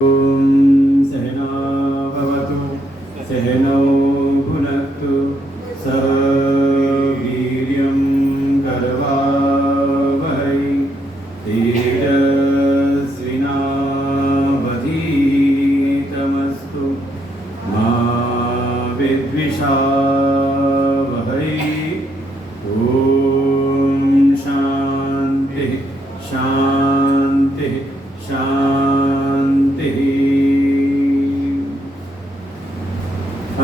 सहना भवतु सहनौ भुनक्तु सह वीर्यं करवावहै तेजस्विनावधीतमस्तु मा विद्विषावहै। ॐ शान्ति शान्ति शान्ति।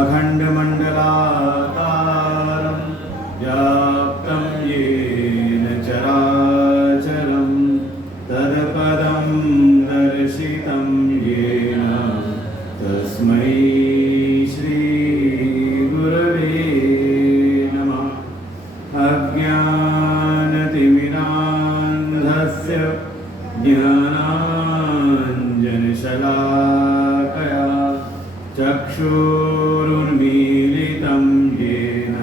अखण्डमण्डलाकारं व्याप्तं येन चराचरं तत्पदं दर्शितं येन तस्मै श्रीगुरवे नमः। अज्ञानतिमिरान्धस्य ज्ञानाञ्जनशलाकया चक्षुरुन्मीलितं येन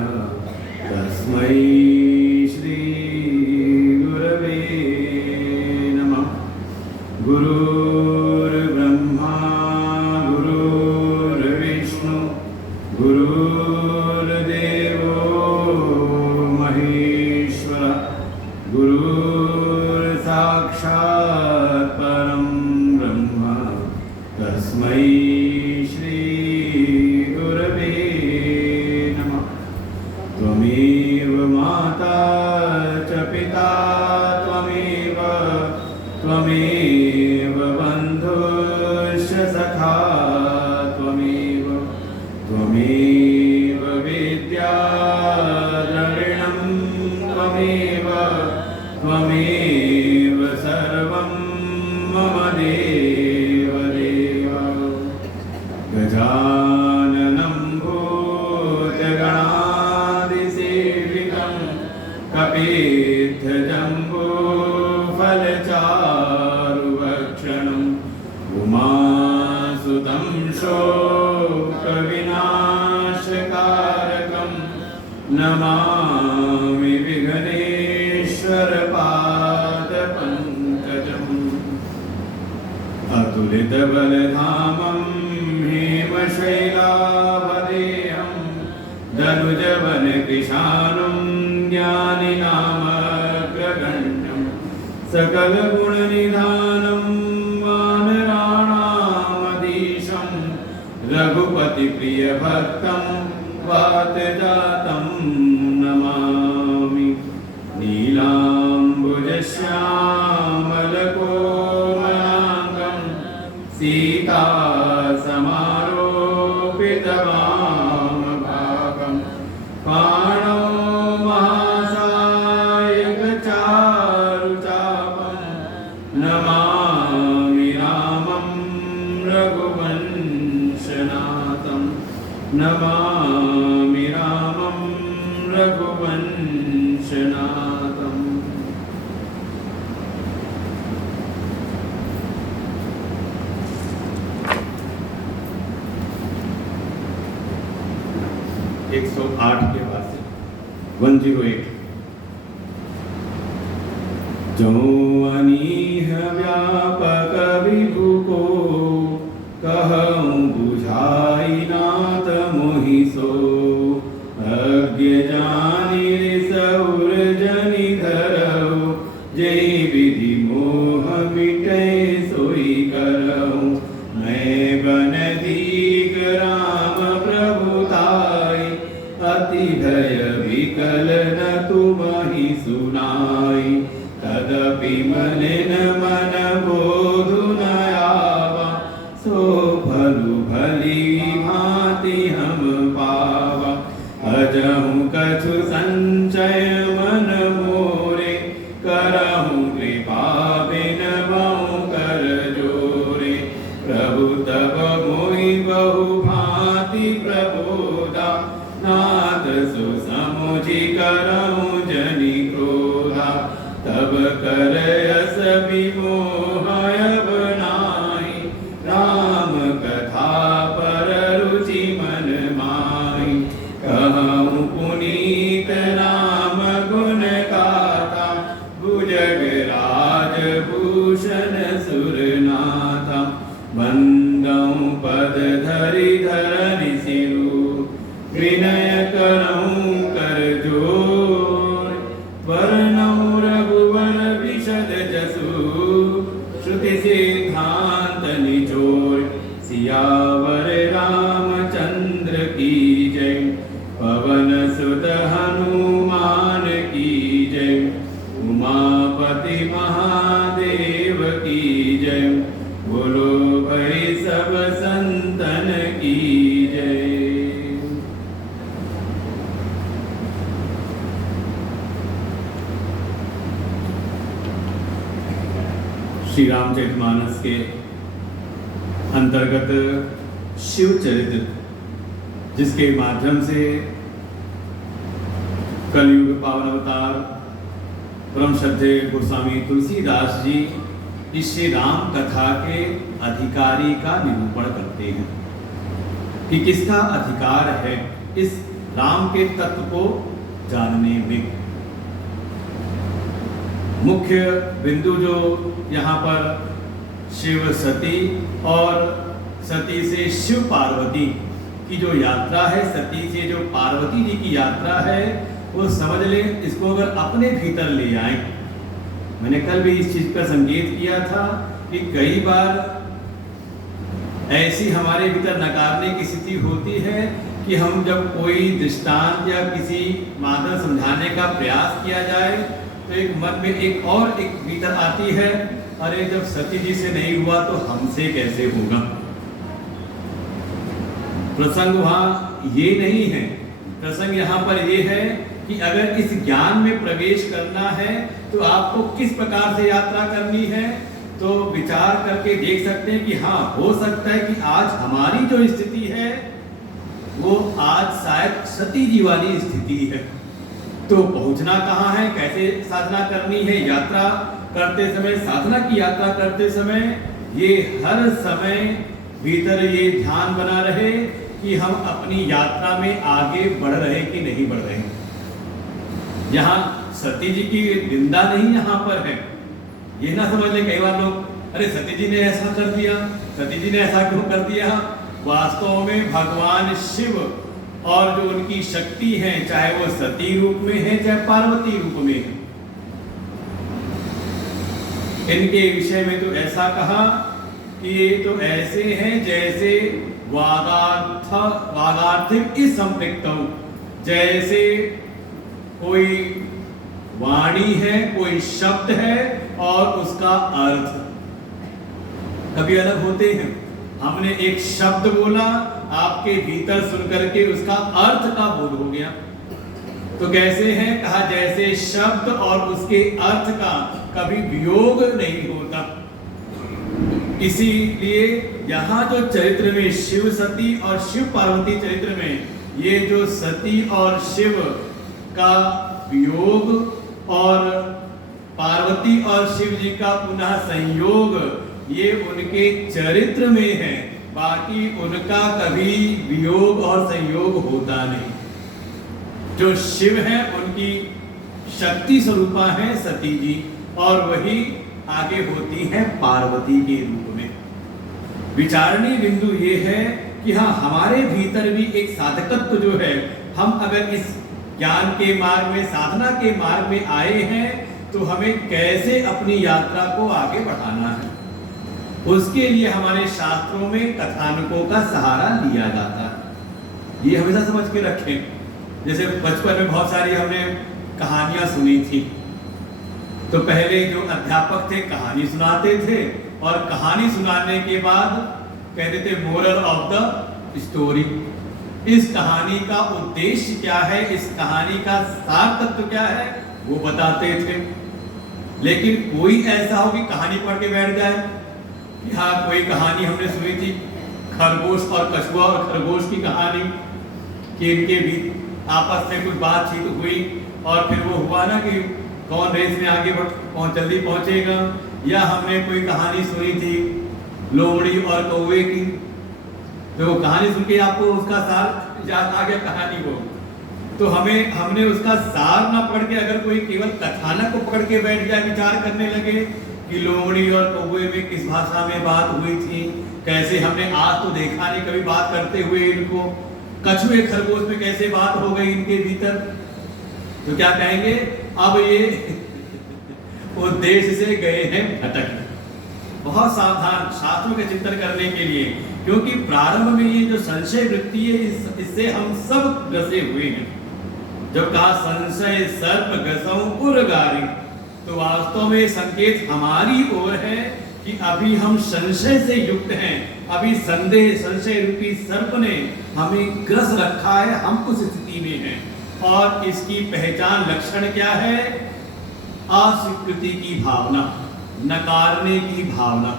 तस्मै श्रीगुरवे नमः। गुरुर्ब्रह्मा गुरुर्विष्णु गुरुर्देवो महेश्वर गुरुर्साक्षात् परं ब्रह्म तस्मै श्रीगुरवे नमः। त्वमेव माता च पिता त्वमेव बन्धुश्च सखा त्वमेव विद्या द्रविणं त्वमेव सर्वं मम देवदेव। गजाननं भूतगणादिसेवितं कपित्थजम्बूफलचारुभक्षणम् उमासुतं शोकविनाशकारकं नमामि विघ्नेश्वरपादपङ्कजम्। अतुलितबलधामं हेमशैलावदेहं दनुजवनकृशानं ज्ञानिनामग्रगण्यं सकलगुणनिधानं वानराणामधीशं रघुपतिप्रियभक्तं वातजातं नमामि। नीलाम्बुजश्यामलकोमलाङ्गं सीतासमारोपितवामभागं पाणौ महासायकचारुचापं नमामि रामं रघुवंशनाथं नमामि रामं रघुवंशनाथम्। एक 108 के बाद से 108 जो अनीह व्यापक विभु को कहूँ बुझाई नाथ मोहि सो। अज्ञ जानि सौर जनि धरऊ जय विधि मोह मिटे सोई करऊ। मैं बन दीग राम प्रभुताई अति भय विकल न तुमहि सुनाई। तदपि मलिन मन बोधु न आवा सो भलु भली भांति हम पावा। अजहु कछु संचय मन मोरे करहु कृपा बिनवहु कर जोरे। प्रभु तब मोहि बहु भांति प्रबोधा नाथ सो समुझि करहु जनि क्रोधा। तब कर यस चरणों पद धरि धरनि सिरु विनय करऊं कर जोर वर्णौ रघुवर विशद जसु श्रुति सिद्धांत निचोर सियावर रामचंद्र की जय पवन सुत हनुमान की जय उमापति महादेव की जय बोलो भाई सब संतन की जय। श्री रामचरितमानस के अंतर्गत शिव चरित्र, जिसके माध्यम से कलयुग पावन अवतार परम श्रद्धेय गोस्वामी तुलसीदास जी इस श्री राम कथा के अधिकारी का निरूपण करते हैं कि किसका अधिकार है इस राम के तत्व को जानने में। मुख्य बिंदु जो यहाँ पर शिव सती और सती से शिव पार्वती की जो यात्रा है, सती से जो पार्वती जी की यात्रा है, वो समझ लें, इसको अगर अपने भीतर ले आए। मैंने कल भी इस चीज का संकेत किया था कि कई बार ऐसी हमारे भीतर नकारने की स्थिति होती है कि हम जब कोई दृष्टांत या किसी माध्यम समझाने का प्रयास किया जाए तो एक मन में एक और एक भीतर आती है, अरे जब सती जी से नहीं हुआ तो हमसे कैसे होगा। प्रसंग वहां ये नहीं है, प्रसंग यहाँ पर ये है कि अगर इस ज्ञान में प्रवेश करना है तो आपको किस प्रकार से यात्रा करनी है, तो विचार करके देख सकते हैं कि हाँ, हो सकता है कि आज हमारी जो स्थिति है वो आज शायद सती जी वाली स्थिति है। तो पहुंचना कहाँ है, कैसे साधना करनी है, यात्रा करते समय, साधना की यात्रा करते समय ये हर समय भीतर ये ध्यान बना रहे कि हम अपनी यात्रा में आगे बढ़ रहे कि नहीं बढ़ रहे। यहाँ सती जी की निंदा नहीं यहाँ पर है, ये ना समझ ले कई बार लोग, अरे सती जी ने ऐसा कर दिया, सती जी ने ऐसा क्यों कर दिया। वास्तव में भगवान शिव और जो उनकी शक्ति है, चाहे वो सती रूप में है चाहे पार्वती रूप में है, इनके विषय में तो ऐसा कहा कि ये तो ऐसे हैं जैसे वागार्थिक इस संपृक्तौ, जैसे कोई वाणी है, कोई शब्द है और उसका अर्थ कभी अलग होते हैं। हमने एक शब्द बोला, आपके भीतर सुनकर के उसका अर्थ का बोध हो गया, तो कैसे है, कहा जैसे शब्द और उसके अर्थ का कभी वियोग नहीं होता। इसीलिए यहाँ जो चरित्र में शिव सती और शिव पार्वती चरित्र में ये जो सती और शिव का वियोग और पार्वती और शिव जी का पुनः संयोग, ये उनके चरित्र में है, बाकी उनका कभी वियोग और संयोग होता नहीं। जो शिव है उनकी शक्ति स्वरूपा है सती जी, और वही आगे होती है पार्वती के रूप में। विचारणीय बिंदु ये है कि हाँ, हमारे भीतर भी एक साधकत्व जो है, हम अगर इस ज्ञान के मार्ग में, साधना के मार्ग में आए हैं तो हमें कैसे अपनी यात्रा को आगे बढ़ाना है, उसके लिए हमारे शास्त्रों में कथानकों का सहारा लिया जाता है। ये हमेशा समझ के रखें। जैसे बचपन में बहुत सारी हमने कहानियां सुनी थी, तो पहले जो अध्यापक थे कहानी सुनाते थे, और कहानी सुनाने के बाद कहते थे मोरल ऑफ द स्टोरी, इस कहानी का उद्देश्य क्या है, इस कहानी का सार तत्व क्या है, वो बताते थे। लेकिन कोई ऐसा हो कि कहानी पढ़ के बैठ जाए कि हाँ, कोई कहानी हमने सुनी थी, खरगोश और कछुआ और खरगोश की कहानी, कि इनके भी आपस में कुछ बातचीत हुई और फिर वो हुआ ना कि कौन रेस में आगे जल्दी पहुंचेगा। या हमने कोई कहानी सुनी थी लोमड़ी और कौवे की, तो वो कहानी सुन के आपको उसका सार याद आ गया कहानी को, तो हमने उसका सार ना पढ़ के अगर कोई केवल कथानक को पकड़ के बैठ जाए, विचार करने लगे कि लोमड़ी और कौवे में किस भाषा में बात हुई थी, कैसे हमने आज तो देखा नहीं कभी बात करते हुए इनको, कछुए खरगोश में कैसे बात हो गई इनके भीतर। तो क्या कहेंगे, अब ये उद्देश्य से गए हैं भटक। बहुत सावधान शास्त्रों के चिंतन करने के लिए, क्योंकि प्रारंभ में ये जो संशय वृत्ति है इससे हम सब ग्रसे हुए हैं। जब कहा संशय सर्प गसों उरगारी, तो वास्तव में संकेत हमारी ओर है कि अभी हम संशय से युक्त हैं। अभी संदेह संशय रूपी सर्प ने हमें ग्रस रखा है, हम उस स्थिति में हैं। और इसकी पहचान लक्षण क्या है? अस्वीकृति की भावना, नकारने की भावना।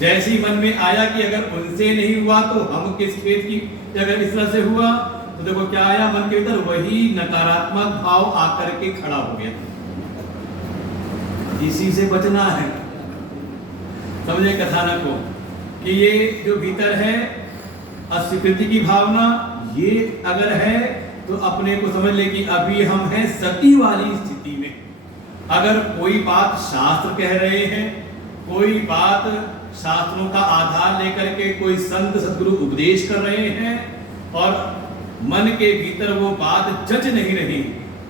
जैसी मन में आया कि अगर उनसे नहीं हुआ तो हम किस खेत की, अगर इस तरह से हुआ तो देखो क्या आया मन के भीतर, वही नकारात्मक भाव आकर के खड़ा हो गया। इसी से बचना है। समझे कथानक को कि ये जो भीतर है अस्वीकृति की भावना, ये अगर है तो अपने को समझ ले कि अभी हम हैं सती वाली स्थिति में। अगर कोई बात शास्त्र कह रहे हैं, कोई बात शास्त्रों का आधार लेकर के कोई संत सद्गुरु उपदेश कर रहे हैं और मन के भीतर वो बात जच नहीं रही,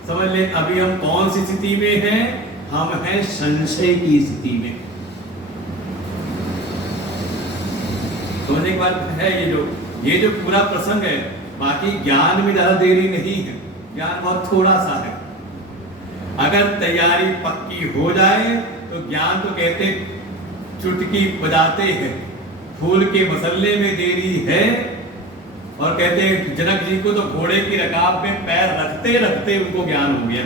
समझ ले अभी हम कौन सी स्थिति में हैं? हम हैं संशय की स्थिति में। समझने की बात है। ये जो पूरा प्रसंग है, बाकी ज्ञान में ज्यादा देरी नहीं है, ज्ञान बहुत थोड़ा सा है। अगर तैयारी पक्की हो जाए तो ज्ञान तो कहते चुटकी बजाते हैं, फूल के मसल्ले में देरी है। और कहते हैं जनक जी को तो घोड़े की रकाब में पैर रखते रखते उनको ज्ञान हो गया,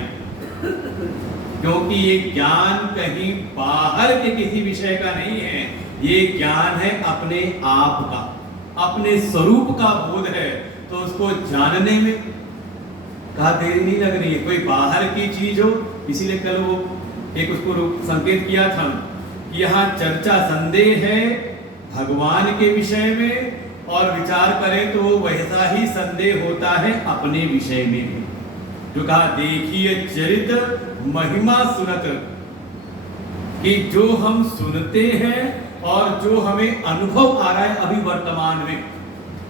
क्योंकि ये ज्ञान कहीं बाहर के किसी विषय का नहीं है। ये ज्ञान है अपने आप का, अपने स्वरूप का बोध है। तो उसको जानने में कहा देरी नहीं लग रही है, कोई बाहर की चीज हो। इसीलिए कल वो एक उसको संकेत किया था कि यहाँ चर्चा संदेह है भगवान के विषय में, और विचार करें तो वैसा ही संदेह होता है अपने विषय में भी। जो कहा देखिए चरित महिमा सुनत, कि जो हम सुनते हैं और जो हमें अनुभव आ रहा है अभी वर्तमान में,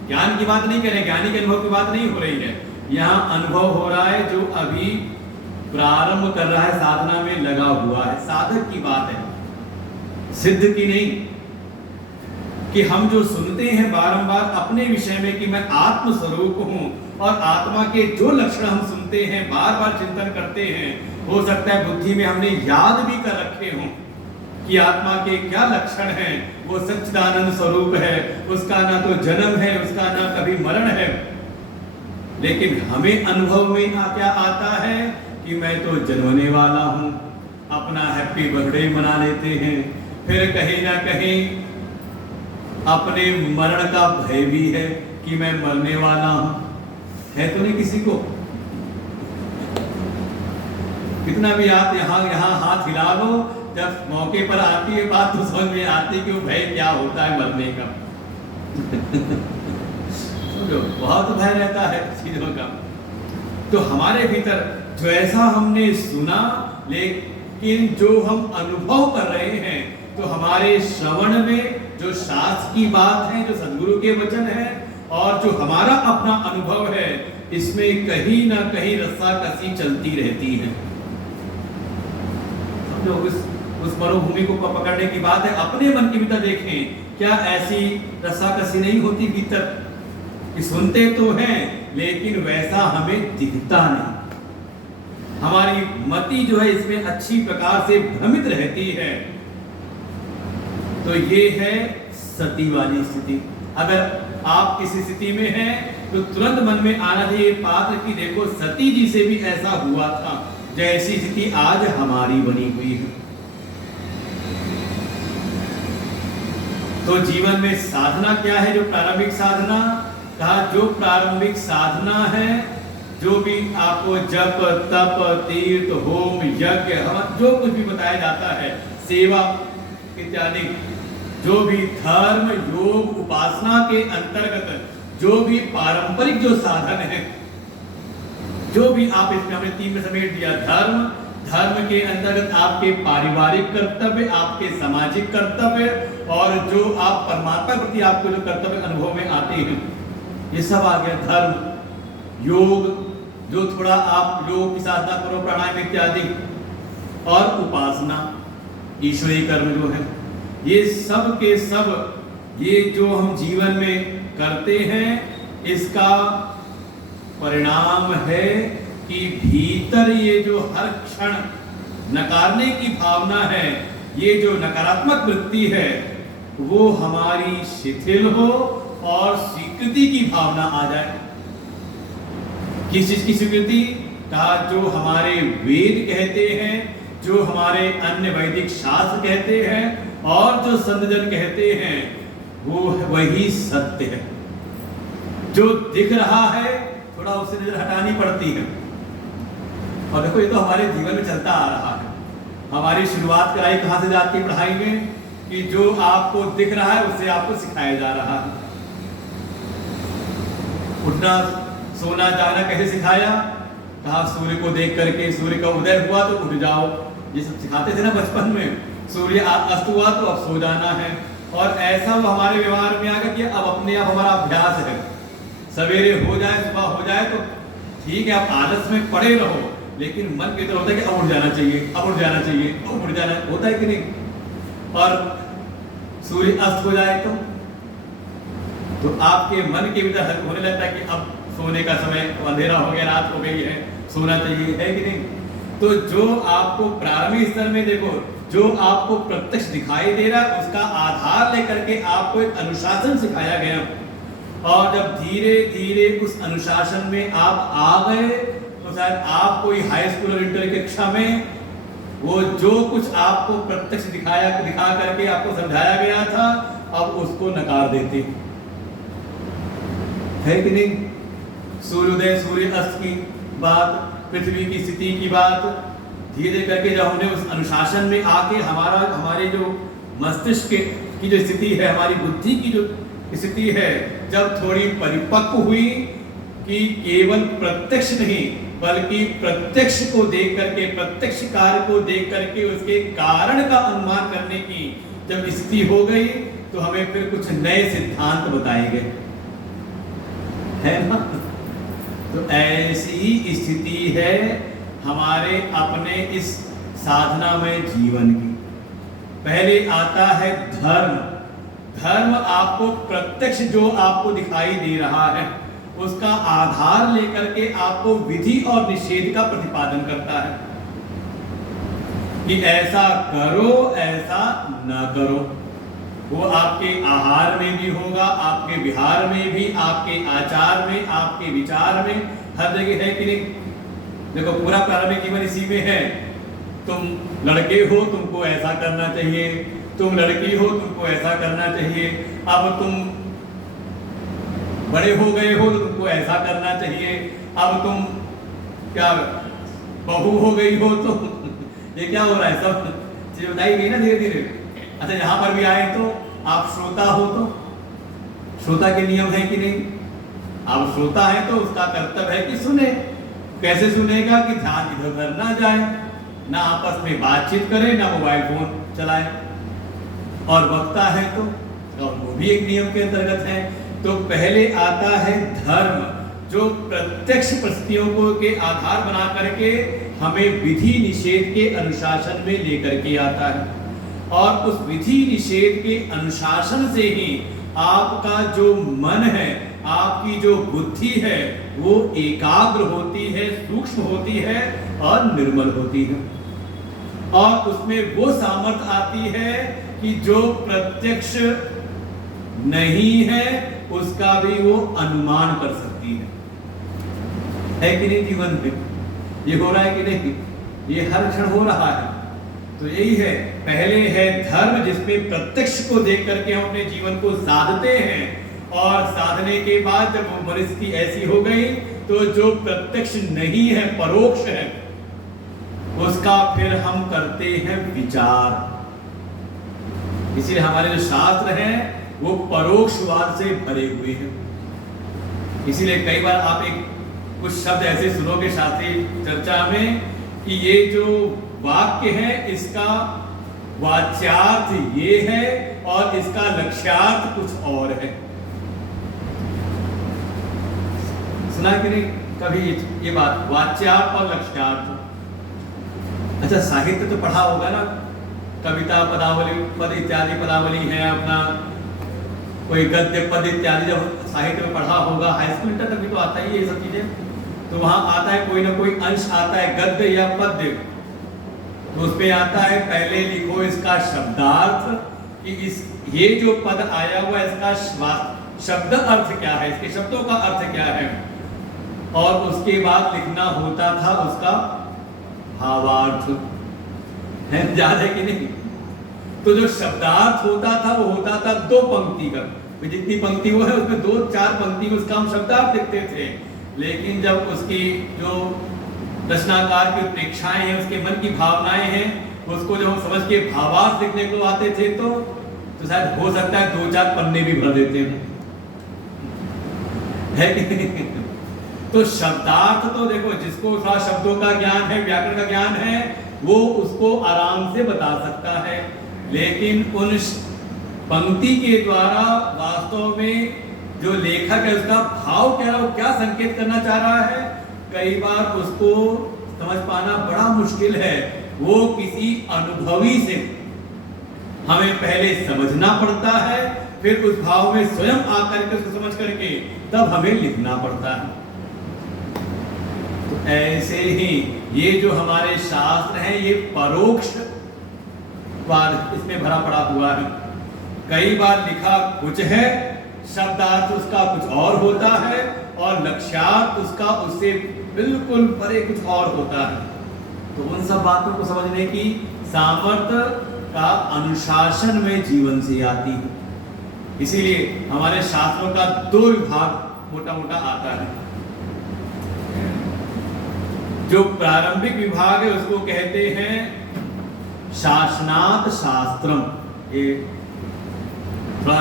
ज्ञान की बात नहीं करें, ज्ञानी के अनुभव की बात नहीं हो रही है, यहाँ अनुभव हो रहा है जो अभी प्रारंभ कर रहा है, साधना में लगा हुआ है। साधक की बात है, सिद्ध की नहीं। कि हम जो सुनते हैं बारंबार अपने विषय में कि मैं आत्म स्वरूप हूं, और आत्मा के जो लक्षण हम सुनते हैं बार बार चिंतन करते हैं, हो सकता है बुद्धि में हमने याद भी कर रखे हों कि आत्मा के क्या लक्षण हैं। वो सच्चिदानंद स्वरूप है, उसका ना तो जन्म है, उसका ना कभी मरण है। लेकिन हमें अनुभव में ना क्या आता है कि मैं तो जन्मने वाला हूं। अपना हैप्पी बर्थडे मना लेते हैं, फिर कहीं ना कहीं अपने मरण का भय भी है कि मैं मरने वाला हूं। है तो नहीं किसी को? कितना भी आप यहाँ हाथ हिला लो, जब मौके पर आती है बात तो समझ में आती कि वो भय क्या होता है मरने का। समझो, बहुत भय रहता है चीजों का। तो हमारे भीतर जो ऐसा हमने सुना, लेकिन जो हम अनुभव कर रहे हैं, तो हमारे श्रवण में जो शास्त्र की बात है, जो सद्गुरु के वचन है, और जो हमारा अपना अनुभव है, इसमें कहीं ना कहीं रस्साकसी चलती रहती है। समझो, उस मरुभूमि को पकड़ने की बात है। अपने मन के भीतर देखें, क्या ऐसी रस्साकसी नहीं होती भीतर कि सुनते तो हैं लेकिन वैसा हमें दिखता नहीं। हमारी मति जो है इसमें अच्छी प्रकार से भ्रमित रहती है। तो ये है सती वाली स्थिति। अगर आप इस स्थिति में हैं तो तुरंत मन में आना चाहिए पात्र की देखो सती जी से भी ऐसा हुआ था, जैसी स्थिति आज हमारी बनी हुई है। तो जीवन में साधना क्या है? जो प्रारंभिक साधना कहा, जो प्रारंभिक साधना है, जो भी आपको जप तप तीर्थ होम यज्ञ हवन जो कुछ भी बताया जाता है, सेवा इत्यादि, जो भी धर्म योग उपासना के अंतर्गत जो भी पारंपरिक जो साधन है, जो भी आप इसमें हमने 3 में समेट दिया, धर्म धर्म के अंतर्गत आपके पारिवारिक कर्तव्य, आपके सामाजिक कर्तव्य और जो आप परमात्मा के प्रति आपके जो कर्तव्य अनुभव में आते हैं, ये सब आ गया धर्म। योग, जो थोड़ा आप योग की साधना करो, प्राणायाम इत्यादि, और उपासना, ईश्वरीय कर्म जो है, ये सब के सब ये जो हम जीवन में करते हैं, इसका परिणाम है कि भीतर ये जो हर क्षण नकारने की भावना है, ये जो नकारात्मक वृत्ति है, वो हमारी शिथिल हो और स्वीकृति की भावना आ जाए। किस चीज की स्वीकृति? कहा जो हमारे वेद कहते हैं, जो हमारे अन्य वैदिक शास्त्र कहते हैं और जो संतजन कहते हैं, वो वही सत्य है। जो दिख रहा है थोड़ा उससे नजर हटानी पड़ती है। और देखो, ये तो हमारे जीवन में चलता आ रहा है। हमारी शुरुआत कराई कहां से जाती पढ़ाई में कि जो आपको दिख रहा है उससे आपको सिखाया जा रहा है। उठना, सोना, जागना कैसे सिखाया? कहा सूर्य को देख करके, सूर्य का उदय हुआ तो उठ जाओ, ये सब सिखाते थे ना बचपन में। सूर्य अस्त हुआ तो अब सो जाना है। और ऐसा वो हमारे व्यवहार में आ गया कि अब अपने आप हमारा अभ्यास है। सवेरे हो जाए, सुबह हो जाए तो ठीक है, आप आलस में पड़े रहो, लेकिन मन की तरफ होता है कि अब उठ जाना चाहिए, अब उठ जाना चाहिए, अब उठ जाना, होता है कि नहीं? और सूर्य अस्त हो जाए तो आपके मन के भीतर हक होने लगता है कि अब सोने का समय, अंधेरा हो गया, रात हो गई है, सोना चाहिए, है कि नहीं? तो जो आपको प्रारंभिक स्तर में देखो, जो आपको प्रत्यक्ष दिखाई दे रहा है, उसका आधार लेकर के आपको एक अनुशासन सिखाया गया। और जब धीरे धीरे उस अनुशासन में आप आ गए, तो शायद आप कोई हाई स्कूल और इंटर की कक्षा में वो जो कुछ आपको प्रत्यक्ष दिखा करके आपको समझाया गया था, अब उसको नकार देते, है कि नहीं? सूर्योदय, सूर्य अस्त की बात, पृथ्वी की स्थिति की बात, धीरे करके जब हमने उस अनुशासन में आके हमारे जो मस्तिष्क की जो स्थिति है, हमारी बुद्धि की जो स्थिति है, जब थोड़ी परिपक्व हुई कि केवल प्रत्यक्ष नहीं बल्कि प्रत्यक्ष को देख करके, प्रत्यक्ष कार्य को देख करके उसके कारण का अनुमान करने की जब स्थिति हो गई, तो हमें फिर कुछ नए सिद्धांत बताए गए, है ना? तो ऐसी ही स्थिति है हमारे अपने इस साधना में जीवन की। पहले आता है धर्म। धर्म आपको प्रत्यक्ष जो आपको दिखाई दे रहा है, उसका आधार लेकर के आपको विधि और निषेध का प्रतिपादन करता है कि ऐसा करो, ऐसा न करो। वो आपके आहार में भी होगा, आपके विहार में भी, आपके आचार में, आपके विचार में, हर जगह, है कि नहीं? देखो, पूरा प्रारंभिक जीवन इसी में है। तुम लड़के हो, तुमको ऐसा करना चाहिए, तुम लड़की हो, तुमको ऐसा करना चाहिए, अब तुम बड़े हो गए हो तो तुमको ऐसा करना चाहिए, अब तुम क्या बहू हो गई हो तो ये क्या हो रहा है, सब चीज बताई गई ना धीरे धीरे। अच्छा, यहाँ पर भी आए तो आप श्रोता हो, तो श्रोता के नियम है कि नहीं? आप श्रोता है तो उसका कर्तव्य है कि सुने। कैसे सुनेगा? कि ध्यान इधर उधर ना जाए, ना आपस में बातचीत करे, ना मोबाइल फोन चलाए। और वक्ता है तो वो भी एक नियम के अंतर्गत है। तो पहले आता है धर्म, जो प्रत्यक्ष परिस्थितियों को के आधार बना करके हमें विधि निषेध के अनुशासन में लेकर के आता है। और उस विधि निषेध के अनुशासन से ही आपका जो मन है, आपकी जो बुद्धि है, वो एकाग्र होती है, सूक्ष्म होती है और निर्मल होती है। और उसमें वो सामर्थ्य आती है कि जो प्रत्यक्ष नहीं है उसका भी वो अनुमान कर सकती है कि नहीं? जीवन में ये हो रहा है कि नहीं? ये हर क्षण हो रहा है। तो यही है, पहले है धर्म, जिसमें प्रत्यक्ष को देख करके हम अपने जीवन को साधते हैं। और साधने के बाद जब वो परिस्थिति ऐसी हो गई, तो जो प्रत्यक्ष नहीं है, परोक्ष है, उसका फिर हम करते हैं विचार। इसीलिए हमारे जो शास्त्र हैं वो परोक्षवाद से भरे हुए हैं। इसीलिए कई बार आप कुछ शब्द ऐसे सुनोगे शास्त्रीय चर्चा में कि ये जो वाक्य है इसका वाच्यार्थ ये है और इसका लक्ष्यार्थ कुछ और है। सुना कि नहीं कभी ये बात, वाच्यार्थ और लक्ष्यार्थ? अच्छा, साहित्य तो पढ़ा होगा ना, कविता पदावली, पद इत्यादि पदावली है अपना, कोई गद्य पद इत्यादि जब साहित्य में पढ़ा होगा, हाई स्कूल तक भी तो आता ही है ये सब चीजें। तो वहां आता है कोई ना कोई अंश आता है गद्य या पद्य, तो उसमें आता है पहले लिखो इसका शब्दार्थ कि इस ये जो पद आया हुआ इसका शब्द अर्थ क्या है, इसके शब्दों का अर्थ क्या है, और उसके बाद लिखना होता था उसका भावार्थ। है, याद है कि नहीं? तो जो शब्दार्थ होता था वो होता था 2 पंक्ति का, जितनी पंक्ति वो है उसमें 2-4 पंक्ति में उसका हम शब्दार्थ लिखते थे। लेकिन जब उसकी जो रचनाकार की प्रेक्षाएं हैं, उसके मन की भावनाएं हैं, उसको जब हम समझ के भावार्थ लिखने को आते थे तो शायद हो सकता है 2-4 पन्ने भी भर देते हैं, है कि नहीं? तो शब्दार्थ तो देखो, जिसको थोड़ा शब्दों का ज्ञान है, व्याकरण का ज्ञान है, वो उसको आराम से बता सकता है। लेकिन उन पंक्ति के द्वारा वास्तव में जो लेखक है उसका भाव क्या है, वो क्या संकेत करना चाह रहा है, कई बार उसको समझ पाना बड़ा मुश्किल है। वो किसी अनुभवी से हमें पहले समझना पड़ता है, फिर उस भाव में स्वयं आकर के उसको समझ करके तब हमें लिखना पड़ता है। तो ऐसे ही ये जो हमारे शास्त्र हैं ये परोक्ष इसमें भरा पड़ा हुआ है। कई बार लिखा कुछ है, शब्दार्थ उसका कुछ और होता है, और लक्ष्यार्थ उसका उससे बिल्कुल परे कुछ और होता है। तो उन सब बातों को समझने की सामर्थ्य का अनुशासन में जीवन से आती है। इसीलिए हमारे शास्त्रों का 2 विभाग मोटा मोटा आता है। जो प्रारंभिक विभाग है उसको कहते हैं शासनात् शास्त्रम। ये थोड़ा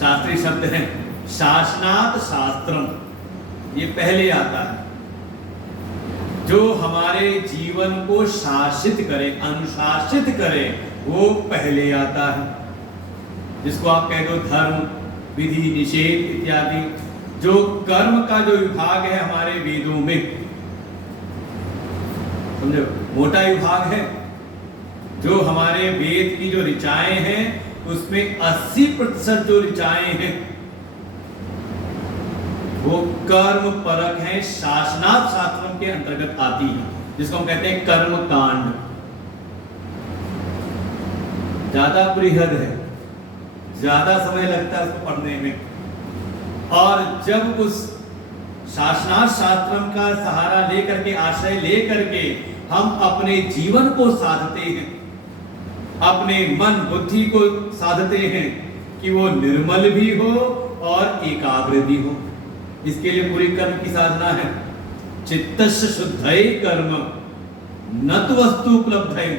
शास्त्रीय शब्द है, शासनात् शास्त्रम, ये पहले आता है। जो हमारे जीवन को शासित करे, अनुशासित करे, वो पहले आता है। जिसको आप कह दो धर्म, विधि, निषेध इत्यादि। जो कर्म का जो विभाग है हमारे वेदों में, समझो मोटा विभाग है। जो हमारे वेद की जो ऋचाएं हैं उसमें 80% जो ऋचाएं हैं वो कर्म परक हैं, शासनात् शास्त्रम के अंतर्गत आती है, जिसको हम कहते हैं कर्म कांड। ज्यादा बृहद है, ज्यादा समय लगता है उसको पढ़ने में। और जब उस शासनात् शास्त्रम का सहारा लेकर के, आश्रय लेकर के हम अपने जीवन को साधते हैं, अपने मन बुद्धि को साधते हैं कि वो निर्मल भी हो और एकाग्र भी हो। इसके लिए पूरी कर्म की साधना है। चित्तस्य शुद्धये कर्म न तु वस्तु उपलब्धये।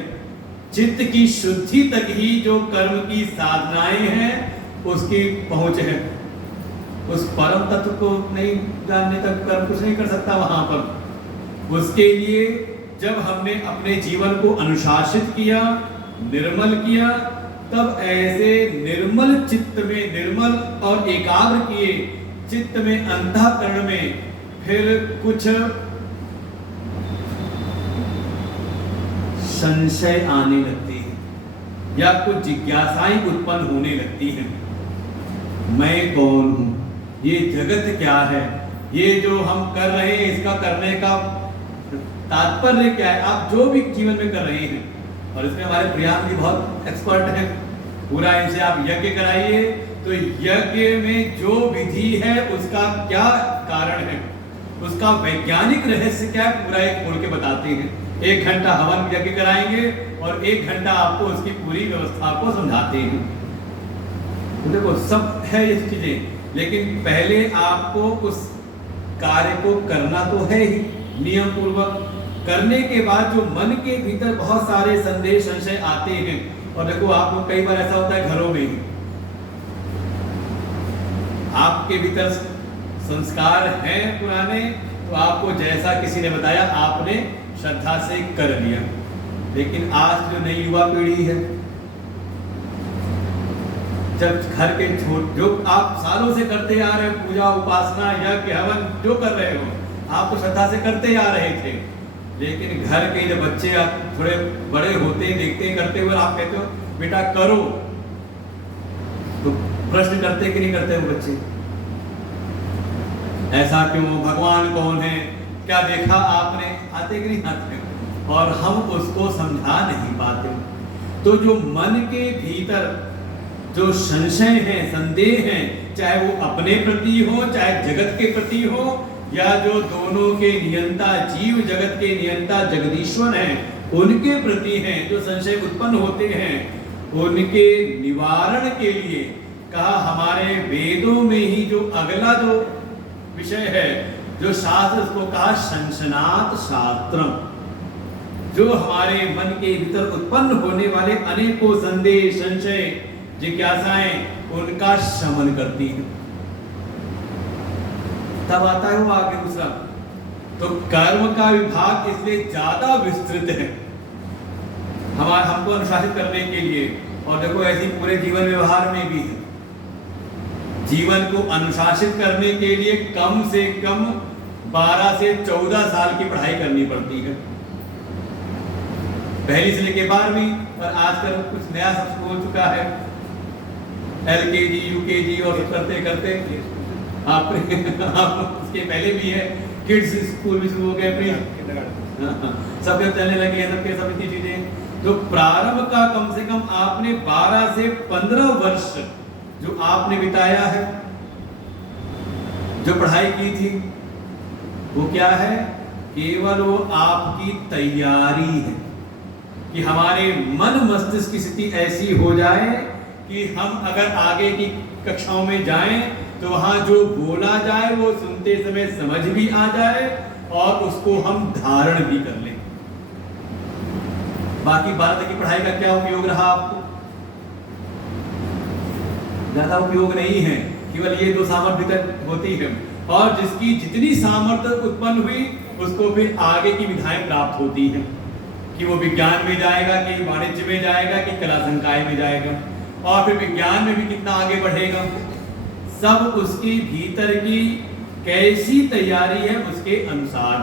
चित्त की शुद्धि तक ही जो कर्म की साधनाएं हैं उसकी पहुंच है। उस परम तत्व को नहीं जानने तक कर्म कुछ नहीं कर सकता। वहां पर उसके लिए जब हमने अपने जीवन को अनुशासित किया, निर्मल किया, तब ऐसे निर्मल चित्त में, निर्मल और एकाग्र किए चित्त में, अंतःकरण में फिर कुछ संशय आने लगते हैं या कुछ जिज्ञासाएं उत्पन्न होने लगती हैं। मैं कौन हूं, ये जगत क्या है, ये जो हम कर रहे हैं इसका करने का तात्पर्य क्या है। आप जो भी जीवन में कर रहे हैं, और इसमें हमारे प्रियांक भी बहुत एक्सपर्ट हैं, पूरा इनसे आप यज्ञ कराइए तो यज्ञ में जो विधि है उसका क्या कारण है, उसका वैज्ञानिक रहस्य क्या है, पूरा एक खोल के बताते हैं। 1 घंटा हवन यज्ञ कराएंगे और 1 घंटा आपको उसकी पूरी व्यवस्था को समझाते हैं। तो देखो सब है ये चीजें, लेकिन पहले आपको उस कार्य को करना तो है ही नियम पूर्वक। करने के बाद जो मन के भीतर बहुत सारे संदेह संशय आते हैं, और देखो आप लोग कई बार ऐसा होता है घरों में आपके भीतर संस्कार हैं पुराने, तो आपको जैसा किसी ने बताया आपने श्रद्धा से कर लिया। लेकिन आज जो नई युवा पीढ़ी है, जब घर के जो आप सालों से करते आ रहे हो, पूजा उपासना यज्ञ हवन जो कर रहे हो, आप तो श्रद्धा से करते आ रहे थे, लेकिन घर के जब बच्चे आप थोड़े बड़े होते हैं, देखते हैं करते हुए, आप कहते हो बेटा करो, तो प्रश्न करते कि नहीं करते वो बच्चे, ऐसा क्यों, भगवान कौन है, क्या देखा आपने, आते कि नहीं आते, और हम उसको समझा नहीं पाते। तो जो मन के भीतर जो संशय है, संदेह है, चाहे वो अपने प्रति हो, चाहे जगत के प्रति हो, या जो दोनों के नियंता, जीव जगत के नियंता जगदीश्वर हैं, उनके प्रति हैं, जो संशय उत्पन्न होते हैं, उनके निवारण के लिए कहा हमारे वेदों में ही जो अगला जो विषय है, जो शास्त्र, उसको कहा संशनात शास्त्रम, जो हमारे मन के भीतर उत्पन्न होने वाले अनेकों संदेह, संशय, जिज्ञासाएं, उनका शमन करती है। तब आता है वो आगे दूसरा, तो कर्म का विभाग इसलिए ज्यादा विस्तृत है हमको अनुशासित करने के लिए। और देखो ऐसी पूरे जीवन व्यवहार में भी है, जीवन को अनुशासित करने के लिए कम से कम 12 से 14 साल की पढ़ाई करनी पड़ती है, पहली से लेके 12वीं। और आजकल कुछ नया सब हो चुका है, LKG UKG और करते करते आप उसके पहले भी है, किड्स स्कूल भी शुरू हो गए, सबके चलने लगे हैं, सबके सब इतनी चीजें। तो प्रारंभ का कम से कम आपने 12 से 15 वर्ष जो आपने बिताया है, जो पढ़ाई की थी, वो क्या है, केवल वो आपकी तैयारी है कि हमारे मन मस्तिष्क की स्थिति ऐसी हो जाए कि हम अगर आगे की कक्षाओं में जाएं तो वहां जो बोला जाए वो सुनते समय समझ भी आ जाए और उसको हम धारण भी कर लें। बाकी 12 तक की पढ़ाई का क्या उपयोग रहा आपको? ज्यादा उपयोग नहीं है, केवल ये 2 सामर्थ्य तक होती है, और जिसकी जितनी सामर्थ्य उत्पन्न हुई उसको फिर आगे की विधाएं प्राप्त होती हैं कि वो विज्ञान में जाएगा, कि वाणिज्य में जाएगा, कि कला संकाय में जाएगा, और फिर विज्ञान में भी कितना आगे बढ़ेगा। सब उसके भीतर की कैसी तैयारी है उसके अनुसार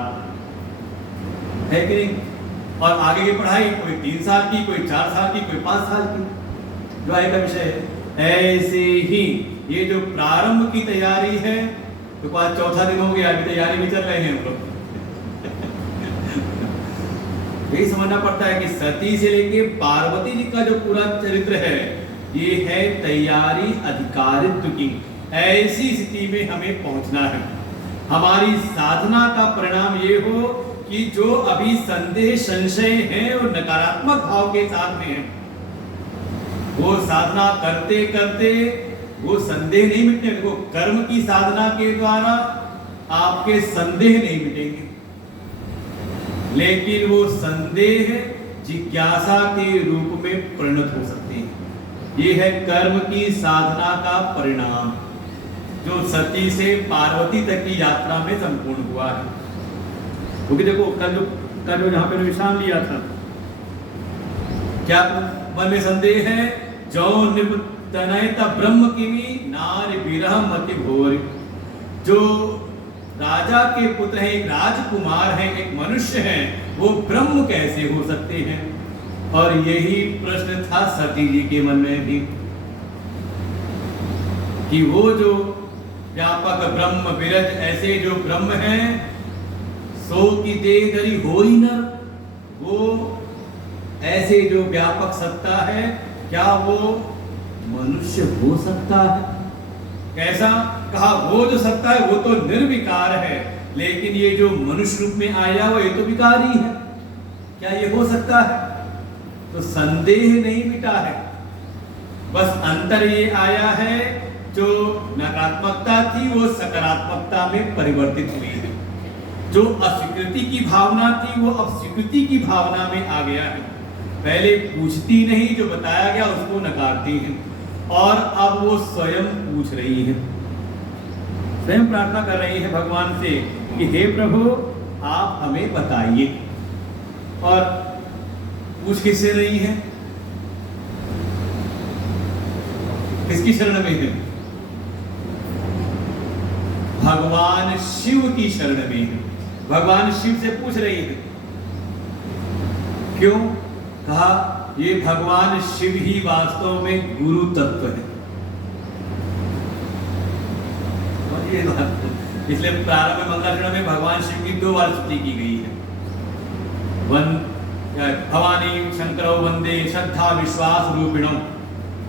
है कि नहीं। और आगे की पढ़ाई कोई 3 साल की, कोई 4 साल की, कोई 5 साल की, जो आगे का विषय है। ऐसे ही ये जो प्रारंभ की तैयारी है, तो 4था दिन हो गया, अभी तैयारी में चल रहे हैं हम लोग। यही समझना पड़ता है कि सती से लेके पार्वती जी का जो पूरा चरित्र है, ये है तैयारी अधिकारित्व की। ऐसी स्थिति में हमें पहुंचना है। हमारी साधना का परिणाम ये हो कि जो अभी संदेह संशय है और नकारात्मक भाव के साथ में है, वो साधना करते करते वो संदेह नहीं मिटने, देखो कर्म की साधना के द्वारा आपके संदेह नहीं मिटेंगे, लेकिन वो संदेह जिज्ञासा के रूप में परिणत हो सकते हैं। ये है कर्म की साधना का परिणाम, जो सती से पार्वती तक की यात्रा में संपूर्ण हुआ है। क्योंकि देखो कल जो जहां पे विश्राम लिया था, क्या मन में संदेह है, जो निपतनयत ब्रह्म किमी नार विरह मति भोर। जो राजा के पुत्र हैं, एक राजकुमार हैं, एक मनुष्य हैं, वो ब्रह्म कैसे हो सकते हैं? और यही प्रश्न था सती जी के मन में भी, कि वो जो व्यापक ब्रह्म विरज ऐसे जो ब्रह्म हैं, सो की देह धरी हो ही न, वो ऐसे जो व्यापक सत्ता है, क्या वो मनुष्य हो सकता है? कैसा कहा, वो जो सत्ता है वो तो निर्विकार है, लेकिन ये जो मनुष्य रूप में आया वो ये तो विकारी है, क्या ये हो सकता है? तो संदेह नहीं मिटा है, बस अंतर ये आया है, जो नकारात्मकता थी वो सकारात्मकता में परिवर्तित हुई है, जो अस्वीकृति की भावना थी वो अब स्वीकृति की भावना में आ गया है। पहले पूछती नहीं, जो बताया गया उसको नकारती है, और अब वो स्वयं पूछ रही है, स्वयं प्रार्थना कर रही है भगवान से कि हे प्रभु आप हमें बताइए, और पूछ किससे रही है? किसकी शरण में है? भगवान शिव की शरण में है। भगवान शिव से पूछ रही है। क्यों? कहा ये भगवान शिव ही वास्तव में गुरु तत्व है। ये बात, इसलिए प्रारंभ में मंगलाचरण में भगवान शिव की 2 बार स्तुति की गई है। भवानी शंकरो वंदे श्रद्धा विश्वास रूपिणो।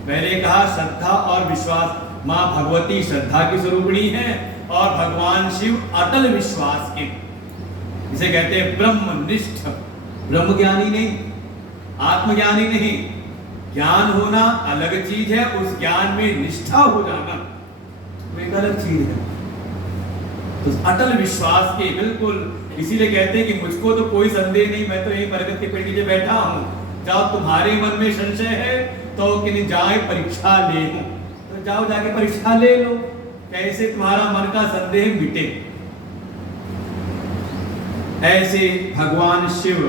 पहले कहा श्रद्धा और विश्वास, मां भगवती श्रद्धा की स्वरूपिणी है और भगवान शिव अटल विश्वास के, इसे कहते हैं ब्रह्मनिष्ठ। ब्रह्म ज्ञानी नहीं, आत्मज्ञानी नहीं। ज्ञान होना अलग चीज है, उस ज्ञान में निष्ठा हो जाना वो एक अलग चीज है। तो अटल विश्वास के बिल्कुल, इसीलिए कहते हैं कि मुझको तो कोई संदेह नहीं, मैं तो यही बरगद के पेड़ नीचे बैठा हूं। जाओ तुम्हारे मन में संशय है तो कि जाए परीक्षा ले लो, तो जाओ जाके परीक्षा ले लो, कैसे तुम्हारा मन का संदेह मिटे। ऐसे भगवान शिव,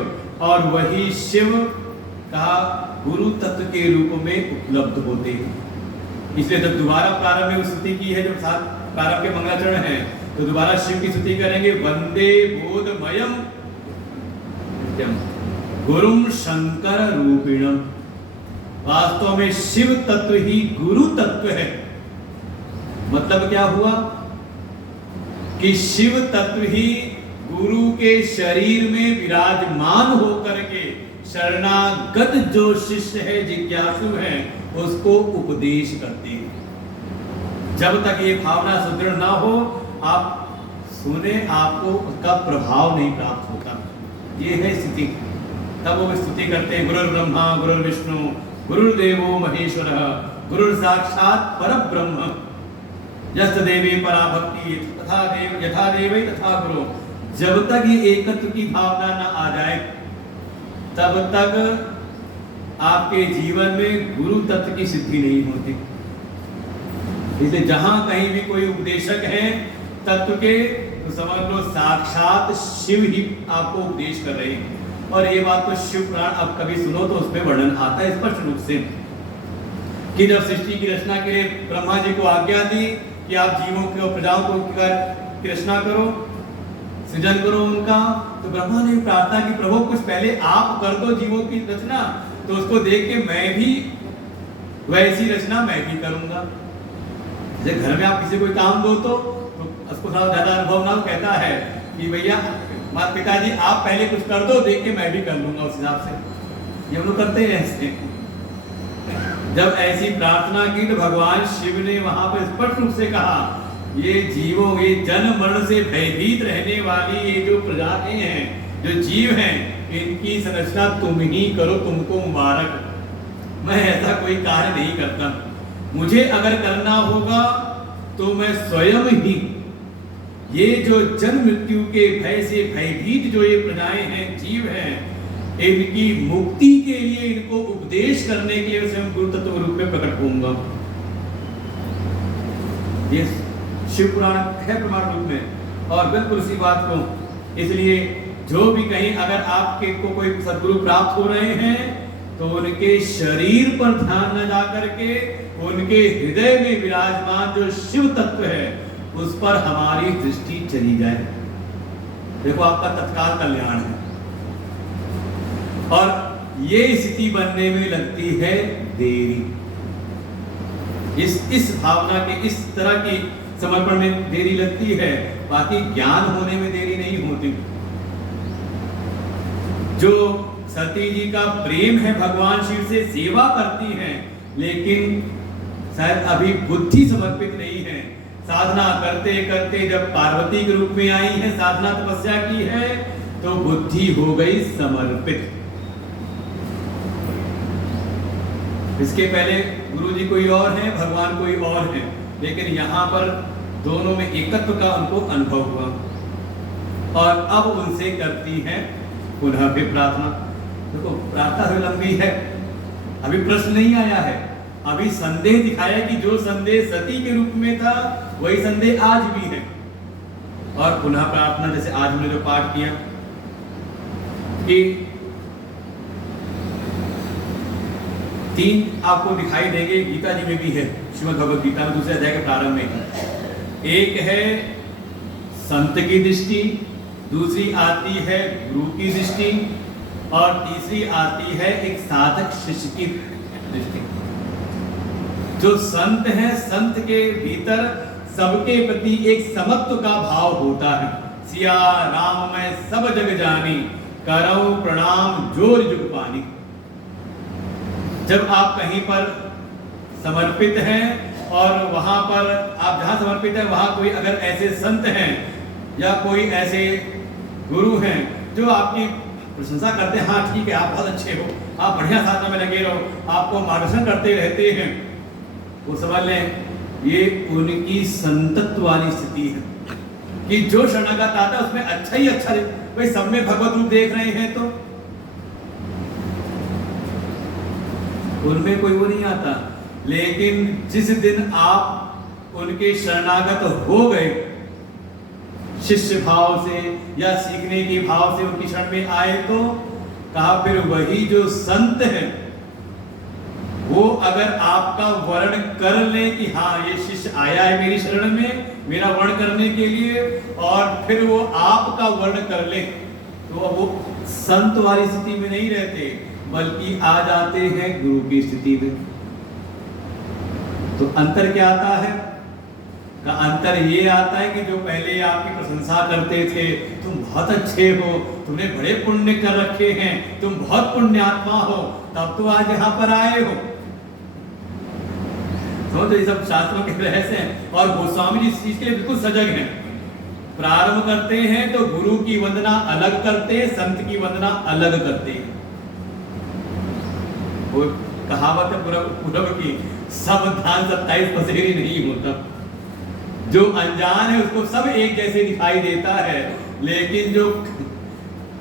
और वही शिव का गुरु तत्व के रूप में उपलब्ध होते हैं। इसलिए जब दोबारा प्रारंभ में स्तुति की है, जब साथ प्रारंभ के मंगलाचरण है, तो दोबारा शिव की स्तुति करेंगे। वंदे बोधमयम गुरुम शंकर रूपिणम। वास्तव में शिव तत्व ही गुरु तत्व है। मतलब क्या हुआ कि शिव तत्व ही गुरु के शरीर में विराजमान होकर के शरणागत जो शिष्य है, जिज्ञासु है, उसको उपदेश करते हैं। जब तक ये भावना सुदृढ़ ना हो, आप सुने, आपको उसका प्रभाव नहीं प्राप्त होता। ये है स्थिति। तब वो स्तुति करते हैं, गुरुर् ब्रह्मा गुरुर् विष्णु गुरुर्देवो महेश्वरः गुरुर् साक्षात परब्रह्म यस्तदेवे परा भक्ति तथा देव यथा देवे तथा गुरु। जब तक ये एकत्व की भावना न आ जाए, तब तक आपके जीवन में गुरु तत्व की सिद्धि नहीं होती। इसलिए जहां कहीं भी कोई उपदेशक है तत्व के, तो समझ लो साक्षात शिव ही आपको उपदेश कर रहे हैं। और ये बात तो शिव पुराण अब कभी सुनो तो उसमें वर्णन आता है स्पष्ट रूप से कि जब सृष्टि की रचना के लिए ब्रह्मा जी को आज्ञा दी कि आप जीवों को, प्रजाओं को रचना करो, सृजन करो उनका, तो ब्रह्मा ने प्रार्थना की प्रभु कुछ पहले आप कर दो जीवों की रचना, तो उसको देख के मैं भी वैसी रचना मैं भी करूंगा। जैसे घर में आप किसी कोई काम दो तो उसको थोड़ा ज्यादा अनुभव ना, कहता है कि भैया माता पिताजी आप पहले कुछ कर दो, देख के मैं भी कर लूंगा उस हिसाब से। ये हम लोग करते हैं ऐसे। जब ऐसी प्रार्थना की तो भगवान शिव ने वहां पर स्पष्ट रूप से कहा, ये जीवों, ये जन्म मरण से भयभीत रहने वाली ये जो प्रजाएं हैं, जो जीव हैं, इनकी संरचना तुम ही करो, तुमको मुबारक। मैं ऐसा कोई कार्य नहीं करता। मुझे अगर करना होगा तो मैं स्वयं ही ये जो जन्म मृत्यु के भय से भयभीत जो ये प्रजाएं हैं, जीव हैं, इनकी मुक्ति के लिए, इनको उपदेश करने के लिए स्वयं गुरु तत्व रूप में प्रकट होऊंगा। ये शिव पुराण है प्रमाण रूप में, और बिल्कुल उसी बात को, इसलिए जो भी कहीं अगर आपके को कोई सद्गुरु प्राप्त हो रहे हैं तो उनके शरीर पर ध्यान न जा करके उनके हृदय में विराजमान जो शिव तत्व है उस पर हमारी दृष्टि चली जाए। देखो आपका तत्काल कल्याण है। और ये स्थिति बनने में लगती है देरी। इस भावना के, इस तरह की समर्पण में देरी लगती है, बाकी ज्ञान होने में देरी नहीं होती। जो सती जी का प्रेम है भगवान शिव से, सेवा करती हैं, लेकिन शायद अभी बुद्धि समर्पित नहीं है। साधना करते करते जब पार्वती के रूप में आई है, साधना तपस्या की है, तो बुद्धि हो गई समर्पित। इसके पहले गुरु जी कोई और है, भगवान कोई और है, लेकिन यहाँ पर दोनों में एकत्व का उनको अनुभव हुआ और अब उनसे करती है पुनः भी प्रार्थना। देखो प्रार्थना तो लंबी है, अभी प्रश्न नहीं आया है, अभी संदेह दिखाया कि जो संदेह सती के रूप में था वही संदेह आज भी है। और पुनः प्रार्थना, जैसे आज हमने जो पाठ किया कि तीन आपको दिखाई देंगे, गीता जी में भी है, श्रीमद् भगवद गीता में दूसरे अध्याय के प्रारंभ में। एक है संत की दृष्टि, दूसरी आती है गुरु की दृष्टि, और तीसरी आती है एक साधक शिष्य की दृष्टि। जो संत है, संत के भीतर सबके प्रति एक समत्व का भाव होता है। सिया राम मैं सब जग जानी, करऊं प्रणाम जोर जुग पानी। जब आप कहीं पर समर्पित हैं और वहां पर आप जहां समर्पित हैं वहां कोई अगर ऐसे संत हैं या कोई ऐसे गुरु हैं जो आपकी प्रशंसा करते हैं, हाँ ठीक है आप बहुत अच्छे हो, आप बढ़िया साधना में लगे रहो, आपको मार्गदर्शन करते रहते हैं, वो समझ लें ये उनकी संतत्व वाली स्थिति है कि जो शरणागत आता है उसमें अच्छा ही अच्छा है। भाई सब में भगवत रूप देख रहे हैं तो उनमें कोई वो नहीं आता। लेकिन जिस दिन आप उनके शरणागत हो गए, शिष्य भाव से या सीखने के भाव से उनकी शरण में आए, तो कहा फिर वही जो संत है वो अगर आपका वर्ण कर ले कि हाँ ये शिष्य आया है मेरी शरण में मेरा वर्ण करने के लिए, और फिर वो आपका वर्ण कर ले, तो वो संत वाली स्थिति में नहीं रहते बल्कि आ जाते हैं गुरु की स्थिति में। तो अंतर क्या आता है? का अंतर ये आता है कि जो पहले आपकी प्रशंसा करते थे, तुम बहुत अच्छे हो, तुमने बड़े पुण्य कर रखे हैं, तुम बहुत पुण्यात्मा हो, तब तो आज यहाँ पर आए हो। तो ये सब शास्त्रों के रहस्य हैं और गोस्वामी जी इस चीज के लिए बिल्कुल सजग हैं। प्रारंभ करते हैं तो गुरु की वंदना अलग करते हैं, संत की वंदना अलग करते हैं। वो कहावत है पूर्व की, सब धान 27 पसेरी नहीं होता। जो अनजान है उसको सब एक जैसे दिखाई देता है, लेकिन जो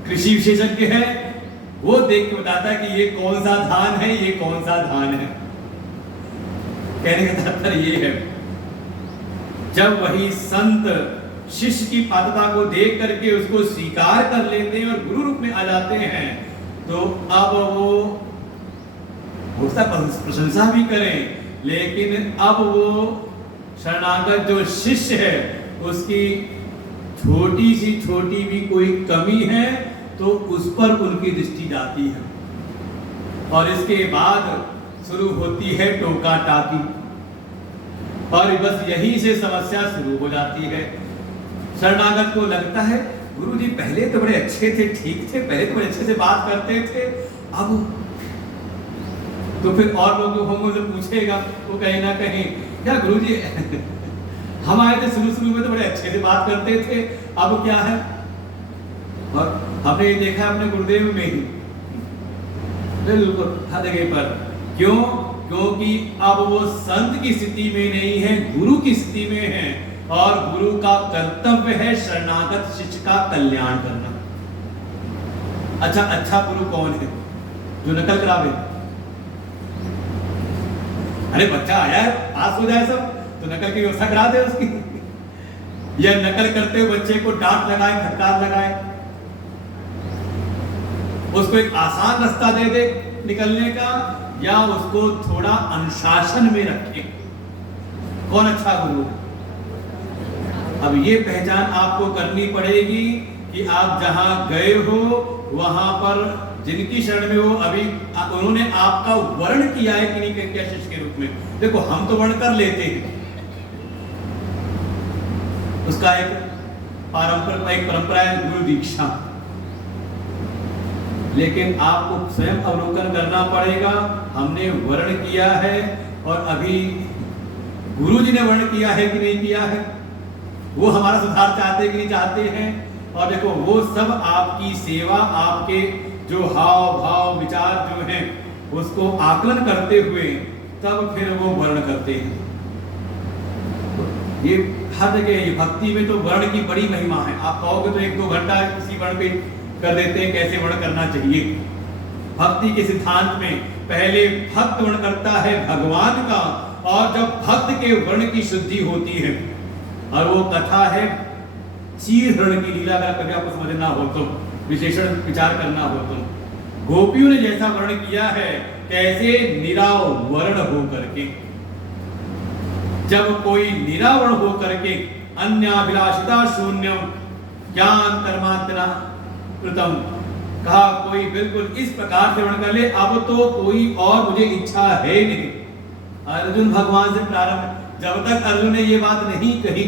कृषि विशेषज्ञ है वो देख के बताता है कि ये कौन सा धान है, ये कौन सा धान है। कहने का तात्पर्य ये है, जब वही संत शिष्य की पात्रता को देख करके उसको स्वीकार कर लेते हैं और गुरु रूप में आ जाते हैं, तो अब वो उसका प्रशंसा भी करें, लेकिन अब वो शरणागत जो शिष्य है उसकी छोटी सी छोटी भी कोई कमी है तो उस पर उनकी दृष्टि जाती है, और इसके बाद शुरू होती है टोका टाकी, और बस यहीं से समस्या शुरू हो जाती है। शरणागत को लगता है गुरु जी पहले तो बड़े अच्छे थे, ठीक थे, पहले तो बड़े अच्छे से बात करते थे, अब तो फिर और लोग होंगे तो पूछेगा वो कहीं ना कहीं, क्या गुरु जी हम आए थे शुरू में तो बड़े अच्छे से बात करते थे, अब क्या है? और हमने ये देखा अपने गुरुदेव में ही बिल्कुल हर जगह पर। क्यों? क्योंकि अब वो संत की स्थिति में नहीं है, गुरु की स्थिति में है, और गुरु का कर्तव्य है शरणागत शिष्य का कल्याण करना। अच्छा गुरु कौन है? जो नकल करावे। अरे बच्चा आया है पास हो जाए सब तो नकल की व्यवस्था करा दे उसकी, या नकल करते हुए बच्चे को डांट लगाए, फटकार लगाए, उसको एक आसान रास्ता दे दे निकलने का, या उसको थोड़ा अनुशासन में रखे। कौन अच्छा गुरु? अब ये पहचान आपको करनी पड़ेगी कि आप जहां गए हो वहां पर जिनकी शरण में हो, अभी उन्होंने आपका वर्ण किया है कि नहीं किया शिष्य के रूप में। देखो हम तो वर्ण कर लेते हैं, उसका एक परंपरा है गुरु दीक्षा, लेकिन आपको स्वयं अवलोकन करना पड़ेगा। हमने वर्ण किया है और अभी गुरुजी ने वर्ण किया है कि नहीं किया है, वो हमारा सुधार चाहते कि नहीं चाहते हैं। और देखो वो सब आपकी सेवा, आपके जो हाव भाव विचार जो हैं उसको आकलन करते हुए तब फिर वो वर्ण करते हैं। ये हर जगह ये भक्ति में तो वर्ण की बड़ी महिमा है। आप कहोगे तो 1-2 घंटा किसी वर्ण पे कर देते हैं, कैसे वर्ण करना चाहिए। भक्ति के सिद्धांत में पहले भक्त वर्ण करता है भगवान का, और जब भक्त के वर्ण की शुद्धि होती है, और वो कथा है चीरहरण की लीला, अगर कभी आपको समझना हो तो, विशेषण विचार करना हो तो, गोपियों ने जैसा वर्ण किया है कैसे निरावरण हो करके, जब कोई निरावरण हो करके अन्याभिलाषिता शून्यम ज्ञान कर्मांतरा कृतम, कहा कोई बिल्कुल इस प्रकार से वर्ण कर ले, अब तो कोई और मुझे इच्छा है नहीं। अर्जुन भगवान से प्रारंभ, जब तक अर्जुन ने ये बात नहीं कही,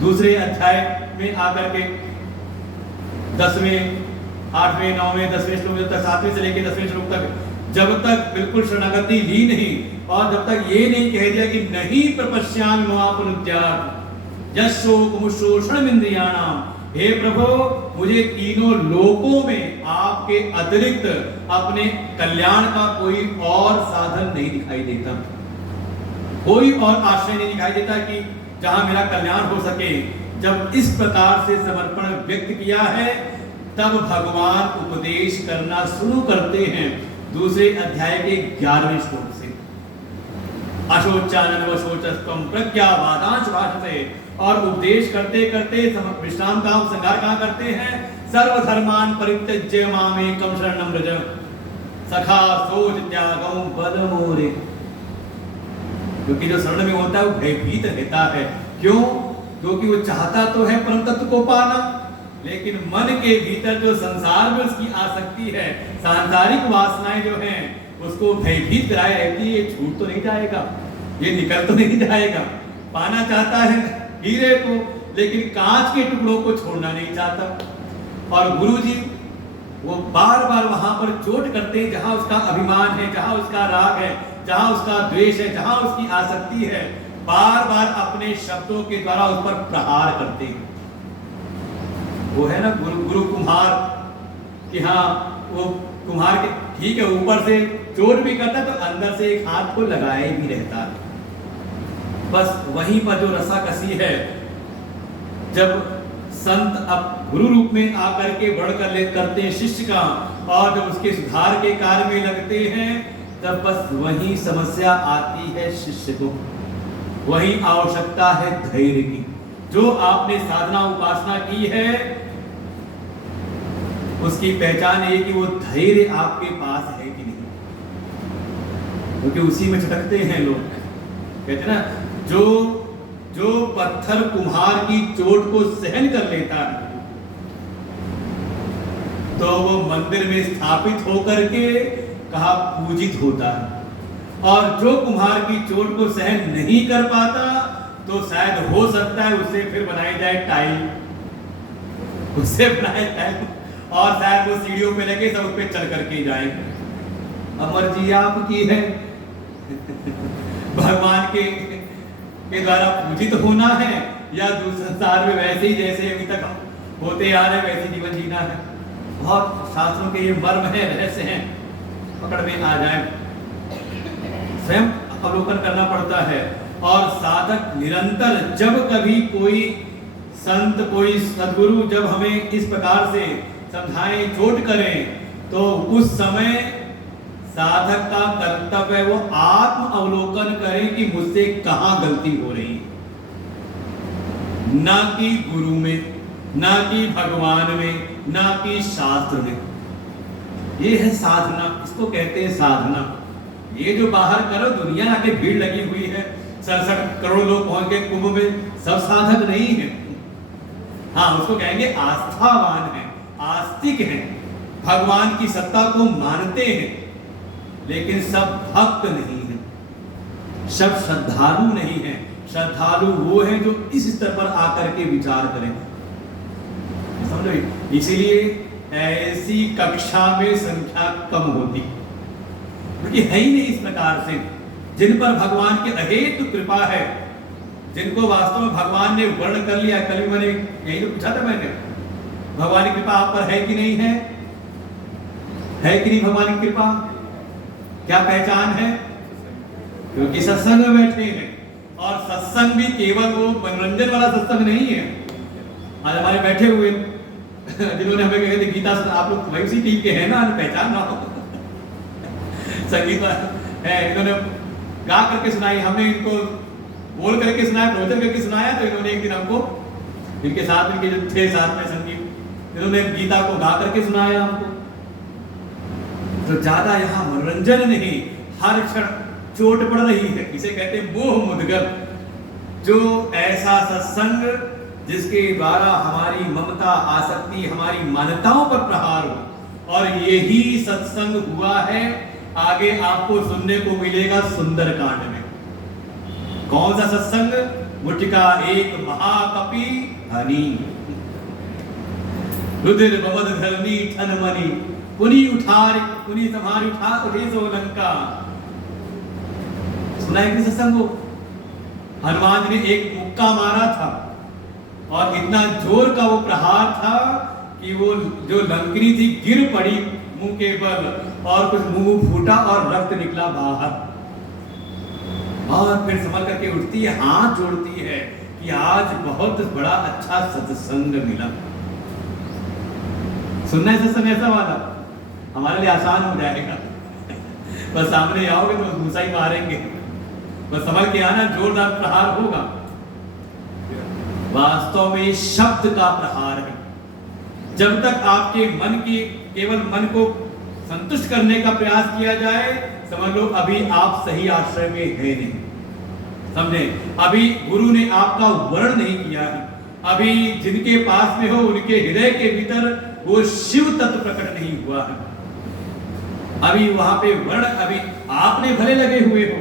दूसरे अध्याय में आकर के 10वें 8वें 9वें 10वें श्लोक तक, 7वें से लेकर 10वें श्लोक तक, जब तक बिल्कुल शरणागति ली नहीं और जब तक ये नहीं कह दिया कि नहीं प्रपश्यामि महापुनत्यात् यशोकमुशोषणम् इंद्रियाणाम, हे प्रभु मुझे तीनों लोकों में आपके अतिरिक्त अपने कल्याण का कोई और साधन नहीं दिखाई देता, कोई और आश्रय नहीं दिखाई देता कि जहां मेरा कल्याण हो सके। जब इस प्रकार से समर्पण व्यक्त किया है, तब भगवान उपदेश करना शुरू करते हैं दूसरे अध्याय के 11वें श्लोक से। अशोचानन वशोचस्त्वं प्रज्ञावादांश भाषते, और उपदेश करते करते विश्राम का उपसंहार कहां करते हैं, सर्वधर्मान परित्यज्य मामेकं शरणं व्रज सखा सोच त्यागं पद मोरे। क्योंकि जो शरण में होता है वो भयभीत रहता है, क्यों? क्योंकि वो चाहता तो है परम तत्व को पाना, लेकिन मन के भीतर जो संसार में उसकी आसक्ति है, सांसारिक वासनाएं जो हैं, उसको भयभीत कराए रहती है, ये छूट तो नहीं जाएगा, ये निकल तो नहीं जाएगा। पाना चाहता है हीरे को, लेकिन कांच के टुकड़ों को छोड़ना नहीं चाहता। और गुरुजी वो बार बार वहां पर चोट करते हैं, जहां उसका अभिमान है, जहां उसका राग है, जहां उसका द्वेष है, जहां उसकी आसक्ति है, बार बार अपने शब्दों के द्वारा उस पर प्रहार करते हैं। वो है ना गुरु कुम्हार कि हाँ, वो कुम्हार के ठीक है ऊपर से चोट भी करता है तो अंदर से एक हाथ को लगाए भी रहता है। बस वहीं पर जो रसाकसी है, जब संत अब गुरु रूप में आकर के बढ़कर करते हैं शिष्य का, और जब उसके सुधार के कार्य में लगते हैं, तब बस वही समस्या आती है शिष्य को, वही आवश्यकता है धैर्य की। जो आपने साधना उपासना की है, उसकी पहचान है कि वो धैर्य आपके पास है कि नहीं, क्योंकि उसी में छटकते हैं लोग। कहते हैं ना, जो पत्थर कुम्हार की चोट को सहन कर लेता है, तो वो मंदिर में स्थापित होकर के कहा पूजित होता है, और जो कुम्हार की चोट को सहन नहीं कर पाता, तो शायद हो सकता है उससे फिर बनाई जाए टाइल, उससे बनाए टाइल, और शायद वो सीढ़ियों पे लगे सब उस पे चढ़ करके जाए। अब मर्जी आपकी है भगवान के द्वारा पूजित होना है, या संसार में वैसे ही जैसे अभी तक हम होते आ रहे वैसे जीवन जीना है। बहुत शास्त्रों के ये मर्म है, रहस्य हैं, पकड़ में आ जाए, स्वयं अवलोकन करना पड़ता है। और साधक निरंतर, जब कभी कोई संत कोई सदगुरु जब हमें इस प्रकार से समझाएं, चोट करें, तो उस समय साधक का कर्तव्य है वो आत्म अवलोकन करें कि मुझसे कहां गलती हो रही है, ना कि गुरु में, ना कि भगवान में, ना कि शास्त्र में। ये है साधना, इसको कहते हैं साधना। ये जो बाहर करो दुनिया आके भीड़ लगी हुई है, 67 करोड़ लोग पहुंच गए कुंभ में, सब साधक नहीं है। हाँ, उसको कहेंगे आस्थावान है, आस्तिक है, भगवान की सत्ता को मानते हैं, लेकिन सब भक्त नहीं है, सब श्रद्धालु नहीं है। श्रद्धालु वो है जो इस स्तर पर आकर के विचार करें, समझ रहे? इसीलिए ऐसी कक्षा में संख्या कम होती, क्योंकि है ही नहीं इस प्रकार से जिन पर भगवान की अहेतु कृपा है, जिनको वास्तव में भगवान ने वर्ण कर लिया। कल भी मैंने यही तो पूछा था, मैंने भगवान की कृपा आप पर है कि नहीं है, है कि नहीं भगवान की कृपा? क्या पहचान है? क्योंकि सत्संग में बैठे हैं, और सत्संग भी केवल वो मनोरंजन वाला सत्संग नहीं है। आज हमारे बैठे हुए जिन्होंने हमें कहे थे गीता, आप लोग वैसी टीम के हैं ना, पहचान ना हो संगीत है, इन्होंने गा करके सुनाई, हमने इनको बोल करके सुनाया, प्रवचन करके सुनाया, तो इन्होंने एक दिन हमको इनके साथ इनके जो थे साथ में संगीत, इन्होंने गीता को गा करके सुनाया हमको। तो ज्यादा यहाँ मनोरंजन नहीं, हर क्षण चोट पड़ रही है, इसे कहते हैं मोह मुद्गल। जो ऐसा सत्संग जिसके द्वारा हमारी ममता, आसक्ति, हमारी मान्यताओं पर प्रहार हो, और यही सत्संग हुआ है आगे आपको सुनने को मिलेगा सुंदर कांड में। कौन सा सत्संग? मुटिका एक महाकपि धनी, रुधिर बमद धरनी ठन मनी, पुनी उठार पुनी तुम्हारी उठे सो लंका। सुना है कि सत्संग को हनुमान जी ने एक मुक्का मारा था और इतना जोर का वो प्रहार था कि वो जो लंकनी थी गिर पड़ी मुंह के बल, और कुछ मुंह फूटा और रक्त निकला बाहर, और फिर संभल करके उठती है, हाथ जोड़ती है कि आज बहुत बड़ा अच्छा सत्संग मिला। सुनना है सत्संग ऐसा वाला, हमारे लिए आसान हो जाएगा। बस सामने आओगे तो घूसा ही मारेंगे, बस संभल के आना, जोरदार प्रहार होगा। वास्तव में शब्द का प्रहार है। जब तक आपके मन की केवल मन को संतुष्ट करने का प्रयास किया जाए, समझ लो अभी आप सही आश्रय में है नहीं, समझे? अभी गुरु ने आपका वर्ण नहीं किया है। अभी जिनके पास में हो उनके हृदय के भीतर वो शिव तत्व प्रकट नहीं हुआ है। अभी वहां पे वर्ण, अभी आपने भले लगे हुए हो,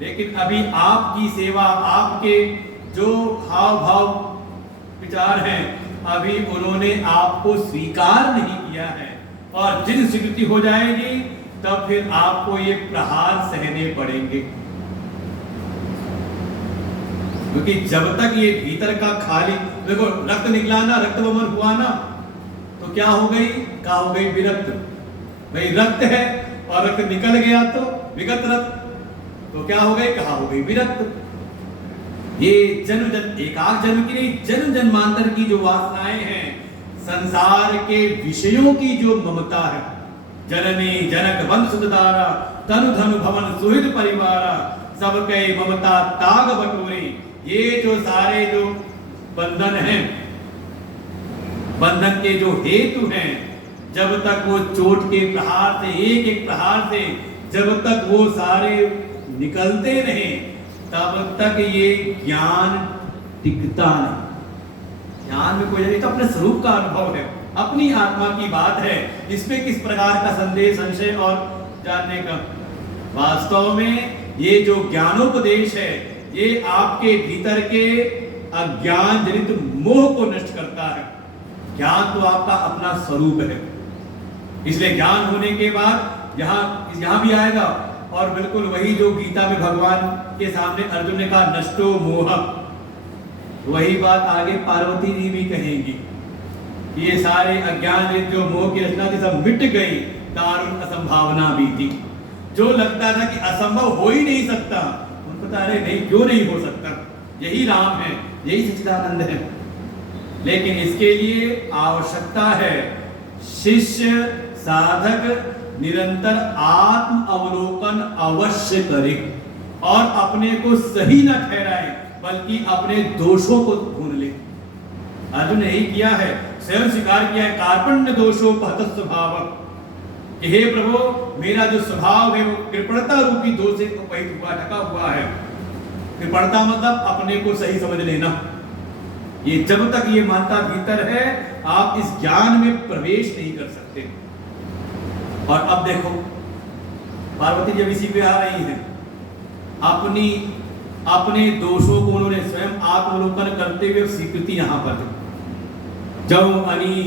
लेकिन अभी आपकी सेवा, आपके जो हाव भाव विचार हैं, अभी उन्होंने आपको स्वीकार नहीं किया है। और जिन स्वीकृति हो जाएगी तब फिर आपको ये प्रहार सहने पड़ेंगे, क्योंकि जब तक ये भीतर का खाली, देखो रक्त निकला ना, रक्त बमन हुआ ना, तो क्या हो गई? क्या हो गई? विरक्त। भाई रक्त है और रक्त निकल गया तो विगत रक्त, तो क्या हो गई? कहा हो गई विरक्त। ये जन्म एकाक जन्म की नहीं, जन्म जन्मांतर की जो वासनाएं हैं, संसार के विषयों की जो ममता है, जननी जनक वंश सुधारा, तनु धनु भवन सुहृद परिवारा, सबके ममता ताग बटोरी, ये जो सारे जो बंधन हैं, बंधन के जो हेतु हैं, जब तक वो चोट के प्रहार से, एक एक प्रहार से जब तक वो सारे निकलते नहीं, तब तक ये ज्ञान टिकता नहीं। ज्ञान में कोई नहीं, तो अपने स्वरूप का अनुभव है, अपनी आत्मा की बात है, इसमें किस प्रकार का संदेह, संशय और जानने का। वास्तव में ये जो ज्ञानोपदेश है, ये आपके भीतर के अज्ञान जनित मोह को नष्ट करता है। ज्ञान तो आपका अपना स्वरूप है, इसलिए ज्ञान होने के बाद यहाँ भी आएगा, और बिल्कुल वही जो गीता में भगवान के सामने अर्जुन ने कहा नष्टो मोह, वही बात आगे पार्वती जी भी कहेंगी कि ये सारे अज्ञान जो मोह की रचना थी सब मिट गई, दारुण असंभावना भी थी। जो लगता था कि असंभव हो ही नहीं सकता, उनको पता है नहीं, क्यों नहीं हो सकता, यही राम है, यही सच्चिदानंद है। लेकिन इसके लिए आवश्यकता है शिष्य साधक निरंतर आत्म अवलोकन अवश्य करे, और अपने को सही न ठहराए, बल्कि अपने दोषों को ढूंढ ले। अर्जुन ने यही किया है, स्वयं स्वीकार किया है, कार्पण्य दोषो पहत स्वभाव, कि हे प्रभु मेरा जो स्वभाव है वो कृपणता रूपी दोष से उपहित हुआ, ढका हुआ है। कृपणता मतलब अपने को सही समझ लेना। ये जब तक ये मानता भीतर है, आप इस ज्ञान में प्रवेश नहीं कर सकते। और अब देखो पार्वती जब इसी पे आ रही हैं, अपने दोषों को उन्होंने स्वयं आत्मलोकन करते हुए स्वीकृति यहाँ पर जब अनीह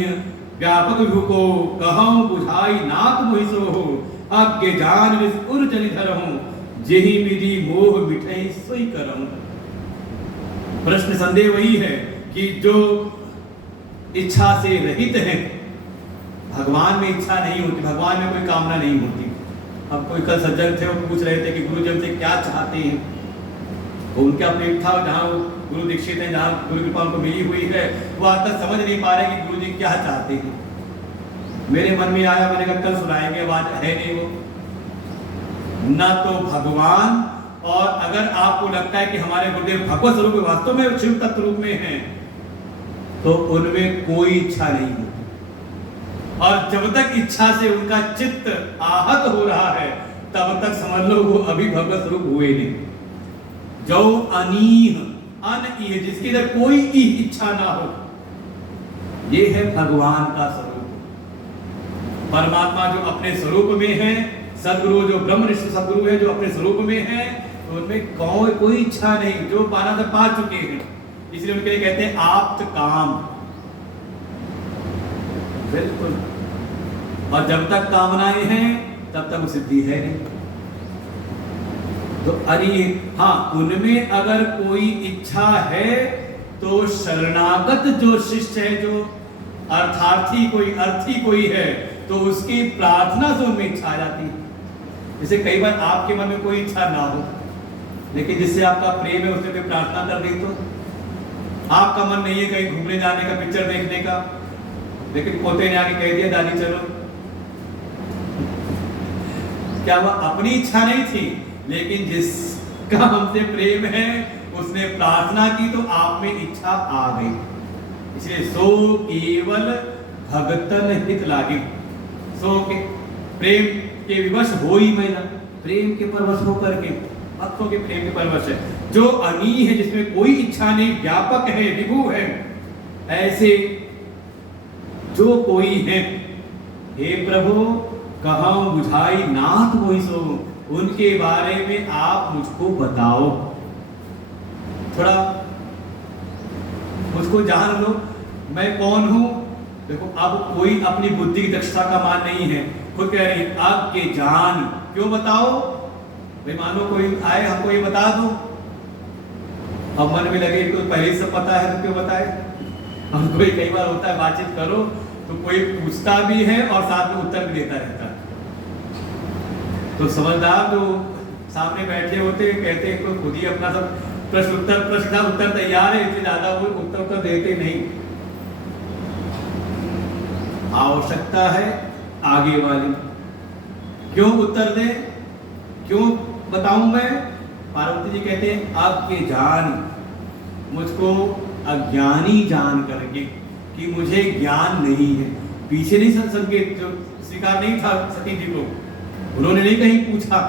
व्यापक भूको कहूं बुझाई नाक मोहिसो हो, अज्ञ जान विस्पुर जनिधर हूं, जेहि विधि मोह मिठई सोई करऊं। प्रश्न संदेह वही है कि जो इच्छा से रहित है, भगवान में इच्छा नहीं होती, भगवान में कोई कामना नहीं होती। अब कोई कल सज्जन थे, वो पूछ रहे थे कि गुरु जी हमसे क्या चाहते हैं, वो उनके अपने था, जहाँ गुरु दीक्षित हैं, जहाँ गुरु कृपा उनको मिली हुई है, वो आज तक समझ नहीं पा रहे कि गुरु जी क्या चाहते हैं। मेरे मन में आया, मैंने कहा कल सुनाएंगे, अब आज है नहीं वो, न तो भगवान, और अगर आपको लगता है कि हमारे गुरुदेव भगवत स्वरूप वास्तव में शिव तत्व रूप में हैं, तो उनमें कोई इच्छा नहीं होती। और जब तक इच्छा से उनका चित्त आहत हो रहा है तब तक समझ लो वो अभी भगवत स्वरूप हुए नहीं। जो अनीह जिसके अंदर कोई इच्छा ना हो, ये है भगवान का स्वरूप। परमात्मा जो अपने स्वरूप में है, सदगुरु जो ब्रह्मनिष्ठ सदगुरु है जो अपने स्वरूप में है, तो उनमें कोई इच्छा नहीं, जो पाना था पा चुके हैं, इसलिए उनके लिए कहते हैं आप्त काम। बिल्कुल। और जब तक कामनाएं हैं तब तक वो सिद्धि है नहीं। तो अरे हाँ, उनमें अगर कोई इच्छा है तो शरणागत जो शिष्य है, जो अर्थार्थी कोई है, तो उसकी प्रार्थना से उनमें इच्छा आ जाती है। जैसे कई बार आपके मन में कोई इच्छा ना हो, लेकिन जिससे आपका प्रेम है उसने कोई प्रार्थना कर दी, तो आपका मन नहीं है कहीं घूमने जाने का, पिक्चर देखने का, लेकिन पोते ने आके कह दिया दादी चलो। क्या वह अपनी इच्छा नहीं थी, लेकिन जिसका हमसे प्रेम है उसने प्रार्थना की तो आप में इच्छा आ गई। इसलिए सो केवल भगतन हित लागे, सो के प्रेम के विवश हो ही मैं ना, प्रेम के परवश होकर के, भक्तों के प्रेम के परवश है। जो अनी है, जिसमें कोई इच्छा नहीं, व्यापक है, विभु है, ऐसे जो कोई है, हे प्रभु कहां बुझाई नाथ मोहि सो, उनके बारे में आप मुझको बताओ, थोड़ा मुझको जान लो मैं कौन हूं। देखो अब कोई अपनी बुद्धि की दक्षता का मान नहीं है, खुद कह रही है आपके जान, क्यों बताओ भाई, मानो कोई आए हमको ये बता दो, अब मन में लगे इनको पहले से पता है तो क्यों बताए। और कोई कई बार होता है बातचीत करो तो कोई पूछता भी है और साथ में उत्तर भी देता रहता है, तो समझदार जो सामने बैठे होते कहते हैं कोई खुद ही अपना सब प्रश्न उत्तर तैयार है, इसलिए ज्यादा वो उत्तर देते नहीं। आवश्यकता है आगे वाली, क्यों उत्तर दे, क्यों बताऊं मैं। पार्वती जी कहते हैं आपके जान, मुझको अज्ञानी जान करके कि मुझे ज्ञान नहीं है। पीछे नहीं संकेत जो स्वीकार नहीं था सती जी को, उन्होंने नहीं कहीं पूछा,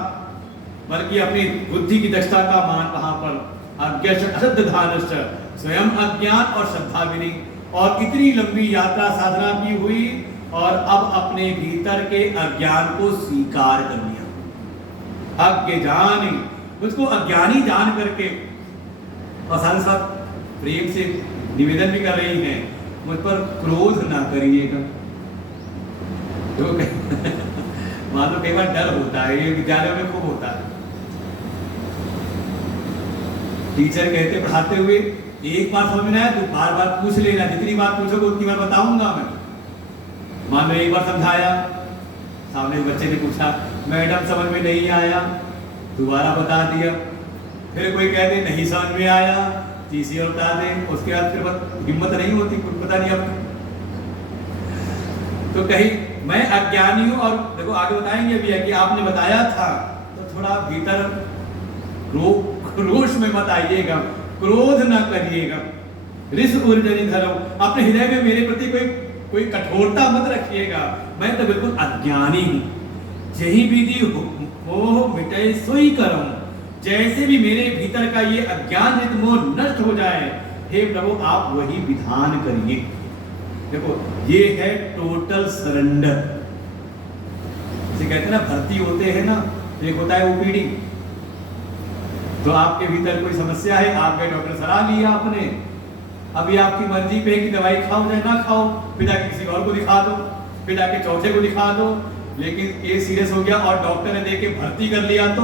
बल्कि अपनी बुद्धि की दक्षता का मान वहां पर अश्रद्धानश्च, स्वयं अज्ञान और श्रद्धा भी नहीं, और इतनी लंबी यात्रा साधना की हुई और अब अपने भीतर के अज्ञान को स्वीकार कर लिया। अज्ञ जान, उसको अज्ञानी जान करके, और साथ साथ प्रेम से निवेदन भी कर रही हैं, मुझ पर क्रोध ना करिएगा। तो मान लो कई बार डर होता है, ये विद्यालय में खूब होता है, टीचर कहते पढ़ाते हुए एक बार समझ में आया तो बार बार पूछ लेना, जितनी बार पूछोगे उतनी बार बताऊंगा मैं। मान लो एक बार समझाया, सामने बच्चे ने पूछा मैडम समझ में नहीं आया, दोबारा बता दिया, फिर कोई कहते नहीं समझ में आया, तीसरी और बता दे, उसके बाद फिर हिम्मत नहीं होती, कुछ पता नहीं अब। तो कहीं मैं अज्ञानी हूं, और देखो आगे बताएंगे भी है कि आपने बताया था, तो थोड़ा भीतर रोष में मत आइएगा, क्रोध ना करिएगा, रिस उर्जनी धरो, अपने हृदय में मेरे प्रति कोई कठोरता मत रखिएगा, मैं तो बिल्कुल अज्ञानी हूं। जही विधि मोह मिटे सोई करम, जैसे भी मेरे भीतर का ये अज्ञान मोह नष्ट हो जाए, हे प्रभु आप वही विधान करिए। देखो ये है टोटल सरेंडर। जैसे कहते हैं ना भर्ती होते हैं ना, एक होता है ओपीडी, तो आपके भीतर कोई समस्या है, आप गए डॉक्टर सलाह लिया आपने, अभी आपकी मर्जी पे कि दवाई खाओ चाहे ना खाओ, फिर जाके किसी और को दिखा दो, फिर जाके चौथे को दिखा दो, लेकिन केस सीरियस हो गया और डॉक्टर ने देके भर्ती कर लिया, तो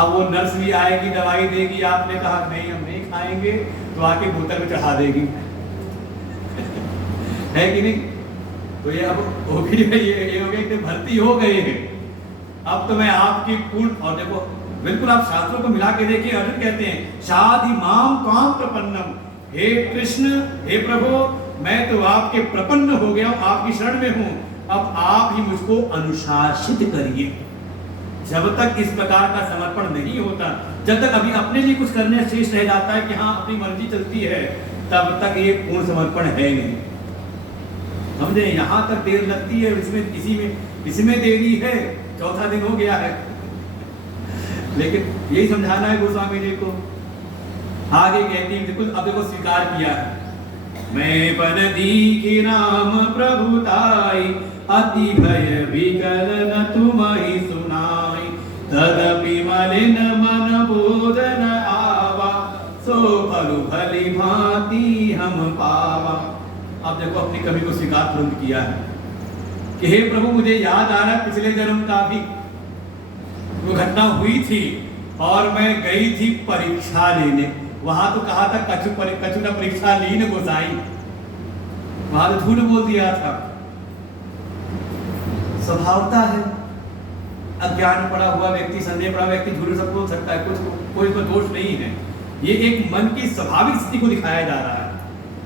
अब वो नर्स भी आएगी दवाई देगी, आपने कहा नहीं हम नहीं खाएंगे, तो आके बोतल में चढ़ा देगी है कि नहीं। तो ये अब ओपीडी में ये हो गया कि भर्ती हो गए हैं, अब तो मैं आपकी पूर्ण, और देखो बिल्कुल आप शास्त्रों को मिला के देखिए, अर्जुन कहते हैं शाधि माम काम प्रपन्नम, हे कृष्ण हे प्रभु मैं तो आपके प्रपन्न हो गया हूं, आपकी शरण में हूं, अब आप ही मुझको अनुशासित करिए। जब तक इस प्रकार का समर्पण नहीं होता, जब तक अभी अपने लिए कुछ करने शेष रह जाता है कि हाँ अपनी मर्जी चलती है, तब तक ये पूर्ण समर्पण है नहीं। समझे, यहाँ तक देर लगती है, इसमें देरी है, चौथा दिन हो गया है। लेकिन यही समझाना है गोस्वामी जी को। आगे कहती है, देखो अब देखो स्वीकार किया है, मैं पद दीखि राम प्रभुताई, अति भय विकल न तुम्हि सुनाई, तदपि मलिन मन बोध न आवा, सो फलु भली भांति हम पावा। अब देखो अपनी कमी को स्वीकार तुरंत किया है कि हे प्रभु, मुझे याद आ रहा है पिछले जन्म का भी वो घटना हुई थी, और मैं गई थी परीक्षा लेने। वहां तो कहा था कछु न परीक्षा लीन गोसाई, वहां तो झूठ बोल दिया था। स्वभावता है, अज्ञान पड़ा हुआ व्यक्ति, संदेह पड़ा व्यक्ति झूठ सब बोल सकता है, कोई दोष नहीं है। ये एक मन की स्वाभाविक स्थिति को दिखाया जा रहा है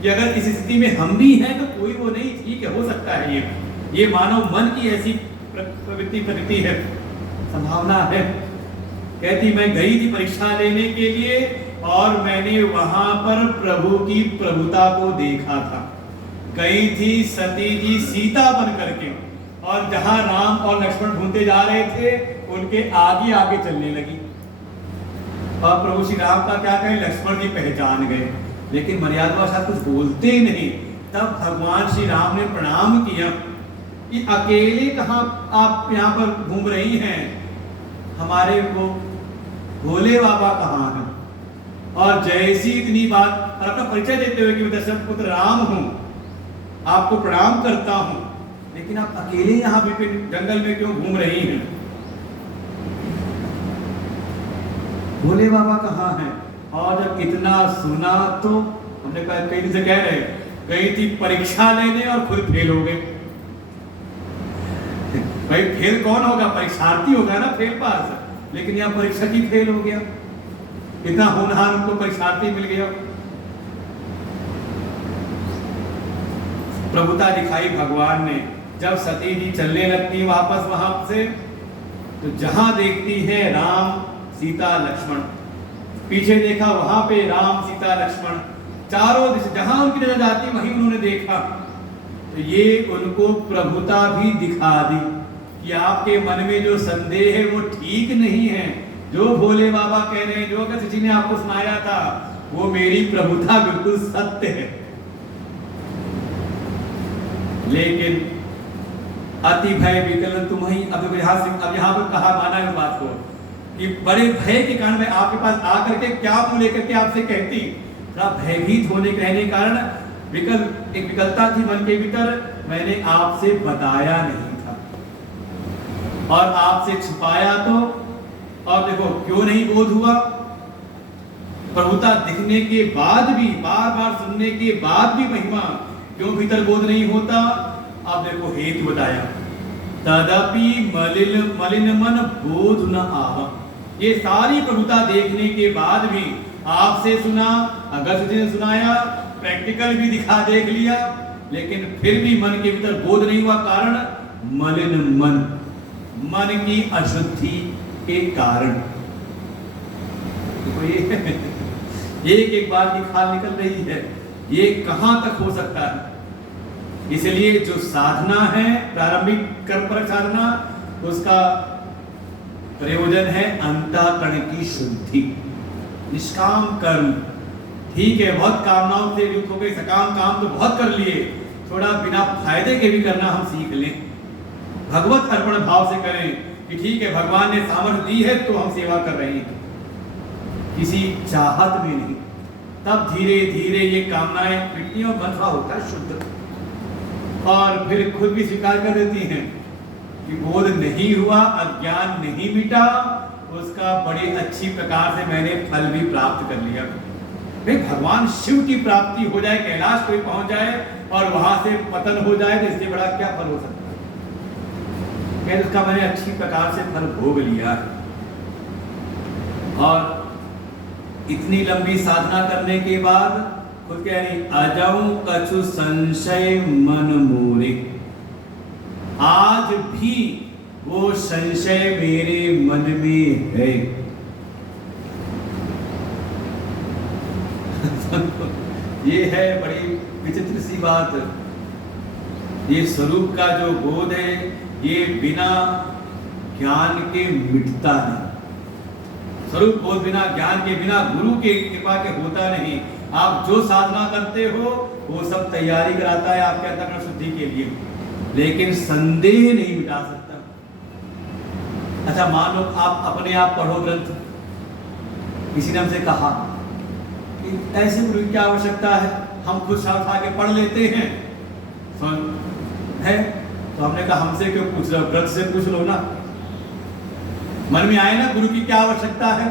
कि अगर इस स्थिति में हम भी हैं तो कोई वो नहीं, ठीक है, हो सकता है। ये मानव मन की ऐसी प्रवृत्ति है, संभावना है। कहती मैं गई थी परीक्षा लेने के लिए, और मैंने वहां पर प्रभु की प्रभुता को देखा था। गई थी सती जी सीता बन करके, और जहां राम और लक्ष्मण ढूंढते जा रहे थे, उनके आगे आगे चलने लगी। और प्रभु श्री राम का क्या कहें, लक्ष्मण जी पहचान गए, लेकिन मर्यादावशात कुछ बोलते ही नहीं। तब भगवान श्री राम ने प्रणाम किया कि अकेले कहाँ आप यहाँ पर घूम रही हैं, हमारे वो भोले बाबा कहाँ हैं। और जैसी इतनी बात, और अपना परिचय देते हुए कि मैं दशरथ पुत्र राम हूं, आपको प्रणाम करता हूं, लेकिन आप अकेले यहाँ पे जंगल में क्यों घूम रही हैं, भोले बाबा कहाँ हैं। और जब इतना सुना तो हमने कहा, कई दिन से कह रहे, गई थी परीक्षा लेने और खुद फेल हो गए। भाई फेल कौन होगा, परीक्षार्थी होगा ना, फेल पास, लेकिन यहाँ परीक्षा की फेल हो गया। इतना होनहार उनको परीक्षार्थी मिल गया। प्रभुता दिखाई भगवान ने। जब सती जी चलने लगती वापस वहां से, तो जहां देखती है राम सीता लक्ष्मण, पीछे देखा वहां पे राम सीता लक्ष्मण, चारों दिशा जहां उनकी नजर जाती वहीं उन्होंने देखा। तो ये उनको प्रभुता भी दिखा दी कि आपके मन में जो संदेह है वो ठीक नहीं है। जो भोले बाबा कह रहे हैं, जो किसी ने आपको सुनाया था, वो मेरी प्रभुता बिल्कुल सत्य है। लेकिन अति भय विकल तुम्हि, अब यहाँ पर कहा, माना इस बात को कि बड़े भय के कारण मैं आपके पास आकर के क्या मुंह लेकर के आपसे कहती, थोड़ा भयभीत होने के रहने कारण एक विकलता थी मन के भीतर, मैंने आपसे बताया नहीं था, और आपसे छुपाया तो। और देखो क्यों नहीं बोध हुआ, प्रभुता दिखने के बाद भी, बार बार सुनने के बाद भी महिमा क्यों भीतर बोध नहीं होता। अब देखो हेतु बताया, तदपि मलिन मन बोध न आवा। ये सारी प्रभुता देखने के बाद भी आपसे सुना, अगस्त जी ने सुनाया, प्रैक्टिकल भी दिखा देख लिया, लेकिन फिर भी मन के भीतर बोध नहीं हुआ। कारण मलिन मन की अशुद्धि के कारण। देखो ये एक बात की खाल निकल रही है, ये कहां तक हो सकता है। इसलिए जो साधना है, प्रारंभिक कर्म पर साधना, उसका प्रयोजन है अंतःकरण की शुद्धि, निष्काम कर्म। ठीक है, बहुत कामनाओं से युक्त हो गए, सकाम काम तो बहुत कर लिए, थोड़ा बिना फायदे के भी करना हम सीख लें, भगवत अर्पण भाव से करें कि ठीक है भगवान ने सामर्थ्य दी है तो हम सेवा कर रहे हैं, किसी चाहत में नहीं। तब धीरे धीरे ये कामनाएं मिटती और मन का होता है शुद्ध, और फिर खुद भी स्वीकार कर देती हैं कि बोध नहीं हुआ, अज्ञान नहीं मिटा, उसका बड़ी अच्छी प्रकार से मैंने फल भी प्राप्त कर लिया। भाई भगवान शिव की प्राप्ति हो जाए, कैलाश कोई पहुंच जाए और वहां से पतन हो जाए, तो इससे बड़ा क्या फल हो सकता है। उसका मैंने अच्छी प्रकार से फल भोग लिया है। और इतनी लंबी साधना करने के बाद खुद कह रही, अजऊ कछु संशय मन मोरे, आज भी वो संशय मेरे मन में है। ये है बड़ी विचित्र सी बात। ये स्वरूप का जो बोध है ये बिना ज्ञान के मिटता नहीं। स्वरूप बोध बिना ज्ञान के, बिना गुरु के कृपा के होता नहीं। आप जो साधना करते हो वो सब तैयारी कराता है आपके अंतःकरण शुद्धि के लिए, लेकिन संदेह नहीं मिटा सकता। अच्छा मान लो आप अपने आप पढ़ो ग्रंथ, किसी ने हमसे कहा कि ऐसे गुरु की क्या आवश्यकता है, हम खुद साथ उठा के पढ़ लेते हैं है, तो हमने कहा हमसे क्यों पूछ रहे हो, ग्रंथ से पूछ लो ना। मन में आया ना गुरु की क्या आवश्यकता है,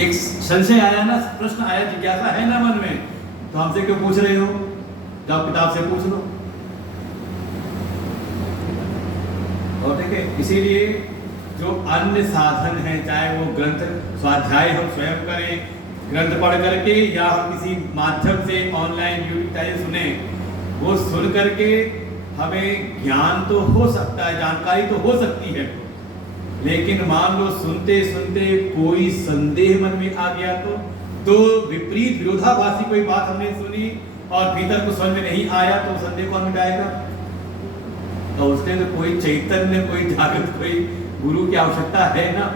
एक संशय आया ना, प्रश्न आया, जिज्ञासा है ना मन में, तो हमसे क्यों पूछ रहे हो, जाओ किताब से पूछ लो। और ठीक है, इसीलिए जो अन्य साधन है, चाहे वो ग्रंथ स्वाध्याय हम स्वयं करें ग्रंथ पढ़ करके, या हम किसी माध्यम से ऑनलाइन यूट्यूब सुने, वो सुन करके हमें ज्ञान तो हो सकता है, जानकारी तो हो सकती है, लेकिन मान लो सुनते सुनते कोई संदेह मन में आ गया तो विपरीत विरोधाभासी कोई बात हमने सुनी और भीतर को समझ में नहीं आया, तो संदेह कौन मिटाएगा? तो उसने तो कोई चैतन्य, कोई जागृत, कोई गुरु की आवश्यकता है ना।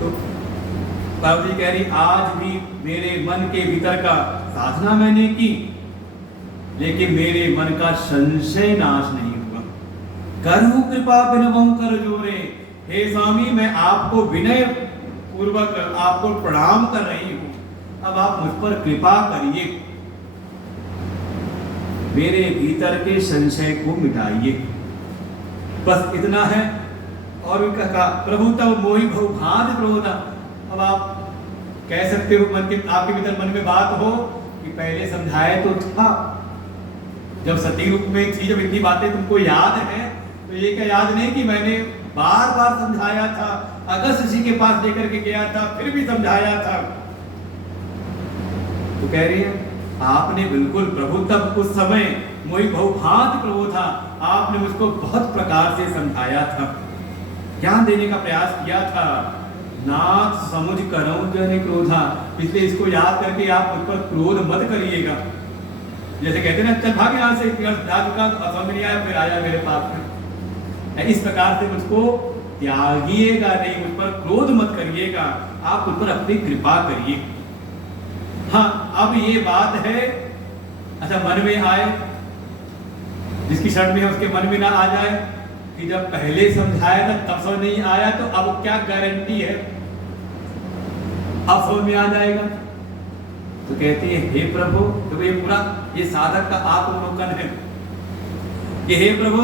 तो पार्वती कह रही आज भी मेरे मन के भीतर का साधना मैंने की, लेकिन मेरे मन का संशय नाश नहीं हुआ। करहु कृपा बिनवहु कर जोरे, हे स्वामी मैं आपको विनय पूर्वक आपको प्रणाम कर रही हूं, अब आप मुझ पर कृपा करिए, मेरे भीतर के संशय को मिटाइए, बस इतना है। और उनका कहा प्रभु तब मोहि भव भांति क्रोधा। अब आप कह सकते हो मन के, आपके भीतर मन में बात हो कि पहले समझाए तो था, जब सती रूप में थी, जब इतनी बातें तुमको याद है, तो ये क्या याद नहीं कि मैंने बार बार समझाया था, अगस्त ऋषि के पास लेकर के गया था, फिर भी समझाया था। तो कह रही है आपने बिल्कुल प्रभु तब उस समय मोहि बहुभांति प्रभु था, आपने मुझको बहुत प्रकार से समझाया था, ज्ञान देने का प्रयास किया था। नाथ समुझ करो जन क्रोधा, इसलिए इसको याद करके आप मुझ पर क्रोध मत करिएगा। जैसे कहते ना चल भाग यहाँ से, समझ नहीं आया फिर आया मेरे पास में, इस प्रकार से मुझको त्यागिएगा नहीं, मुझ पर क्रोध मत करिएगा, आप मुझ पर अपनी कृपा करिए। हाँ अब ये बात है, अच्छा मन में आए, जिसकी शरण में है उसके मन में ना आ जाए कि जब पहले समझाया था तब समझ नहीं आया, तो अब क्या गारंटी है अब समझ में आ जाएगा। तो कहती है हे प्रभु, तो ये पूरा ये साधक का आत्मलोकन है कि हे प्रभु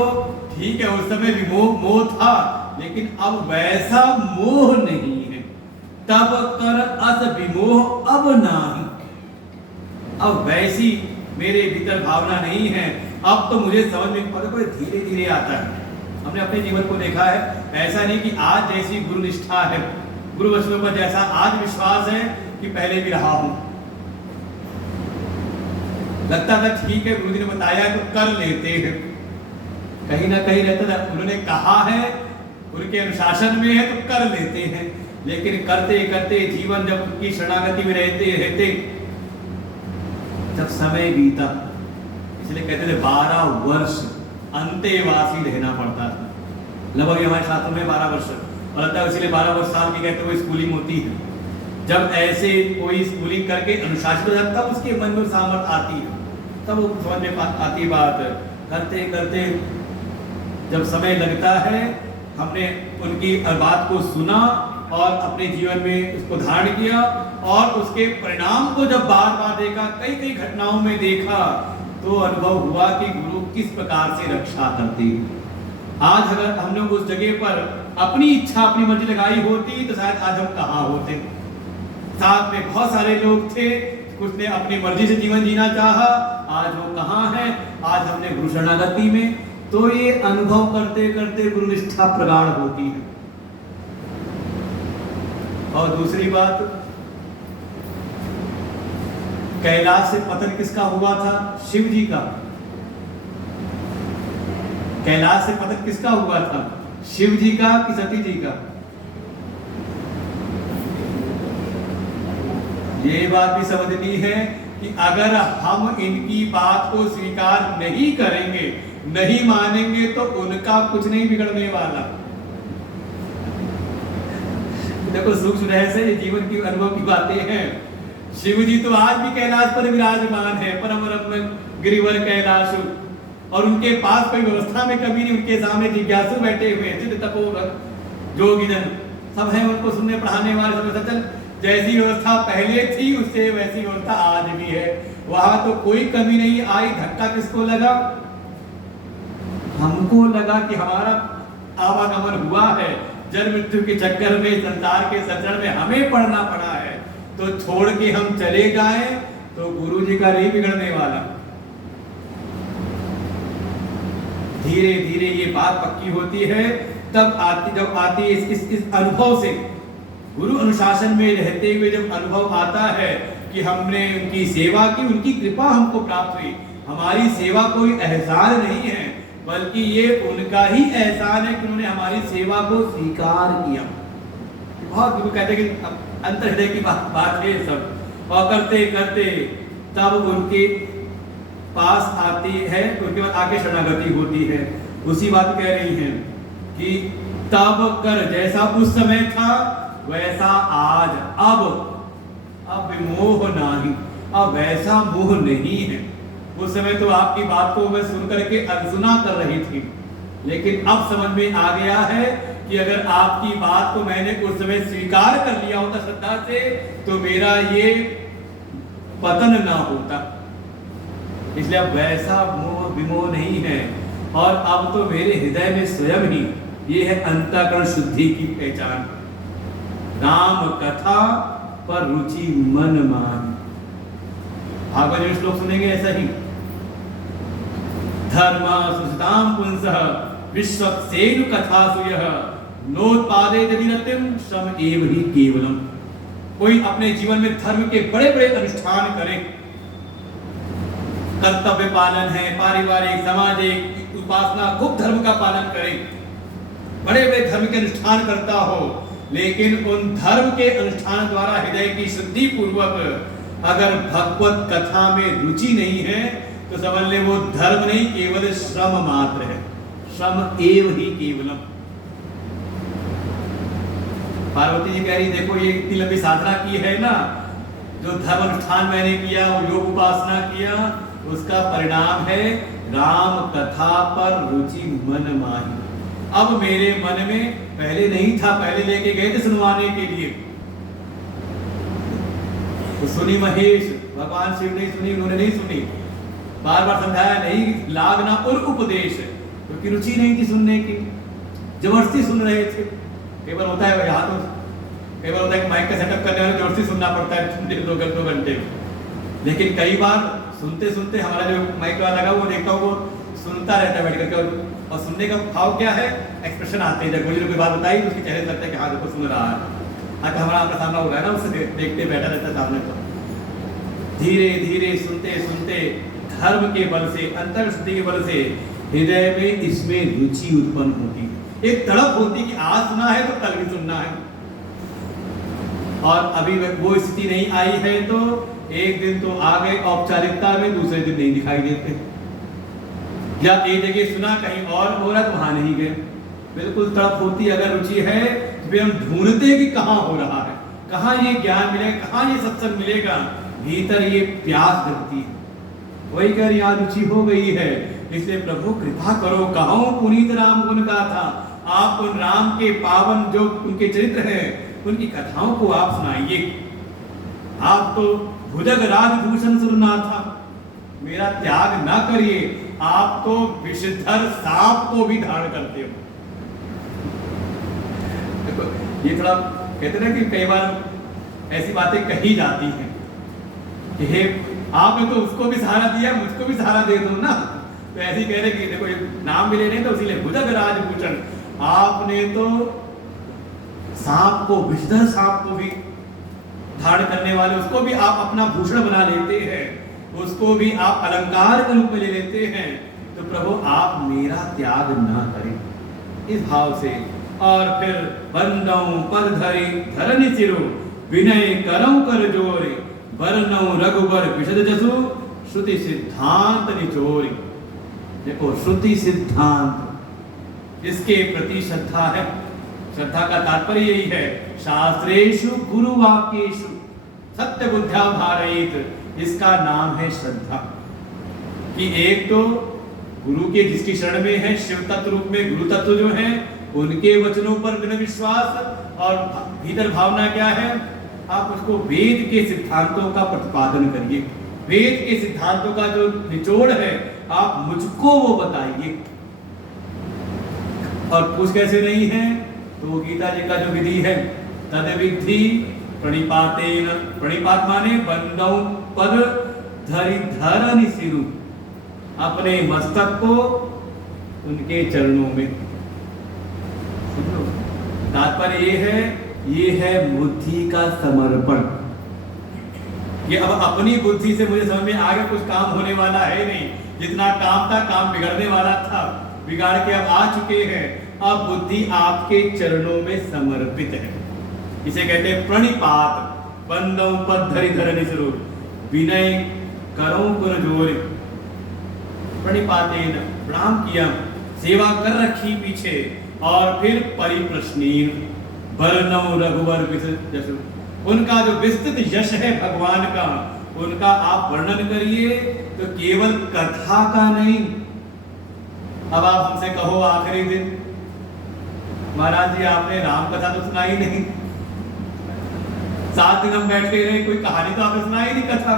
ठीक है उस समय विमोह मोह था, लेकिन अब वैसा मोह नहीं है, तब कर अस विमोह अब नहीं, अब वैसी मेरे भीतर भावना नहीं है, अब तो मुझे समझ में धीरे धीरे आता है। हमने अपने जीवन को देखा है, ऐसा नहीं कि आज जैसी गुरु निष्ठा है, गुरु वचनों पर जैसा आज विश्वास है कि पहले भी रहा हूं, लगता था ठीक है गुरु जी ने बताया तो कर लेते हैं, कहीं ना कहीं रहता था उन्होंने कहा है, उनके अनुशासन में है तो कर लेते हैं, लेकिन करते करते जीवन जब उनकी शरणागति में रहते रहते जब समय बीता, इसलिए कहते थे 12 वर्ष अंतेवासी रहना पड़ता था, लगभग हमारे शास्त्रों में 12 वर्ष, और लगता है इसलिए 12 वर्ष साल की कहते हुए स्कूलिंग होती है। जब ऐसे कोई स्कूलिंग करके अनुशासित हो जाता है, उसके मन में सामर्थ आती है, तब वो समझ में आती बात। करते करते जब समय लगता है, हमने उनकी बात को सुना और अपने जीवन में उसको धारण किया, और उसके परिणाम को जब बार बार देखा, कई कई घटनाओं में देखा, तो अनुभव हुआ कि गुरु किस प्रकार से रक्षा करते हैं। आज अगर हम लोग उस जगह पर अपनी इच्छा अपनी मर्जी लगाई होती तो शायद आज हम कहाँ होते। साथ में बहुत सारे लोग थे, कुछ ने अपनी मर्जी से जीवन जीना चाहा, आज वो कहाँ है, आज हमने गुरु शरणागति में, तो ये अनुभव करते करते गुरु निष्ठा प्रगाढ़ होती है। और दूसरी बात, कैलाश से पतन किसका हुआ था? शिव जी का। कैलाश से पतन किसका हुआ था? शिव जी का कि सती जी का? ये बात भी समझनी है कि अगर हम इनकी बात को स्वीकार नहीं करेंगे, नहीं मानेंगे, तो उनका कुछ नहीं बिगड़ने वाला। देखो सूक्ष्म रहस्य, ये जीवन की अनुभव की बातें हैं। शिव जी तो आज भी कैलाश पर विराजमान है, परम ब्रह्म गिरिवर कैलाश, और उनके पास कोई व्यवस्था में कभी नहीं। उनके सामने जिज्ञासु बैठे हुए हैं, सिद्ध तपोधन जोगिजन सब है, उनको सुनने पढ़ाने वाले सब। सचल जैसी व्यवस्था पहले थी उससे वैसी व्यवस्था आज भी है, वहां तो कोई कमी नहीं आई। धक्का किसको लगा? हमको लगा कि हमारा आवागमन हुआ है, जन्म मृत्यु के चक्कर में, संसार के सचरण में हमें पढ़ना पड़ा है, तो छोड़ के हम चले जाएं तो गुरु जी का नहीं बिगड़ने वाला। धीरे धीरे ये बात पक्की होती है, तब आती जब आती इस अनुभव से, गुरु अनुशासन में रहते हुए जब अनुभव आता है कि हमने उनकी सेवा की, उनकी कृपा हमको प्राप्त हुई। हमारी सेवा कोई एहसान नहीं है, बल्कि ये उनका ही एहसान है कि उन्होंने हमारी सेवा को स्वीकार किया। बहुत गुरु कहते हैं कि अंतर हृदय की बात है सब, और करते करते तब उनके पास आती है, उनके बाद आगे शरणागति होती है। उसी बात कह रही हैं कि तब कर जैसा उस समय था वैसा आज, अब विमोह नहीं, अब वैसा मोह नहीं है। उस समय तो आपकी बात को मैं सुन करके अनसुना कर रही थी, लेकिन अब समझ में आ गया है कि अगर आपकी बात को मैंने उस समय स्वीकार कर लिया होता श्रद्धा से, तो मेरा ये पतन ना होता। इसलिए अब वैसा मोह विमोह नहीं है, और अब तो मेरे हृदय में स्वयं ही ये है अंतःकरण शुद्धि की पहचान। राम कथा पर रुचि मन मान। भागवत में श्लोक सुनेंगे ऐसा ही, धर्म सुसताम पुंसः विश्वक्सेनु कथासु यः नोत्पादे यदिरतिम श्रम एव ही केवलम। कोई अपने जीवन में धर्म के बड़े बड़े अनुष्ठान करे, कर्तव्य पालन है, पारिवारिक सामाजिक उपासना, खूब धर्म का पालन करे, बड़े बड़े धर्म के अनुष्ठान करता हो, लेकिन उन धर्म के अनुष्ठान द्वारा हृदय की शुद्धि पूर्वक अगर भगवत कथा में रुचि नहीं है, तो समझ ले वो धर्म नहीं, केवल श्रम मात्र है। श्रम एव ही केवलम। पार्वती जी कह रही देखो ये इतनी लंबी साधना की है ना, जो धर्म अनुष्ठान मैंने किया, वो योग उपासना किया, उसका परिणाम है राम कथा पर रुचि मन माही। अब मेरे मन में पहले नहीं था, पहले लेके गए थे सुनवाने के लिए, तो सुनी महेश, भगवान शिव ने सुनी, उन्होंने नहीं सुनी, बार बार समझाया नहीं लागना और उपदेश, क्योंकि रुचि नहीं थी सुनने की, जबरदस्ती सुन रहे थे। केवल होता है यहाँ तो केवल होता है कि माइक का सेटअप करने वाले जबरदस्ती सुनना पड़ता है 2 घंटे, लेकिन कई बार सुनते सुनते हमारा जो माइक वाला लगा वो देखता हूँ वो सुनता रहता है बैठ करके, और सुनने का भाव क्या है, एक्सप्रेशन आते हैं। जब कोई कोई बात बताई तो उसके चेहरे से लगता है कि हाँ देखो सुन रहा है, आके हमारा आपका सामना हो रहा है ना, उससे देखते बैठा रहता है सामने पर। धीरे धीरे सुनते सुनते धर्म के बल से, अंतर शुद्धि के बल से हृदय में इसमें रुचि उत्पन्न होती, एक तड़प होती कि आज सुना है तो कल भी सुनना है। और अभी वो स्थिति नहीं आई है तो एक दिन तो आ गए औपचारिकता में, दूसरे दिन नहीं दिखाई देते, या एक जगह सुना कहीं और हो रहा तो वहां नहीं गए। बिल्कुल तड़प होती, अगर रुचि है तो फिर हम ढूंढते कि कहाँ हो रहा है, कहाँ ये ज्ञान मिलेगा, कहाँ ये सत्संग मिलेगा, भीतर ये प्यास जगती है। वही कह रही आज रुचि हो गई है, इसलिए प्रभु कृपा करो, कहो पुनीत राम गुण गाथा, आप उन राम के पावन जो उनके चरित्र हैं उनकी कथाओं को आप सुनाइए। आप तो भुजग राजभूषण सुरनाथा, मेरा त्याग ना करिए, आप तो विषधर सांप को भी धारण करते हो। देखो ये थोड़ा कहते ना कि कई बार ऐसी बातें कही जाती हैं कि हे आपने तो उसको भी सहारा दिया, मुझको भी सहारा दे दो ना, तो ऐसे ही कह रहे कि देखो ये नाम भी ले रहे हैं तो इसीलिए भुजग राजभूषण, आपने तो सांप को, विषधर सांप को भी धारण करने वाले, उसको भी आप अपना भूषण बना लेते हैं, उसको भी आप अलंकार के रूप में ले लेते हैं, तो प्रभु आप मेरा त्याग ना करें इस भाव से। और फिर बंदों पद धरे धरनि सिरो, विनय करऊं कर जोरे, वर्णौ रघुबर विशद जसु श्रुति सिद्धांत निचोरी। देखो श्रुति सिद्धांत, इसके प्रति श्रद्धा है। श्रद्धा का तात्पर्य यही है, शास्त्रेषु गुरुवाक्येषु सत्य बुद्ध्या धारयेत, इसका नाम है श्रद्धा। कि एक तो गुरु के जिसकी शरण में है, शिव तत्व रूप में गुरु तत्व जो है, उनके वचनों पर दृढ़ विश्वास, और भीतर भावना क्या है, आप उसको वेद के सिद्धांतों का प्रतिपादन करिए। वेद के सिद्धांतों का जो निचोड़ है, आप मुझको वो बताइए। और कुछ कैसे नहीं है, तो गीता जी का जो विधि है, तद विधि प्रणिपातेन, प्रणिपात माने बंदौ पद धरि धरनि सिरु, अपने मस्तक को उनके चरणों में। तात्पर्य ये है बुद्धि का समर्पण। ये अब अपनी बुद्धि से मुझे समझ में आ गया, कुछ काम होने वाला है नहीं। जितना काम था, काम बिगड़ने वाला था, बिगाड़ के अब आ चुके हैं। अब बुद्धि आपके चरणों में समर्पित है। इसे कहते हैं प्रणिपात, बंदौ पद धरि धरनि सिरु, विनय करो कर जोर। प्रणिपातेन, प्रणाम किया, सेवा कर रखी पीछे, और फिर परिप्रश्नीन, वर्णौ रघुवर विशद जसु, उनका जो विस्तृत यश है भगवान का, उनका आप वर्णन करिए। तो केवल कथा का नहीं। अब आप हमसे कहो आखिरी दिन, महाराज जी आपने राम कथा तो सुनाई नहीं, 7 दिन हम बैठे रहे, कोई कहानी तो आपने सुनाई नहीं, कथा।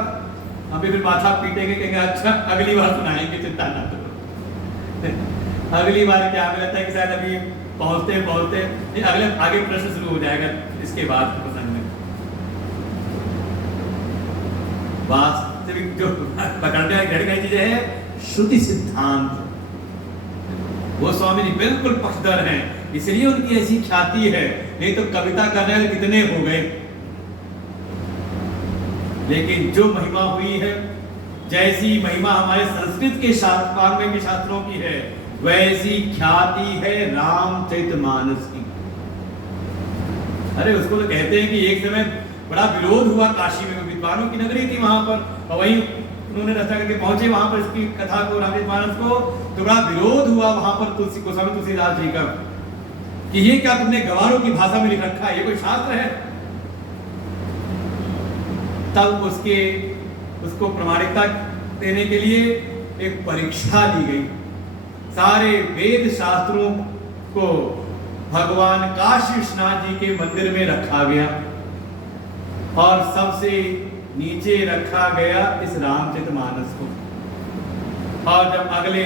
अभी फिर माथा पीटेंगे, कहेंगे अच्छा अगली बार सुनाएंगे, चिंता ना करो। अगली बार क्या हमें लगता है कि शायद अभी पहुंचते पहुंचते अगले आगे प्रश्न शुरू हो जाएगा इसके बाद प्रसंग में। वास्तविक जो पकड़ने वाली चीजें है, श्रुति सिद्धांत, वो स्वामी जी बिल्कुल पक्षधर हैं, इसलिए उनकी ऐसी ख्याति है। नहीं तो कविता करने वाले कितने हो गए। लेकिन जो महिमा हुई है, जैसी महिमा हमारे संस्कृत के वाङ्मय के शास्त्रों की है, वैसी ख्याति है रामचरितमानस की। अरे उसको तो कहते हैं कि एक समय बड़ा विरोध हुआ काशी में, विद्वानों की नगरी थी वहां पर, और वहीं उन्होंने रास्ता करके पहुंचे वहां पर इसकी कथा को, रामचरितमानस को। तो बड़ा विरोध हुआ वहां पर तुलसी गोस्वामी तुलसीदास जी का, कि ये क्या तुमने गवारों की भाषा में लिख रखा है, ये कोई शास्त्र है। तब उसको प्रमाणिकता देने के लिए एक परीक्षा ली गई। सारे वेद शास्त्रों को भगवान काशी विश्वनाथ जी के मंदिर में रखा गया, और सबसे नीचे रखा गया इस रामचरितमानस को। और जब अगले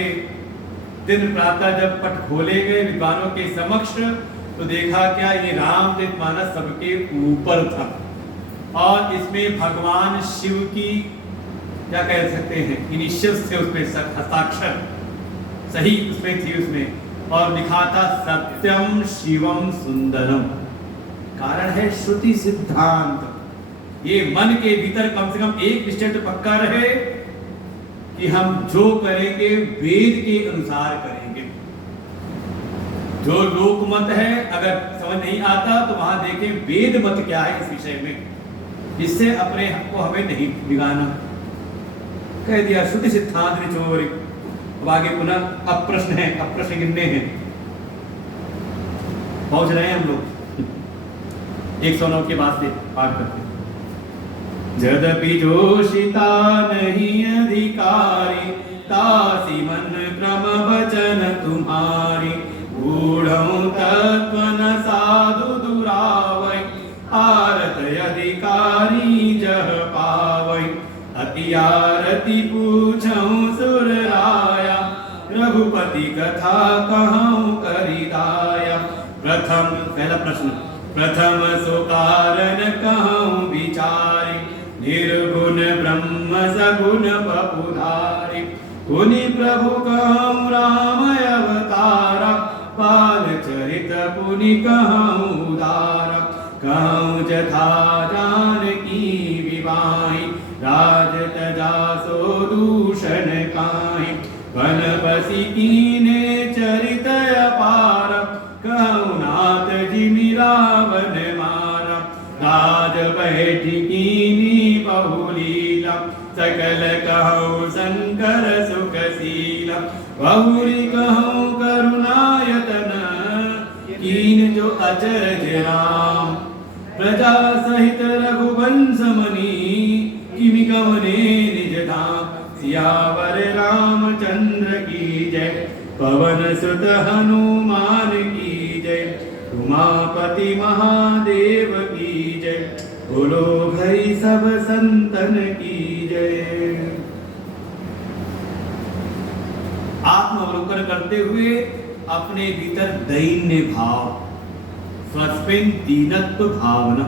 दिन प्रातः जब पट खोले गए विद्वानों के समक्ष, तो देखा क्या, ये रामचरितमानस सबके ऊपर था, और इसमें भगवान शिव की क्या कह सकते हैं, इनिशियल्स थे उसमें, हस्ताक्षर सही उसमें थी उसमें, और लिखा था सत्यम शिवम सुंदरम। कारण है श्रुति सिद्धांत। ये मन के भीतर कम से कम एक निश्चय तो पक्का रहे कि हम जो करेंगे वेद के अनुसार करेंगे। जो लोकमत है अगर समझ नहीं आता तो वहां देखें वेद मत क्या है इस विषय में, इससे अपने हक को हमें नहीं बिगाना। कह दिया श्रुति सिद्धांत निचोरी। अब आगे पुनः अब प्रश्न है, अब प्रश्न गिनने हैं, पहुंच रहे हैं हम लोग 109 के बाद से पाठ करते हैं। यद्यपि जोषिता नहीं अधिकारी, तासी मन क्रम वचन तुम्हारी, गूढ़ौ तत्व न साधु दुरावै, आरत अधिकारी जह पावै, अति आरती पूछौ सुर राया, रघुपति कथा कहूं करिदाया। प्रथम पहला प्रश्न, प्रथम सो कारण कहूं विचारी, निर्गुण ब्रह्म सगुण बपुधारी, पुनि प्रभु कहूं राम अवतारा, बाल चरित पुनि कहूं उदारा, कहूं जथा जानकी विवाहि, राज तजा सो दूषण काहि, वन बसी कीने चरित अपार, कहूं नाथ जिमि रावण मारा, राज बैठी कीनी बहुलीला सकल कहूँ शंकर सुखशीला बहुरी कहूँ करुणायतन कीन जो अचरज राम प्रजा सहित रघुवंश मनी किमि गवने निज धाम सियावर रामचंद्र की जय पवन सुत हनुमान की जय उमापति महादेव की जय बोलो भाई सब संतन की जय। आत्मावलोकन करते हुए अपने भीतर दैन्य भाव, स्वस्मिन् दीनत्व भावना,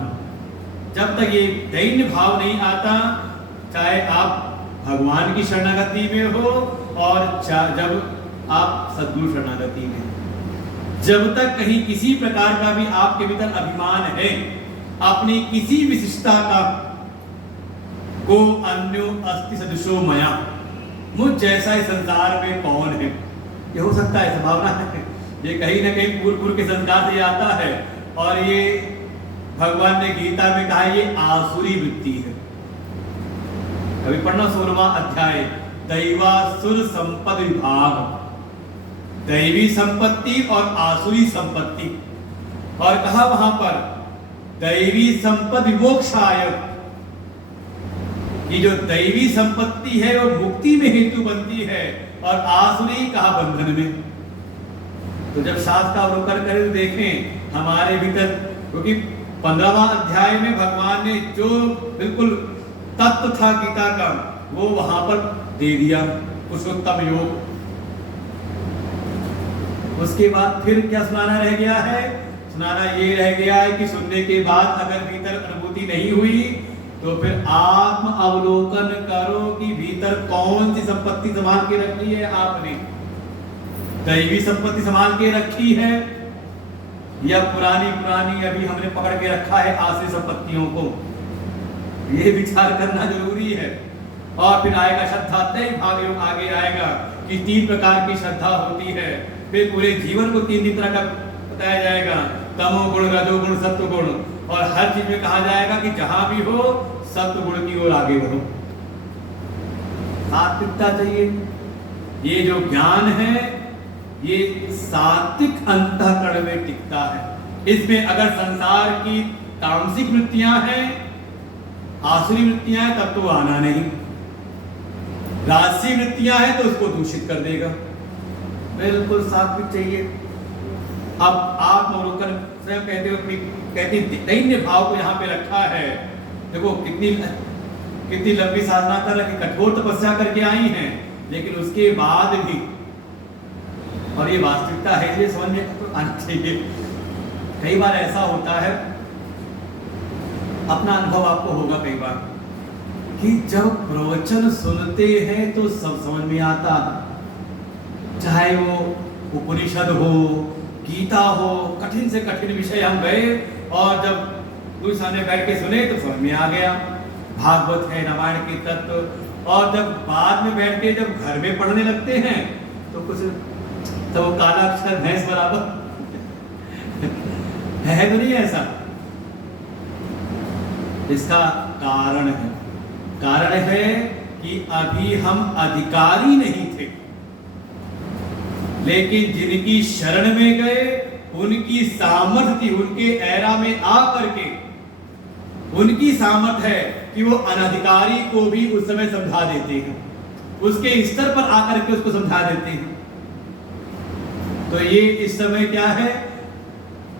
जब तक ये दैन्य भाव नहीं आता, चाहे आप भगवान की शरणागति में हो और जब आप सद्गुरु शरणागति में, जब तक कहीं किसी प्रकार का भी आपके भीतर अभिमान है अपनी किसी विशिष्टता का, को अन्यो अस्ति सदृशो मया, मुझ जैसा इस संसार में कौन है, ये हो सकता है, संभावना है, ये कहीं ना कहीं पूर्व के संस्कार से आता है। और ये भगवान ने गीता में कहा ये आसुरी वृत्ति है। अभी पढ़ना 16वां अध्याय, दैवासुर संपद विभाग, दैवी संपत्ति और आसुरी संपत्ति, और कहा वहां पर दैवी संपत्ति विमोक्षाय, कि जो दैवी संपत्ति है वो मुक्ति में हेतु बनती है, और आसुरी कहा बंधन में। तो जब शास्त्र का अवलोकन करें तो देखें हमारे भीतर, क्योंकि 15वां अध्याय में भगवान ने जो बिल्कुल तत्व था गीता का वो वहां पर दे दिया, पुरुषोत्तम योग। उसके बाद फिर क्या सुनाना रह गया है? सुनाना ये रह गया है कि सुनने के बाद अगर भीतर अनुभूति नहीं हुई तो फिर आत्म अवलोकन करो कि भीतर कौन सी संपत्ति संभाल के रखी है आपने। दैवी संपत्ति संभाल के रखी है या पुरानी अभी हमने पकड़ के रखा है आश्रित संपत्तियों को, ये विचार करना जरूरी है। और फिर आएगा श्रद्धा, तय भाग योग आगे आएगा कि 3 प्रकार की श्रद्धा होती है। फिर पूरे जीवन को 3 तरह का बताया जाएगा, तमोगुण, रजोगुण, सत्वगुण, और हर चीज में कहा जाएगा कि जहां भी हो सत्वगुण की ओर आगे बढ़ो, सात्विकता चाहिए। ये जो ज्ञान है ये सात्विक अंतःकरण में टिकता है। इसमें अगर संसार की तामसिक वृत्तियां हैं, आसुरी वृत्तियां हैं, तब तो आना नहीं। राजसी वृत्तियां हैं तो उसको दूषित कर देगा। बिल्कुल सात्विक चाहिए। अब आत्मावलोकन स्वयं कहते दैन्य भाव को यहाँ पे रखा है। देखो कितनी लंबी साधना कर रखी, कठोर तपस्या करके आई हैं, लेकिन उसके बाद भी, और ये वास्तविकता है, ये समझ में आना चाहिए। कई बार ऐसा होता है, अपना अनुभव आपको होगा कई बार, कि जब प्रवचन सुनते हैं तो सब समझ में आता है, चाहे वो उपनिषद हो, गीता हो, कठिन से कठिन विषय हम गए और जब कोई सामने बैठ के सुने तो समझ में आ गया। भागवत है, रामायण के तत्व, और जब बाद में बैठ के जब घर में पढ़ने लगते हैं तो कुछ तो वो काला अक्षर भैंस बराबर है तो नहीं ऐसा। इसका कारण है कि अभी हम अधिकारी नहीं थे, लेकिन जिनकी शरण में गए उनकी सामर्थ्य, उनके एरा में आ करके उनकी सामर्थ्य है कि वो अनधिकारी को भी उस समय समझा देते हैं, उसके स्तर पर आकर के उसको समझा देते हैं। तो ये इस समय क्या है,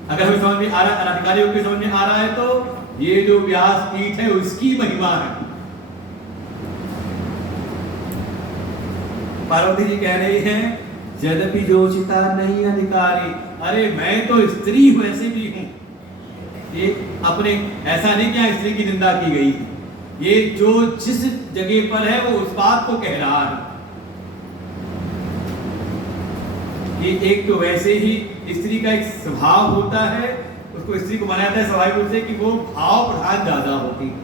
अगर हमें समझ में आ रहा है, अनधिकारियों के समझ में आ रहा है, तो ये जो व्यास पीठ है उसकी महिमा है। पार्वती जी कह रही हैं, यद्यपि जोशिता नहीं अधिकारी, अरे मैं तो स्त्री वैसे भी हूं। ये अपने ऐसा नहीं क्या स्त्री की निंदा की गई, ये जो जिस जगह पर है वो उस बात को कह रहा है। ये एक तो वैसे ही स्त्री का एक स्वभाव होता है, उसको स्त्री को माना जाता है स्वाभाविक रूप से कि वो भाव प्रधान ज्यादा होती है,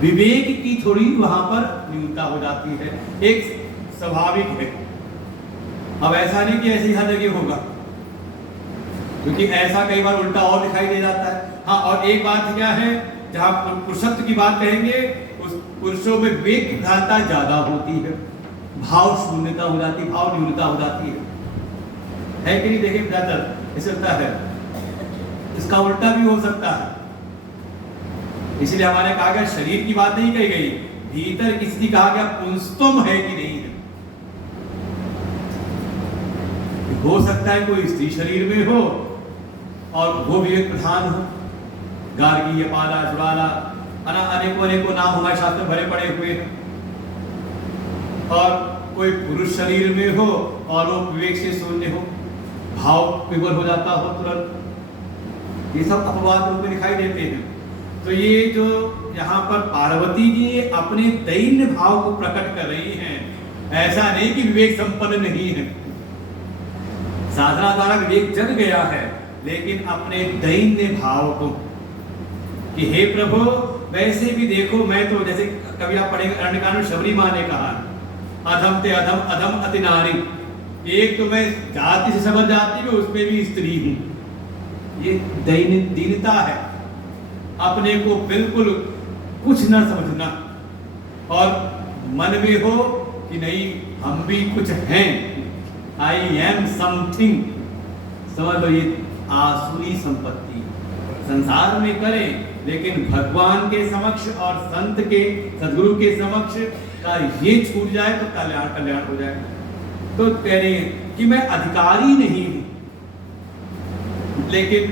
विवेक की थोड़ी वहां पर न्यूनता हो जाती है, एक स्वाभाविक है। अब ऐसा नहीं कि ऐसी हर जगह होगा, क्योंकि ऐसा कई बार उल्टा और दिखाई दे जाता है। हाँ, और एक बात क्या है, जहाँ पुरुषत्व की बात कहेंगे उस पुरुषों में विवेक की प्रधानता ज्यादा होती है, भाव शून्यता हो जाती है, भाव न्यूनता हो जाती है कि नहीं? देखिए ज्यादातर ऐसा लगता है, इसका उल्टा भी हो सकता है। इसलिए हमारे कहा गया शरीर की बात नहीं कही गई, भीतर किसी कहा गया पुंस्तम है कि नहीं है। हो सकता है कोई स्त्री शरीर में हो और वो विवेक प्रधान हो, गार्गी, पाला, जुड़ाला, अनेकों नाम हमारे शास्त्र में भरे पड़े हुए हैं। और कोई पुरुष शरीर में हो और वो विवेक से शून्य हो, भाव विवल हो जाता हो तुरंत। ये सब अपवाद रूप में दिखाई देते हैं। तो ये जो यहाँ पर पार्वती जी अपने दैन्य भाव को प्रकट कर रही हैं, ऐसा नहीं कि विवेक संपन्न नहीं है, साधना द्वारा विवेक जग गया है, लेकिन अपने दैन्य भाव को कि हे प्रभु वैसे भी देखो, मैं तो जैसे कभी आप पढ़ेंगे अरण्यकांड में शबरी माँ ने कहा, अधम ते अधम, अधम अति नारी, एक तो मैं जाति से समझ जाती हूँ, उसमें भी स्त्री हूँ। ये दीनता है, अपने को बिल्कुल कुछ न समझना और मन में हो कि नहीं हम भी कुछ हैं, आई एम समथिंग, समझ लो। ये आसुरी संपत्ति संसार में करें, लेकिन भगवान के समक्ष और संत के सदगुरु के समक्ष का ये छूट जाए तो कल्याण हो जाए। तो कह रहे हैं कि मैं अधिकारी नहीं हूं, लेकिन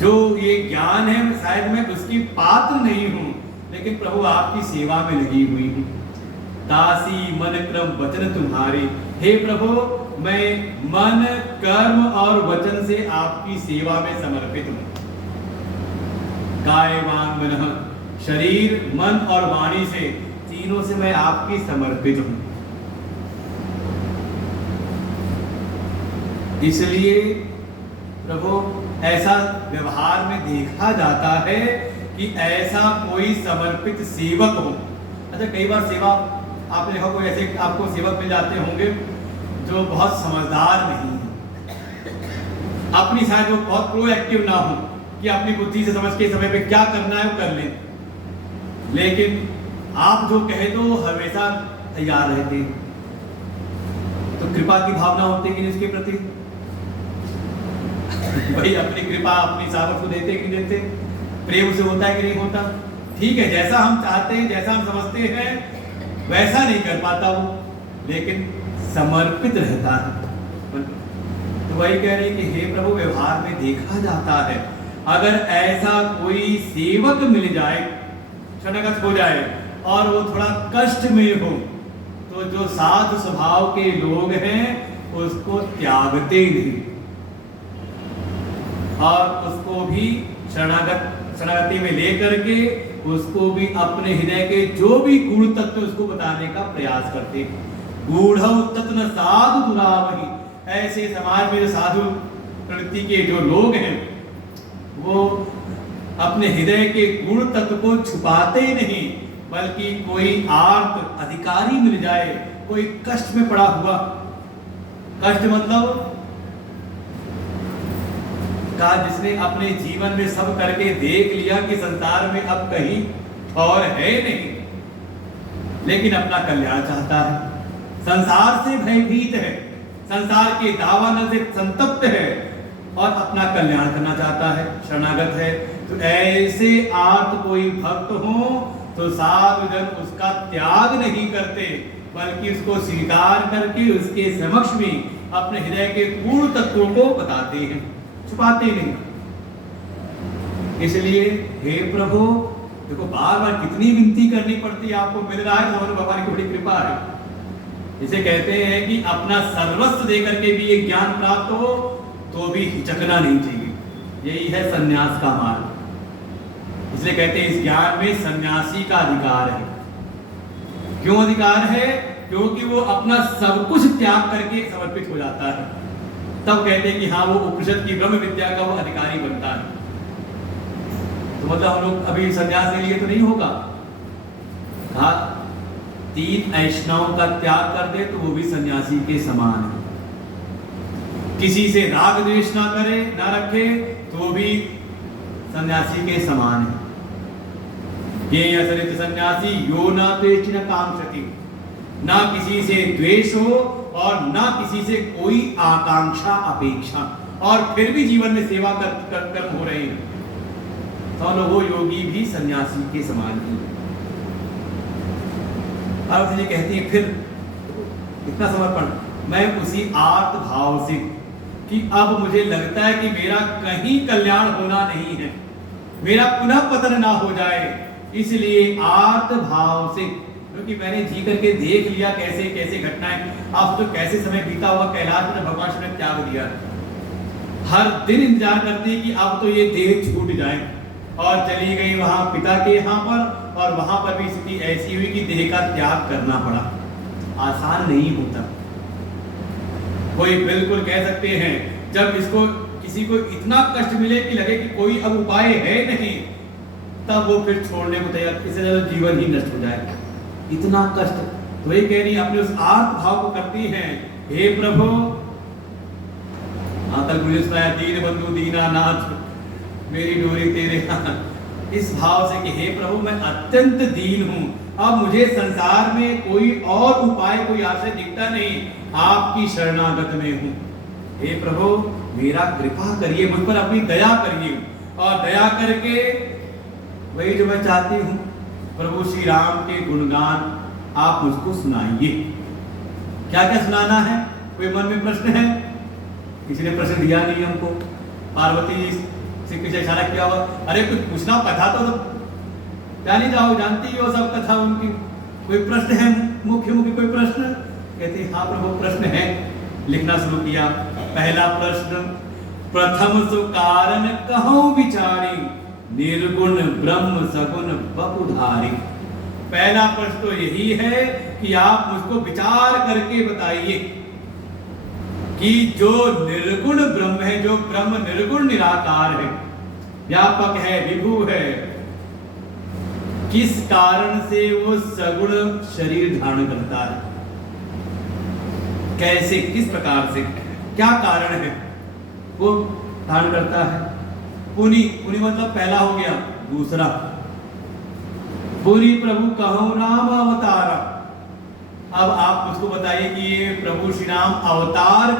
जो ये ज्ञान है शायद मैं उसकी पात्र नहीं हूं, लेकिन प्रभु आपकी सेवा में लगी हुई हूं। दासी मन क्रम वचन तुम्हारे, हे प्रभु मैं मन कर्म और वचन से आपकी सेवा में समर्पित हूं। काय वांग मन, शरीर मन और वाणी से, तीनों से मैं आपकी समर्पित हूं। इसलिए प्रभु ऐसा व्यवहार में देखा जाता है कि ऐसा कोई समर्पित सेवक हो। अच्छा, कई बार सेवा आपने देखा, कोई ऐसे आपको सेवक मिल जाते होंगे जो बहुत समझदार नहीं है, अपनी शायद वो बहुत प्रोएक्टिव ना हो कि अपनी बुद्धि से समझ के समय पे क्या करना है वो कर लें, लेकिन आप जो कहे तो हमेशा तैयार रहते हैं। तो कृपा की भावना होती है कि इसके प्रति भाई अपनी कृपा अपनी सामर्थ्य को देते कि नहीं देते, प्रेम से होता है कि नहीं होता। ठीक है, जैसा हम चाहते हैं, जैसा हम समझते हैं वैसा नहीं कर पाता वो, लेकिन समर्पित रहता है। तो वही कह रही कि हे प्रभु व्यवहार में देखा जाता है, अगर ऐसा कोई सेवक मिल जाए, शरणागत हो जाए और वो थोड़ा कष्ट में हो, तो जो साधु स्वभाव के लोग हैं उसको त्यागते नहीं और उसको भी शरणागति में लेकर के उसको भी अपने हृदय के जो भी गुण तत्व उसको बताने का प्रयास करते हैं। गूढ़ तत्व साधु दुरावही, ऐसे समाज में साधु प्रवृत्ति के जो लोग हैं वो अपने हृदय के गुण तत्व को छुपाते नहीं, बल्कि कोई आर्त अधिकारी मिल जाए, कोई कष्ट में पड़ा हुआ, कष्ट मतलब का जिसने अपने जीवन में सब करके देख लिया कि संसार में अब कहीं और है नहीं, लेकिन अपना कल्याण चाहता है, संसार से भयभीत है, संसार के दावानल से संतप्त है और अपना कल्याण करना चाहता है, शरणागत है। तो ऐसे आर्त कोई भक्त हो तो साधु जन उसका त्याग नहीं करते, बल्कि उसको स्वीकार करके उसके समक्ष में अपने हृदय के पूर्ण तत्वों को बताते हैं, छुपाते नहीं। इसलिए हे प्रभु, देखो बार बार कितनी विनती करनी पड़ती है, आपको मिल रहा है तो भगवान की बड़ी कृपा है। इसे कहते हैं कि अपना सर्वस्व देकर के भी एक ज्ञान प्राप्त हो तो भी हिचकना नहीं चाहिए, यही है सन्यास का मार्ग। इसलिए कहते हैं इस ज्ञान में सन्यासी का अधिकार है। क्यों अधिकार है? क्योंकि वो अपना सब कुछ त्याग करके समर्पित हो जाता है, तब कहते हैं कि हाँ वो उपनिषद की ब्रह्म विद्या का वो अधिकारी बनता है। तो मतलब हम लोग अभी सन्यास ले लिए तो नहीं होगा, कहा 3 ऐष्णाओं का त्याग कर दे तो वो भी सन्यासी के समान है। किसी से राग द्वेष ना करे, ना रखे, तो भी सन्यासी के समान है। ये असरित सन्यासी यो न द्वेष्टि न कांक्षति, ना किसी से द्वेष हो और ना किसी से कोई आकांक्षा अपेक्षा, और फिर भी जीवन में सेवा कर्म हो रहे हैं, तो वो योगी भी सन्यासी के समान ही। अब ये कहती है फिर इतना समर्पण, मैं उसी आर्त भाव से कि अब मुझे लगता है कि मेरा कहीं कल्याण होना नहीं है, मेरा पुनः पतन ना हो जाए, इसलिए आर्त भाव से, क्योंकि मैंने जी करके देख लिया कैसे कैसे घटनाएं, अब तो कैसे समय बीता हुआ कैलाश में भगवान ने त्याग दिया, हर दिन इंतजार करती है कि अब तो ये देह छूट जाए, और चली गई वहां पिता के यहाँ पर, और वहां पर भी स्थिति ऐसी हुई कि देह का त्याग करना पड़ा। आसान नहीं होता। कोई बिल्कुल कह सकते हैं जब इसको किसी को इतना कष्ट मिले कि लगे कि कोई अब उपाय है नहीं, तब वो फिर छोड़ने को तैयार, इससे ज्यादा जीवन ही नष्ट हो जाए, इतना कष्ट। तो ये कह रही अपने उस आर्त भाव को करती हैं, हे प्रभु, दीन बंधु दीनानाथ मेरी डोरी तेरे हाथ, इस भाव से कि हे प्रभु मैं अत्यंत दीन हूं, अब मुझे संसार में कोई और उपाय कोई आश्रय दिखता नहीं, आपकी शरणागत में हूं, हे प्रभु मेरा कृपा करिए, मुझ पर अपनी दया करिए, और दया करके वही जो मैं चाहती हूं, प्रभु श्री राम के गुणगान आप मुझको सुनाइए। क्या क्या सुनाना है? कोई मन में प्रश्न है? किसी ने प्रश्न दिया नहीं हमको, पार्वती जी से कुछ इशारा किया हुआ, अरे कुछ पूछना कथा तो जानी जाओ, जानती हो सब कथा उनकी, कोई प्रश्न है मुख्य मुख्य कोई प्रश्न? कहते हाँ प्रभु प्रश्न है। लिखना शुरू किया। पहला प्रश्न, प्रथम सु कारण कहूं विचारी, निर्गुण ब्रह्म सगुण बपुधारी। पहला प्रश्न तो यही है कि आप मुझको विचार करके बताइए कि जो निर्गुण ब्रह्म है, जो ब्रह्म निर्गुण निराकार है, व्यापक है, विभु है, किस कारण से वो सगुण शरीर धारण करता है, कैसे, किस प्रकार से, क्या कारण है वो धारण करता है। पुनि, पुनि मतलब पहला हो गया। दूसरा, पुनि प्रभु कहो राम अवतार। अब आप मुझको बताइए कि ये प्रभु श्री राम अवतार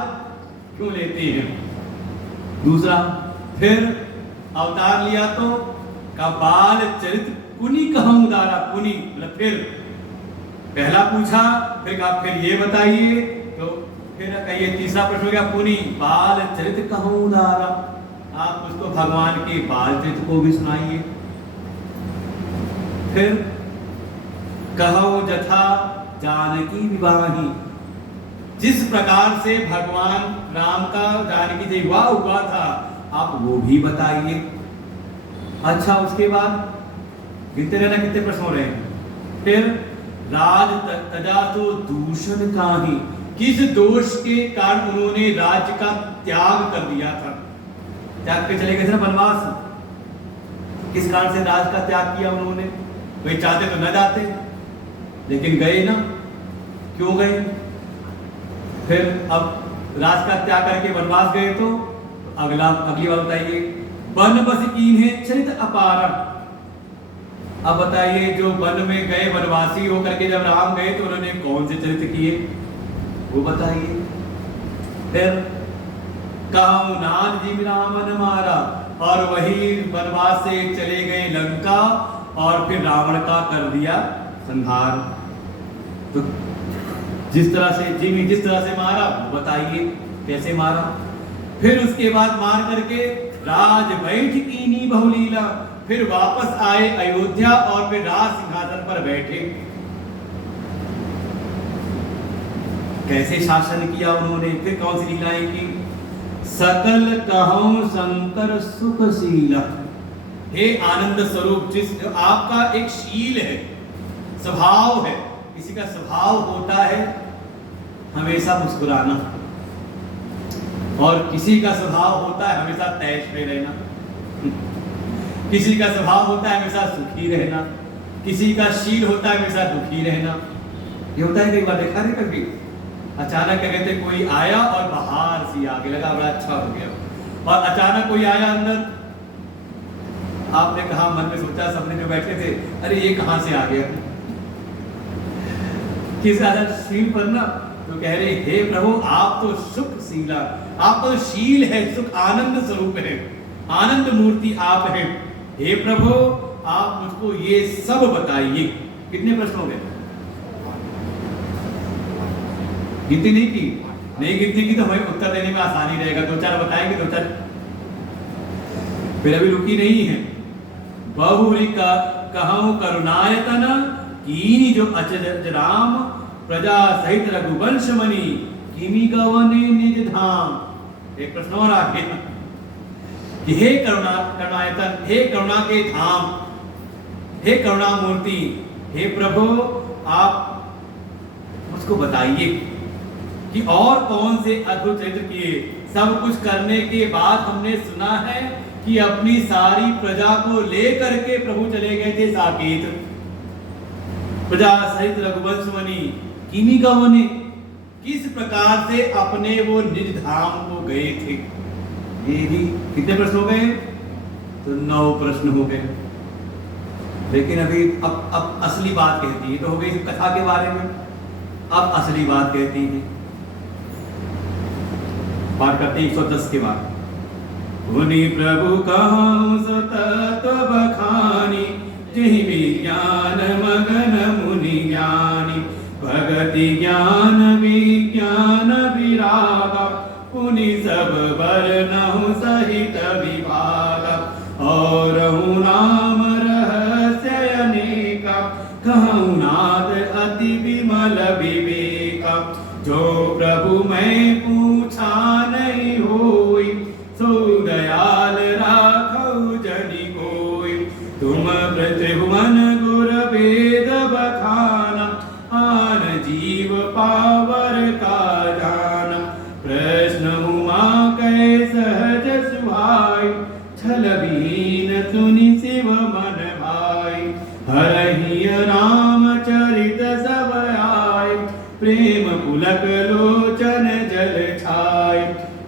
क्यों लेते हैं। दूसरा, फिर अवतार लिया तो कपाल चरित पुनि कहूं उदारा। पुनि मतलब फिर, पहला पूछा, फिर कहा फिर ये बताइए, तो फिर कहिए तीसरा प्रश्न हो गया, पुनि बाल चरित कहूं उदारा। आप उसको भगवान के बाल चरित को भी सुनाइए। फिर कहो जथा जानकी विवाही, जिस प्रकार से भगवान राम का जानकी से विवाह हुआ था आप वो भी बताइए। अच्छा, उसके बाद गिनते रहना कितने प्रश्न हो रहे हैं। फिर राज तजा तो दूषण काहि, किस दोष के कारण उन्होंने राज्य का त्याग कर दिया था। त्याग के चले गए थे ना वनवास, किस कारण से राज का त्याग किया उन्होंने। वे चाहते तो न जाते, लेकिन गए ना, क्यों गए। फिर अब राज का त्याग करके वनवास गए, तो अगली बात बताइए, वन बस कीन्हे चरित अपार। अब बताइए जो वन में गए वनवासी होकर के जब राम गए तो उन्होंने कौन से चरित्र किए वो बताइए। फिर कहूं नाथ जी रावण मारा, और वही वनवास से चले गए लंका, और फिर रावण का कर दिया संहार। तो जिस तरह से मारा वो बताइए कैसे मारा। फिर उसके बाद मार करके राज बैठ कीनी बहुलीला, फिर वापस आए अयोध्या और फिर राज सिंहासन पर बैठे। कैसे शासन किया उन्होंने, फिर कौन सी लीलाएं की। सकल कहूं शंकर सुखशीला, हे आनंद स्वरूप, जिस आपका एक शील है, स्वभाव है, किसी का स्वभाव होता है हमेशा मुस्कुराना, और किसी का स्वभाव होता है हमेशा तैश में रहना, किसी का स्वभाव होता है हमेशा सुखी रहना, किसी का शील होता है हमेशा दुखी रहना। ये होता है, कई बार देखा नहीं कभी, अचानक क्या कहते कोई आया और बाहर सी आगे लगा, बड़ा अच्छा हो गया, और अचानक कोई आया अंदर आपने कहा, मन में सोचा, सबने जो बैठे थे, अरे ये कहां से आ गया किस आदर्शशील पर ना, तो कह रहे हे प्रभु आप तो सुखशीला, आप तो शील है, सुख आनंद स्वरूप है, आनंद मूर्ति आप हैं। हे प्रभु आप मुझको ये सब बताइए। कितने प्रश्न हो गए? गिनती नहीं की? नहीं गिनती की तो हमें उत्तर देने में आसानी रहेगा। दो चार बताएंगे, दो चार फिर अभी रुकी नहीं है। बहुरी का कहूं करुणायतन कीनी जो अचरज राम प्रजा सहित रघुवंश मणि किमी गवने निज धाम। एक प्रश्न और आ गया कि हे करुणायतन, हे करुणा के धाम, हे करुणा मूर्ति, हे प्रभु आप मुझको बताइए कि और कौन से अद्भुत चरित्र किए। सब कुछ करने के बाद हमने सुना है कि अपनी सारी प्रजा को लेकर के प्रभु चले गए थे साकेत, प्रजा सहित रघुवंश मणि किमी गवने, किस प्रकार से अपने वो निज धाम को गए थे। ये भी कितने प्रश्न हो गए? तो 9 प्रश्न हो गए। लेकिन अभी अब असली बात कहती है, तो हो गई कथा के बारे में, अब असली बात कहती है। बात करते 110 के बाद। मुनि प्रभु कहूं सतत बखानी, जिहि विज्ञान मगन मुनि ज्ञानी, भगति ज्ञान विज्ञान विरागा, पुनि सब बरनहु सहित विभागा, और नाम रहस्य अनेका, कहूं नाद अति विमल विवेका, जो प्रभु मैं पूछा नहीं होई, सो दयाल राखौ जनि कोई, तुम त्रिभुवन गुर वेद बखाना, आन जीव पावर का जाना, प्रश्न उमा कै सहज सुहाई, छल विहीन सुनि शिव मन भाई, हरहि राम चरित सब आय, प्रेम पुलक लोचन जल छाय,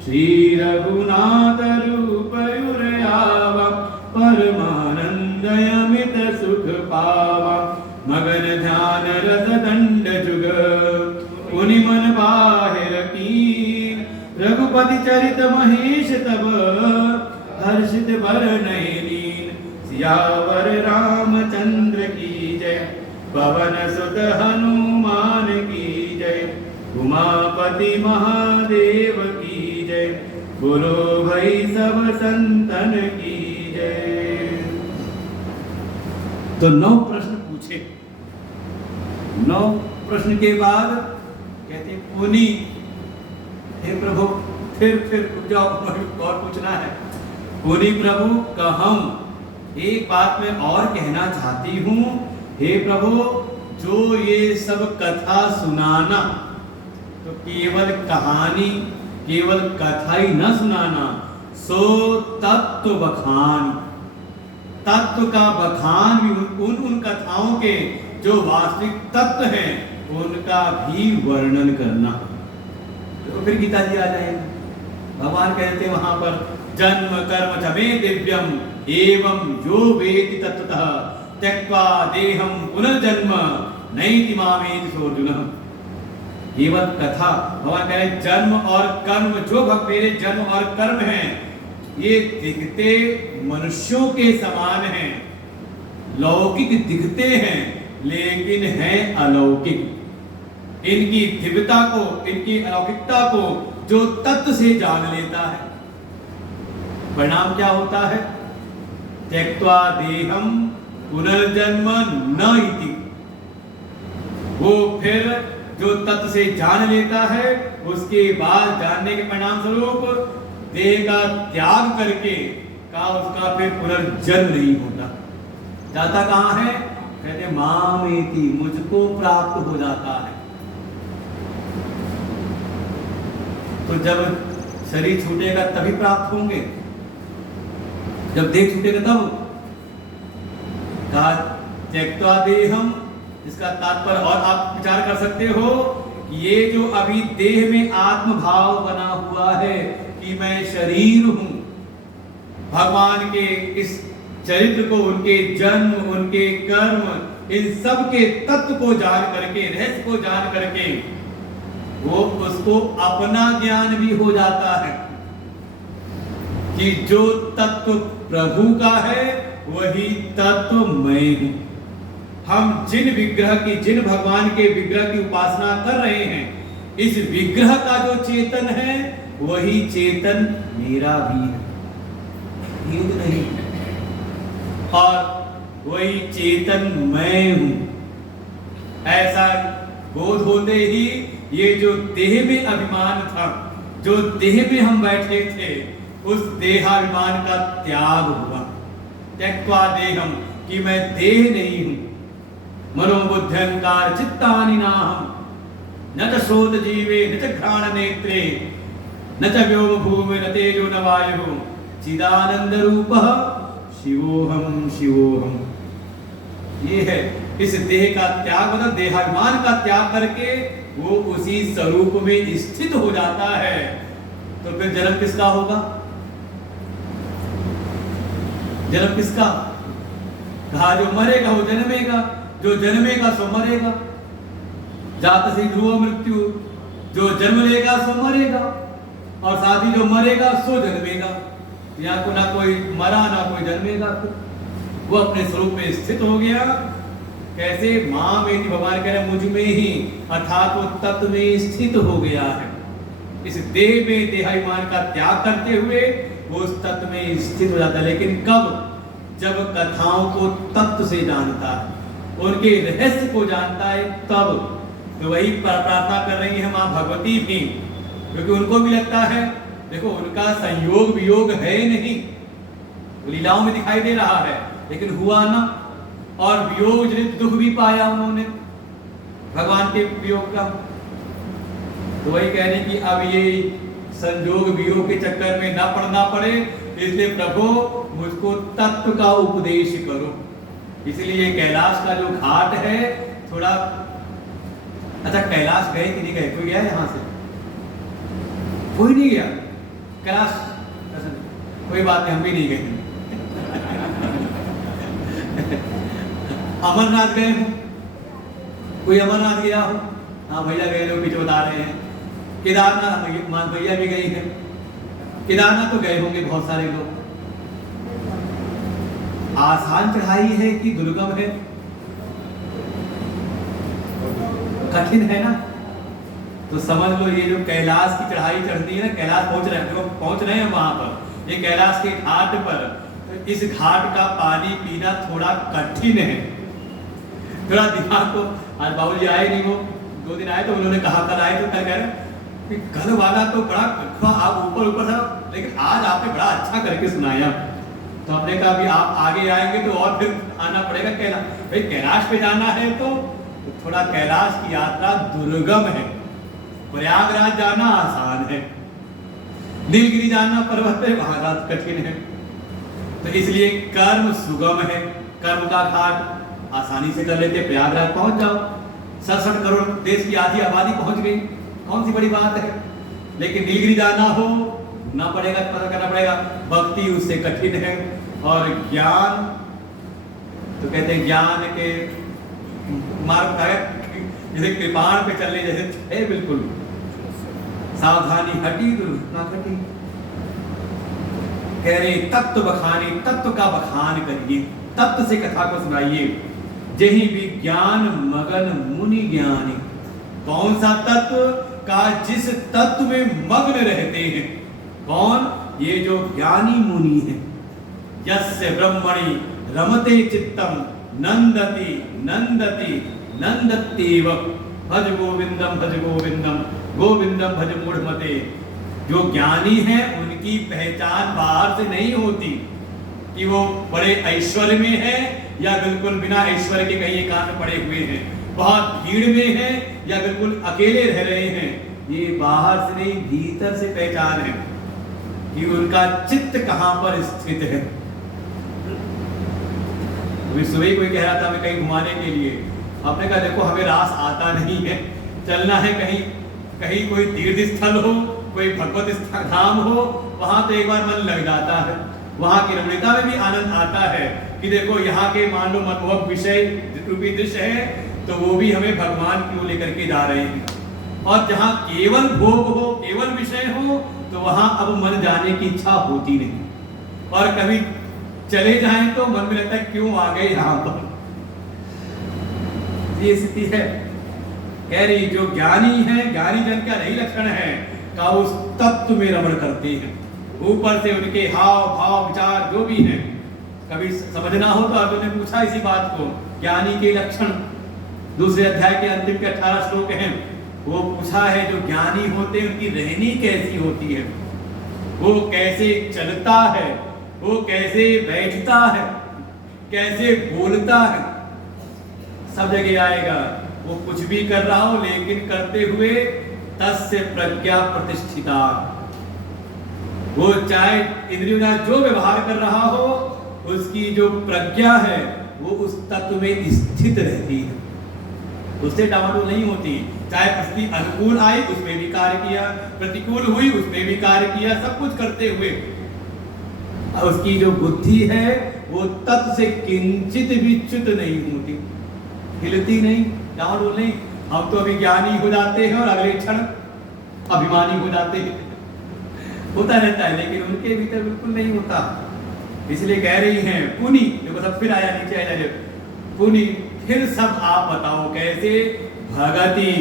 श्री रघुनाथ रूप उरयावा, परमानंद अमित सुख पावा, मगन ध्यान रस दंड जुग, मुनि मन बाहिर कीन, रघुपति चरित महेश तब, हर्षित बर नहीं लीन, सियावर रामचंद्र की जय, पवन सुत हनुमान की जय, उमापति महादेव की जय, बोलो भाई सब संतन की जय। तो 9 प्रश्न पूछे। 9 प्रश्न के बाद कहते पुनि, हे प्रभु फिर जाओ और पूछना है। पुनि प्रभु कहूं, एक बात मैं और कहना चाहती हूं, हे प्रभु जो ये सब कथा सुनाना, तो केवल कहानी, केवल कथा ही न सुनाना, सो तत्व बखान, तत्व का बखान भी, उन कथाओं के जो वास्तविक तत्व हैं उनका भी वर्णन करना। तो फिर गीता जी आ जाएंगे। भगवान कहते हैं वहां पर, जन्म कर्म च मे दिव्यम एवं यो वेति तत्वतः, त्यक्त्वा देहम पुनर्जन्म नैति मामेति सोऽर्जुनः। केवल कथा, भगवान कह रहे जन्म और कर्म, जो मेरे जन्म और कर्म हैं ये दिखते मनुष्यों के समान हैं, लौकिक दिखते हैं लेकिन हैं अलौकिक। इनकी दिव्यता को, इनकी अलौकिकता को जो तत्व से जान लेता है, परिणाम क्या होता है? त्यक्त्वा देहम पुनर्जन्म न इति। वो फिर जो तत्व से जान लेता है, उसके बाद जानने के परिणाम स्वरूप देह का त्याग करके का उसका फिर पुनर्जन्म नहीं होता। जाता कहां है? कहते मामेति, मुझको प्राप्त हो जाता है। तो जब शरीर छूटेगा तभी प्राप्त होंगे, जब देह छूटेगा तब। कहा त्यक्त्वा देहम, इसका तात्पर्य और आप विचार कर सकते हो कि ये जो अभी देह में आत्म भाव बना हुआ है कि मैं शरीर हूं, भगवान के इस चरित्र को, उनके जन्म, उनके कर्म, इन सब के तत्व को जान करके, रहस्य को जान करके, वो उसको अपना ज्ञान भी हो जाता है कि जो तत्व प्रभु का है वही तत्व मैं हूं। हम जिन विग्रह की, जिन भगवान के विग्रह की उपासना कर रहे हैं, इस विग्रह का जो चेतन है वही चेतन मेरा भी है, युद्ध नहीं, और वही चेतन मैं हूं। ऐसा बोध होते ही ये जो देह में अभिमान था, जो देह में हम बैठे थे, उस देहाभिमान का त्याग हुआ। त्यक्त्वा देहम, कि मैं देह नहीं हूं। मनोबुद्ध्यंकार चित्तानि नाहम, न च श्रोत जीवे न च घ्राण नेत्रे न च व्योम भूमि न तेजो न वायु चिदानंद रूपः शिवोहम शिवोहम। ये है इस देह का त्याग, मतलब देहाभिमान का त्याग करके वो उसी स्वरूप में स्थित हो जाता है। तो फिर जन्म किसका होगा? जन्म किसका? कहा जो मरेगा वो जन्मेगा, जो जन्मेगा सो मरेगा। जात से ध्रुव मृत्यु, जो जन्म लेगा सो मरेगा, और साथ ही जो मरेगा सो जन्मेगा। यहाँ को ना कोई मरा ना कोई जन्मेगा, वो अपने स्वरूप में स्थित हो गया। कैसे? मां में, भगवान कह रहे मुझ में ही, अर्थात वो तत्व में स्थित हो गया है। इस देह में देहाभिमान का त्याग करते हुए वो उस तत्व में स्थित हो जाता है। लेकिन कब? जब कथाओं को तत्व से जानता है, उनके रहस्य को जानता है, तब। तो वही प्रार्थना कर रही है मां भगवती भी, क्योंकि उनको भी लगता है, देखो उनका संयोग वियोग है नहीं, लीलाओं में दिखाई दे रहा है, लेकिन हुआ ना, और वियोग जनित दुख भी पाया उन्होंने भगवान के वियोग का। तो वही कह रही कि अब ये संयोग वियोग के चक्कर में ना पड़ना पड़े, इसलिए प्रभु मुझको तत्व का उपदेश करो। इसलिए कैलाश का जो घाट है थोड़ा, अच्छा कैलाश गए कि नहीं गए? कोई गया यहाँ से? कोई नहीं गया कैलाश? कोई बात नहीं, हम भी नहीं गए। अमरनाथ गए हो? कोई अमरनाथ गया हो? हाँ भैया गए, लोग पीछे बता रहे हैं। केदारनाथ मान भैया भी गई है। केदारनाथ तो गए होंगे बहुत सारे लोग। आसान चढ़ाई है कि दुर्गम है? कठिन है ना। तो समझ लो ये जो कैलाश की चढ़ाई चढ़ती है ना, कैलाश पहुंच रहे हैं वहां पर, ये कैलाश के घाट पर, तो इस घाट का पानी पीना थोड़ा कठिन है। थोड़ा दिमाग को, आज बाबूजी आए नहीं, वो 2 दिन आए तो उन्होंने कहा, कल आए तो कल कह रहे कि कल वाला तो बड़ा आप ऊपर था, लेकिन आज आपने बड़ा अच्छा करके सुनाया। तो हमने कहा भी आप आगे आएंगे तो और फिर आना पड़ेगा कैलाश। भाई कैलाश पे जाना है तो थोड़ा कैलाश की यात्रा दुर्गम है। प्रयागराज जाना आसान है, नीलगिरी जाना पर्वत पे वहां कठिन है। तो इसलिए कर्म सुगम है, कर्म का घाट आसानी से कर लेते, प्रयागराज पहुंच जाओ, 67 करोड़ देश की आधी आबादी पहुंच गई, कौन सी बड़ी बात है। लेकिन नीलगिरी जाना हो ना पड़ेगा, पता करना पड़ेगा, भक्ति उससे कठिन है। और ज्ञान तो कहते हैं ज्ञान के मार्ग जैसे कृपाण पे चलने जैसे है, बिल्कुल सावधानी हटी दुर्घटना घटी। कह रहे तत्व बखानी, तत्व का बखान करिए, तत्व से कथा को सुनाइए। जही विज्ञान मगन मुनि ज्ञानी। कौन सा तत्व? का जिस तत्व में मग्न रहते हैं। कौन? ये जो ज्ञानी मुनि है। यस्य ब्रह्मणि रमते चित्तम नंदति नंदति नंदत्येव भज गोविंदम भज गोविंदम गोविंदम भज मूढ़मते। जो ज्ञानी है उनकी पहचान बाहर से नहीं होती कि वो बड़े ऐश्वर्य में है या बिल्कुल बिना ऐश्वर्य के कहीं एकांत पड़े हुए हैं, बहुत भीड़ में है या बिल्कुल अकेले रह रहे हैं। ये बाहर से नहीं, भीतर से पहचान है कि उनका चित्त कहां पर स्थित है। अभी सुबह कोई कह रहा था हमें कहीं घुमाने के लिए, आपने कहा देखो हमें रास आता नहीं है, चलना है कहीं कहीं कोई तीर्थ स्थल हो, कोई भगवत धाम हो, वहां तो एक बार मन लग जाता है। वहां की रमणीयता में भी आनंद आता है कि देखो यहाँ के मान लो मनमोहक विषय रूपी दृश्य है, तो वो भी हमें भगवान की ओर लेकर के जा रहे हैं। और जहाँ केवल भोग हो, केवल विषय हो, तो वहां अब मन जाने की इच्छा होती नहीं। और कभी चले जाएं तो मन में लगता है क्यों आ गए यहाँ पर। ये स्थिति है। कह रही जो ज्ञानी है, ज्ञानी जन का यही लक्षण है का उस तत्व में रमण करते हैं। ऊपर से उनके हाव भाव विचार जो भी हैं, कभी समझना हो तो अर्जुन ने पूछा इसी बात को, ज्ञानी के लक्षण दूसरे अध्याय के अंतिम के 18 श्लोक हैं, वो पूछा है जो ज्ञानी होते हैं उनकी रहनी कैसी होती है, वो कैसे चलता है, वो कैसे बैठता है, कैसे बोलता है, सब जगह आएगा। वो कुछ भी कर रहा हो लेकिन करते हुए तस्य प्रज्ञा प्रतिष्ठिता, वो चाहे इंद्रियों जो व्यवहार कर रहा हो उसकी जो प्रज्ञा है वो उस तत्व में स्थित रहती है, उससे डावाडोल नहीं होती। चाहे परिस्थिति अनुकूल आई उसमें भी कार्य किया, प्रतिकूल हुई उसमें भी कार्य किया, सब कुछ करते हुए उसकी जो बुद्धि है वो तत्व से किंचित भी च्युत नहीं होती, हिलती नहीं, डावाडोल नहीं। हम तो अभी ज्ञानी हो जाते हैं और अगले क्षण अभिमानी हो जाते हैं, होता रहता है, लेकिन उनके भीतर बिल्कुल नहीं होता। इसलिए कह रही हैं पुनि, देखो सब फिर आया नीचे आया पुनि, फिर सब आप बताओ कैसे भगति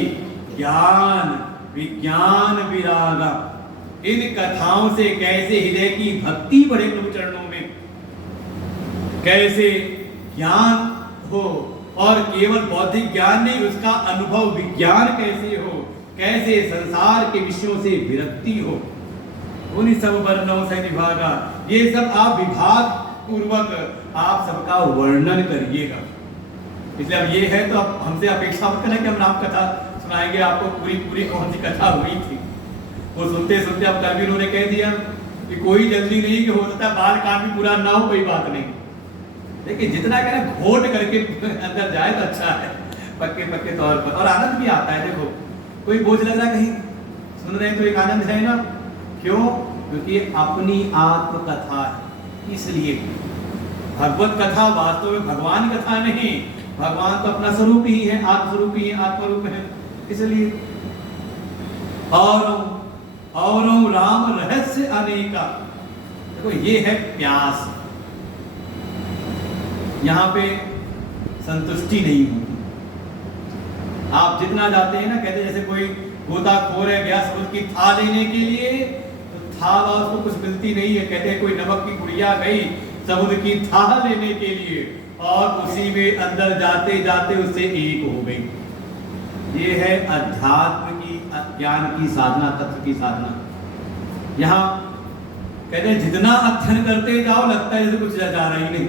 ज्ञान विज्ञान विरागा, इन कथाओं से कैसे हृदय की भक्ति बढ़े प्रभु चरणों में, कैसे ज्ञान हो और केवल बौद्धिक ज्ञान नहीं उसका अनुभव विज्ञान कैसे हो, कैसे संसार के विषयों से विरक्ति हो। उन्हीं सब वर्णों से विभागा, ये सब आप विभाग पूर्वक आप सबका वर्णन करिएगा। इसलिए अब ये है तो अब हमसे अपेक्षा मत करना कि हम राम कथा सुनाएंगे आपको, पूरी पूरी कौन सी कथा हुई थी वो सुनते सुनते अब कल भी उन्होंने कह दिया कि कोई जल्दी नहीं, कि हो सकता है बाल कान भी पूरा ना हो, कोई बात नहीं, लेकिन जितना करें घोट करके अंदर जाए तो अच्छा है, पक्के पक्के तौर पर, और आनंद भी आता है। देखो कोई बोझ लग रहा कहीं सुन रहे तो एक आनंद है ना, क्यों? क्योंकि अपनी आत्मकथा है, इसलिए भगवत कथा वास्तव में भगवान कथा नहीं, भगवान तो अपना स्वरूप ही है, आत्मस्वरूप ही है, आत्मरूप है, इसलिए। और राम रहस्य अनेका, देखो ये है प्यास, यहाँ पे संतुष्टि नहीं होती। आप जितना जाते हैं ना, कहते जैसे कोई गोताखोर है गया समुद्र की था लेने के लिए, तो था उसको कुछ मिलती नहीं है, कहते हैं कोई नमक की गुड़िया गई समुद्र की था लेने के लिए और उसी में अंदर जाते जाते उससे एक हो गई। ये है अध्यात्म की ज्ञान की साधना, तत्व की साधना। यहाँ कहते हैं जितना अध्ययन करते जाओ लगता है जैसे कुछ जा रहा ही नहीं।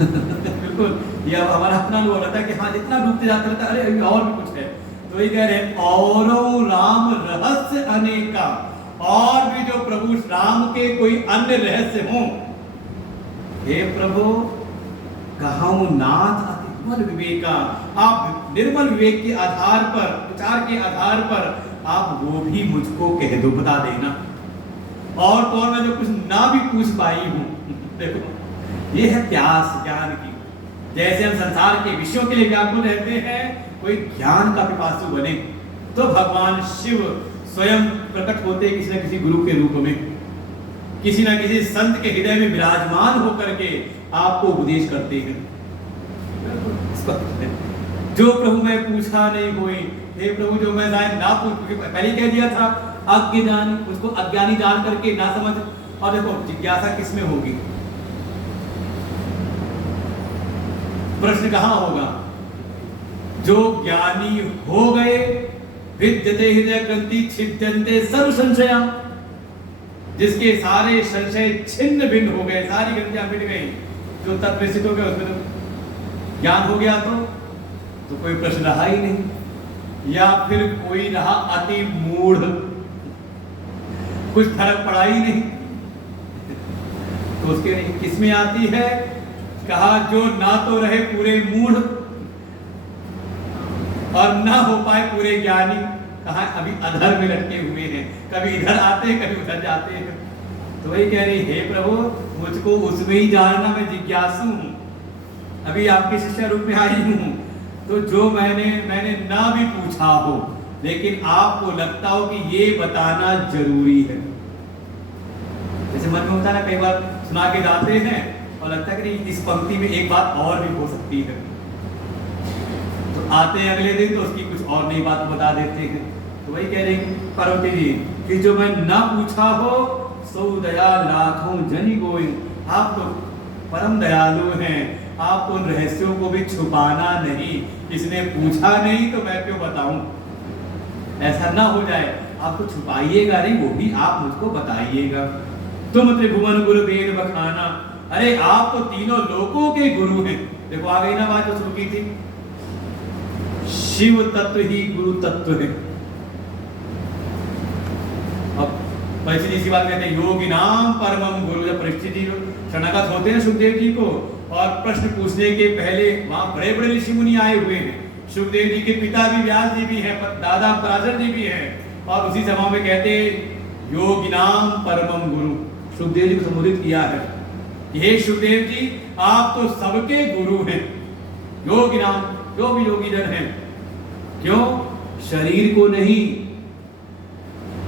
बिल्कुल, ये अब हमारा अपना अनुभव रहता है कि हाँ जितना डूबते जाते रहता है, अरे और भी कुछ है। तो ये कह रहे हैं और राम रहस्य अनेका, और भी जो प्रभु राम के कोई अन्य रहस्य हो, हे प्रभु कहूं नाथ निर्मल विवेका, आप निर्मल विवेक के आधार पर, विचार के आधार पर आप वो भी मुझको कह दो, बता देना। और तो और मैं जो कुछ ना भी पूछ पाई हूं, देखो ये है प्यास ज्ञान की। जैसे हम संसार के विषयों के लिए व्याकुल रहते हैं, कोई ज्ञान का पिपासु बने तो भगवान शिव स्वयं प्रकट होते किसी न किसी गुरु के रूप में, किसी न किसी संत के हृदय में विराजमान होकर के आपको उपदेश करते हैं। जो प्रभु मैं पूछा नहीं कोई, हे प्रभु जो मैं ना पूछ, पहले कह दिया था अज्ञानी, उसको अज्ञानी जान करके ना समझ। और देखो जिज्ञासा किसमें होगी, प्रश्न कहां होगा? जो ज्ञानी हो गए, विद्यते हृदय ग्रंथि छिद्यन्ते सर्व संशया, जिसके सारे संशय छिन्न भिन्न हो गए, सारी ग्रंथियां मिट गई, जो तत्व निश्चित हो गया, उसमें तो ज्ञान हो गया, तो कोई प्रश्न रहा ही नहीं। या फिर कोई रहा अति मूढ़, कुछ फर्क पड़ा ही नहीं, तो उसके नहीं किसमें आती है? कहा जो ना तो रहे पूरे मूढ़ और ना हो पाए पूरे ज्ञानी, कहा अभी अधर में लटके हुए हैं, कभी इधर आते हैं कभी उधर जाते हैं। तो वही कह रही, हे प्रभु मुझको उसमें ही जानना, मैं जिज्ञासु हूँ, अभी आपके शिष्य रूप में आई हूँ। तो जो मैंने ना भी पूछा हो, लेकिन आपको लगता हो कि ये बताना जरूरी है। जैसे मन में होता है ना, कई बार सुना के जाते हैं और लगता है कि इस पंक्ति में एक बात और भी हो सकती है, तो आते हैं अगले दिन तो उसकी कुछ और नई बात बता देते हैं। तो वही कह रहे पार्वती जी कि जो मैं ना पूछा हो सो दया लाखों जनी गोविंद, आप तो परम दयालु हैं, आप उन रहस्यों को भी छुपाना नहीं, इसने पूछा नहीं तो मैं क्यों बताऊं। ऐसा ना हो जाए, आपको छुपाइएगा नहीं, वो भी आप मुझको बताइएगा। तुम त्रिभुवन गुरु वेद बखाना, अरे आप तो तीनों लोकों के गुरु हैं। देखो आ गई ना बात जो शुरू की थी, शिव तत्व ही गुरु तत्व है। अब परीक्षित इसी बात कहते हैं, योगी नाम परमम गुरु। जब परीक्षित जी शरणागत होते हैं सुखदेव जी को, और प्रश्न पूछने के पहले वहां बड़े बड़े ऋषि मुनि आए हुए हैं, सुखदेव जी के पिता भी व्यास जी भी हैं, दादा पराशर जी भी हैं, और उसी सभा में कहते योगी नाम परमम गुरु, सुखदेव जी को संबोधित किया है, हे सुखदेव जी आप तो सबके गुरु हैं, योगी नाम, जो भी योगी जन हैं। क्यों? शरीर को नहीं,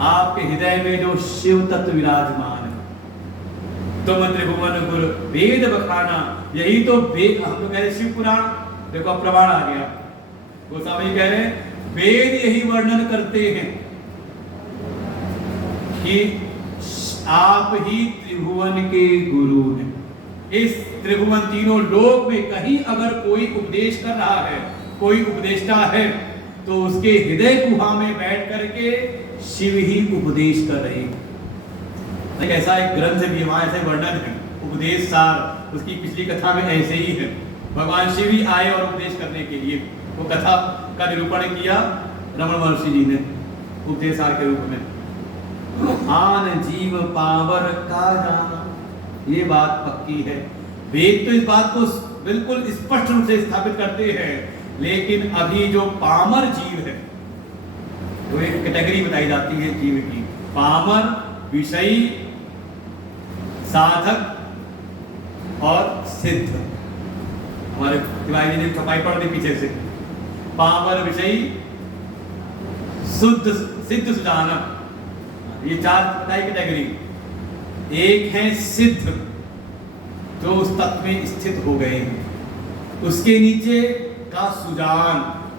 आपके हृदय में जो शिव तत्व विराजमान है। तुम त्रिभुवन गुरु वेद बखाना, यही तो वेद, हम तो कह रहे शिव पुराण, देखो प्रमाण आ गया, गोस्वामी कह रहे वेद यही वर्णन करते हैं कि आप ही त्रिभुवन के गुरु हैं। इस त्रिभुवन तीनों लोक में कहीं अगर कोई उपदेश कर रहा है, कोई उपदेष्टा है, तो उसके हृदय गुहा में बैठ करके शिव ही उपदेश कर रहे हैं। ऐसा एक ग्रंथ भी वहां ऐसे वर्णन है, उपदेश सार, उसकी पिछली कथा में ऐसे ही है, भगवान शिव ही आए और उपदेश करने के लिए, वो कथा का निरूपण किया रमण महर्षि जी ने उपदेश सार के रूप में। आन जीव पावर का जाना, ये बात पक्की है। वेद तो इस बात को बिल्कुल स्पष्ट रूप से स्थापित करते हैं, लेकिन अभी जो पामर जीव है, तो एक कैटेगरी बताई जाती है जीव की, पामर, विषयी, साधक और सिद्ध। हमारे तिवारी जी ने छपाई पढ़ दी पीछे से, पामर, विषयी, शुद्ध, सिद्ध, सुजाना, ये चार बताई कैटेगरी। एक है सिद्ध, जो उस तत्व में स्थित हो गए हैं, उसके नीचे का सुजान,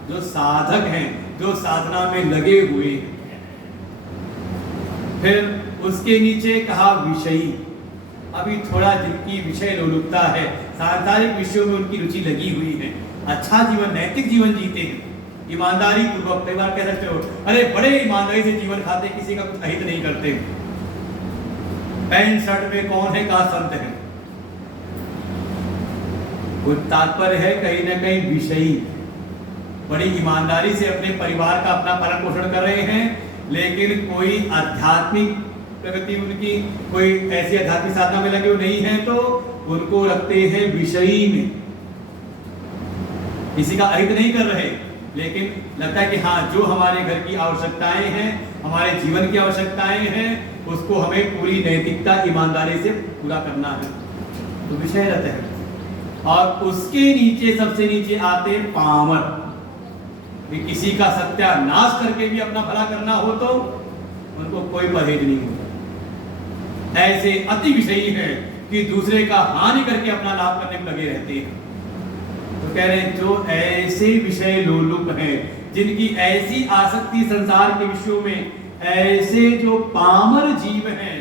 जो साधक हैं, जो साधना में लगे हुए हैं, फिर उसके नीचे कहा विषयी, अभी थोड़ा जिनकी विषय लोलुपता है, सांसारिक विषयों में उनकी रुचि लगी हुई है, अच्छा जीवन, नैतिक जीवन जीते हैं, ईमानदारी पूर्वक, कई बार कह सकते हो अरे बड़े ईमानदारी से जीवन खाते, किसी का कुछ अहित नहीं करते, पैंट शर्ट में कौन है का संत है। वो तात्पर्य है कहीं ना कहीं विषयी, बड़ी ईमानदारी से अपने परिवार का अपना पालन पोषण कर रहे हैं, लेकिन कोई आध्यात्मिक प्रगति उनकी, कोई ऐसी आध्यात्मिक साधना में लगे नहीं है, तो उनको रखते हैं विषयी में, किसी का अहित नहीं कर रहे, लेकिन लगता है कि हाँ जो हमारे घर की आवश्यकताएं हैं, हमारे जीवन की आवश्यकताएं हैं, उसको हमें पूरी नैतिकता ईमानदारी से पूरा करना है, तो विषय रहते हैं। और उसके नीचे, सबसे नीचे आते पामर, कि किसी का सत्यानाश करके भी अपना भला करना हो तो उनको कोई परहेज नहीं होता। ऐसे अति विषयी हैं कि दूसरे का हानि करके अपना लाभ करने में लगे रहते हैं। तो कह रहे हैं जो ऐसे विषय लोलुप हैं, जिनकी ऐसी आसक्ति संसार के विषयों में, ऐसे जो पामर जीव हैं,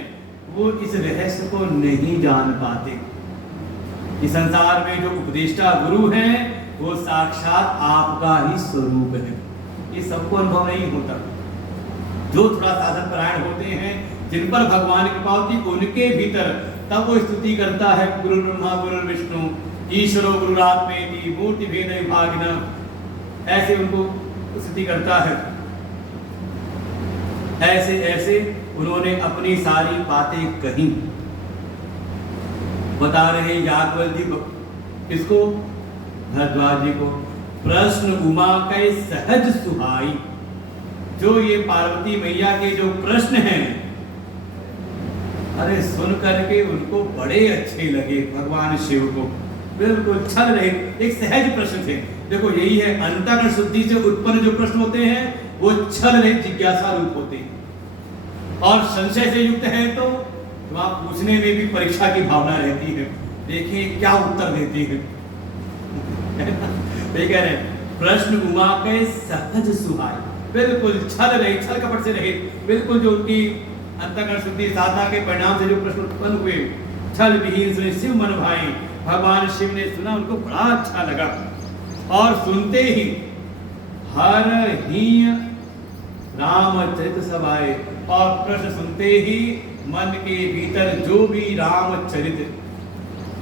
वो इस रहस्य को नहीं जान पाते। इस संसार में जो उपदेष्टा गुरु हैं, वो साक्षात आपका ही स्वरूप है, ये सबको अनुभव नहीं होता। जो थोड़ा साधन परायण होते हैं, जिन पर भगवान की कृपा होती, उनके भीतर तब वो स्तुति करता है गुरु ब्रह्मा गुरु विष्णु ईश्वरो गुरुरात्मेति मूर्ति भेद विभागिना, ऐसे उनको स्तुति करता है। ऐसे ऐसे उन्होंने अपनी सारी बातें कही। बता रहे याज्ञवल्क्य जी किसको? भरद्वाज जी को। प्रश्न उमा के सहज सुहाई, जो ये पार्वती मैया के जो प्रश्न हैं, अरे सुन करके उनको बड़े अच्छे लगे भगवान शिव को, बिल्कुल छल रहे। एक सहज प्रश्न थे। देखो यही है, अंतःकरण शुद्धि से उत्पन्न जो प्रश्न होते हैं वो छल रहित जिज्ञासा रूप होते हैं, और संशय से युक्त है तो वहां पूछने में भी परीक्षा की भावना रहती है। देखिए क्या उत्तर देते हैं। कह रहे हैं प्रश्न उमा के सहज सुहाय, बिल्कुल छल रहे, छल कपट से रहे, बिल्कुल जो उनकी अंतःकरण शुद्धि साधना के परिणाम से जो प्रश्न उत्पन्न हुए, छल विहीन सुने शिव मन भाई। भगवान शिव ने सुना, उनको बड़ा अच्छा लगा, और सुनते ही हर ही रामचरित सब आए, और प्रश्न सुनते ही मन के भीतर जो भी रामचरित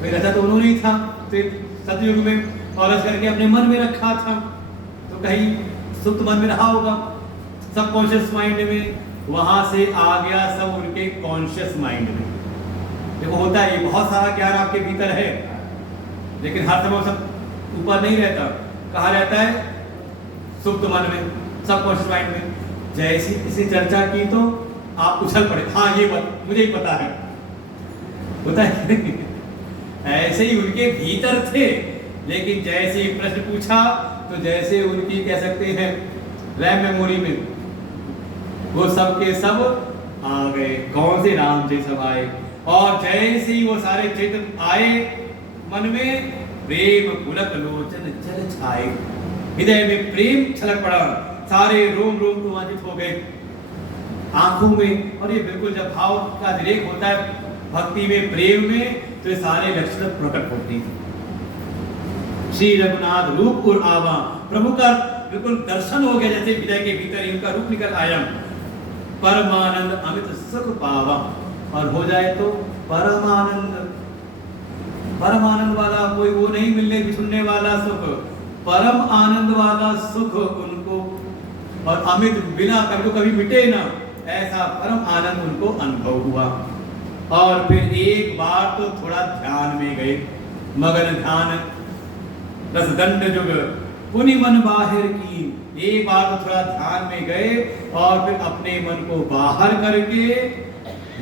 रचा तो उन्होंने ही था सतयुग में, और रच करके अपने मन में रखा था, तो कहीं सुप्त मन में रहा होगा, सब कॉन्शियस माइंड में, वहां से आ गया सब उनके कॉन्शियस माइंड में। देखो होता है, ये बहुत सारा ज्ञान आपके भीतर है, लेकिन हर समय सब ऊपर नहीं रहता, कहाँ रहता है? सुप्त मन में, सब कॉन्शियस माइंड में। जैसी किसी चर्चा की तो आप उछल पड़े, हाँ ये बात मुझे ही पता है, होता है। ऐसे ही उनके भीतर थे, लेकिन जैसे ही प्रश्न पूछा तो जैसे उनकी कह सकते हैं रैम मेमोरी में वो सब के सब आ गए। कौन से राम जी सब आए, और जैसे ही वो सारे चित्र आए मन में, प्रेम पुलक लोचन जल छाए, हृदय में प्रेम छलक पड़ा, सारे रोम रोम रोमांचित हो गए आंखों में। और ये बिल्कुल जब भाव का अतिरेक होता है भक्ति में, प्रेम में, तो ये सारे लक्षण प्रकट होते हैं। श्री रघुनाथ रूप और आवा, प्रभु का बिल्कुल दर्शन हो गया, जैसे हृदय के भीतर ही उनका रूप निकल आया। परमानंद अमित सुख पावा, और हो जाए तो परमानंद, परमानंद वाला कोई वो नहीं मिलने बिछुड़ने वाला सुख, परम आनंद वाला सुख उनको, और अमित बिना कभी मिटे ना, ऐसा परम आनंद उनको अनुभव हुआ। और फिर एक बार तो थोड़ा ध्यान में गए, मगन ध्यान रसदंड जुग पुनि मन बाहर की, एक बार तो थोड़ा ध्यान में गए, और फिर अपने मन को बाहर करके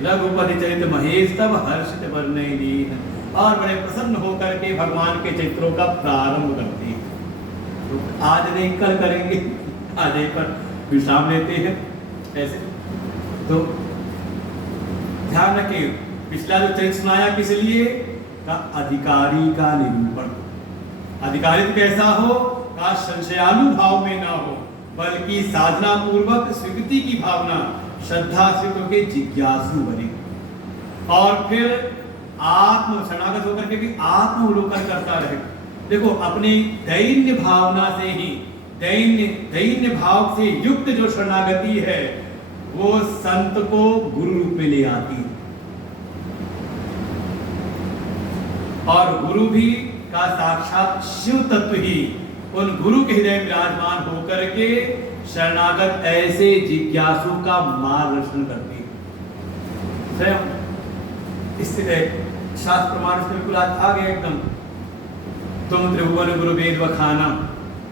रघुपति चरित महेश तब हर्षित वर्णय लीन, और बड़े प्रसन्न होकर के भगवान के चरित्रों का प्रारंभ करते हैं। तो आज नहीं कल करेंगे, आज एक पर विश्राम लेते हैं ऐसे। तो ध्यान रखिए, पिछला जो चरित्र सुनाया किस लिए का? अधिकारी का निरूपण। अधिकारी तो कैसा हो? का संशयालु भाव में ना हो, बल्कि साधना पूर्वक स्वीकृति की भावना, श्रद्धा से होकर जिज्ञासु बने, और फिर आत्म शरणागत होकर के भी आत्मावलोकन करता रहे। देखो अपनी दैन्य भावना से ही, दैन्य भाव से युक्त जो शरणागति है वो संत को गुरु रूप में ले आती है, और गुरु भी का साक्षात शिव तत्व ही उन गुरु के हृदय में विराजमान होकर के शरणागत ऐसे जिज्ञासु का मार्गदर्शन करती है। स्वयं स्थित है, शास्त्र प्रमाण से बिल्कुल आ गया एकदम। तुम त्रिभुवन गुरु वेद वखानम,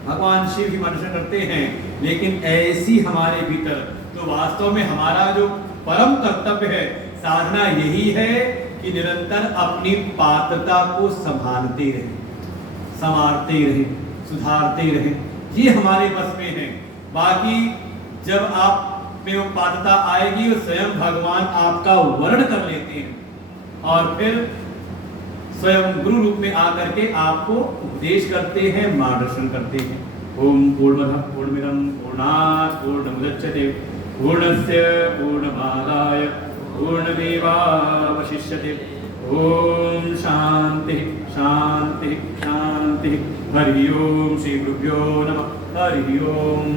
भगवान शिव ही मार्गदर्शन करते हैं, लेकिन ऐसी हमारे भीतर तो वास्तव में हमारा जो परम कर्तव्य है, साधना यही है कि निरंतर अपनी पात्रता को संभालते रहे, संवारते रहे, सुधारते रहे, ये हमारे बस में है। बाकी जब आप में वो पात्रता आएगी, वो स्वयं भगवान आपका वर्ण कर लेते हैं, और फिर स्वयं गुरु रूप में आकर के आपको उपदेश करते हैं, मार्गदर्शन करते हैं। ओम पूर्णमदः पूर्णमिदं पूर्णात् पूर्णमुदच्यते पूर्णस्य पूर्णमादाय पूर्णमेवावशिष्यते। ओम शांति शांति शांति। हरि ओम। श्री गुरुभ्यो नमः। हरि ओम।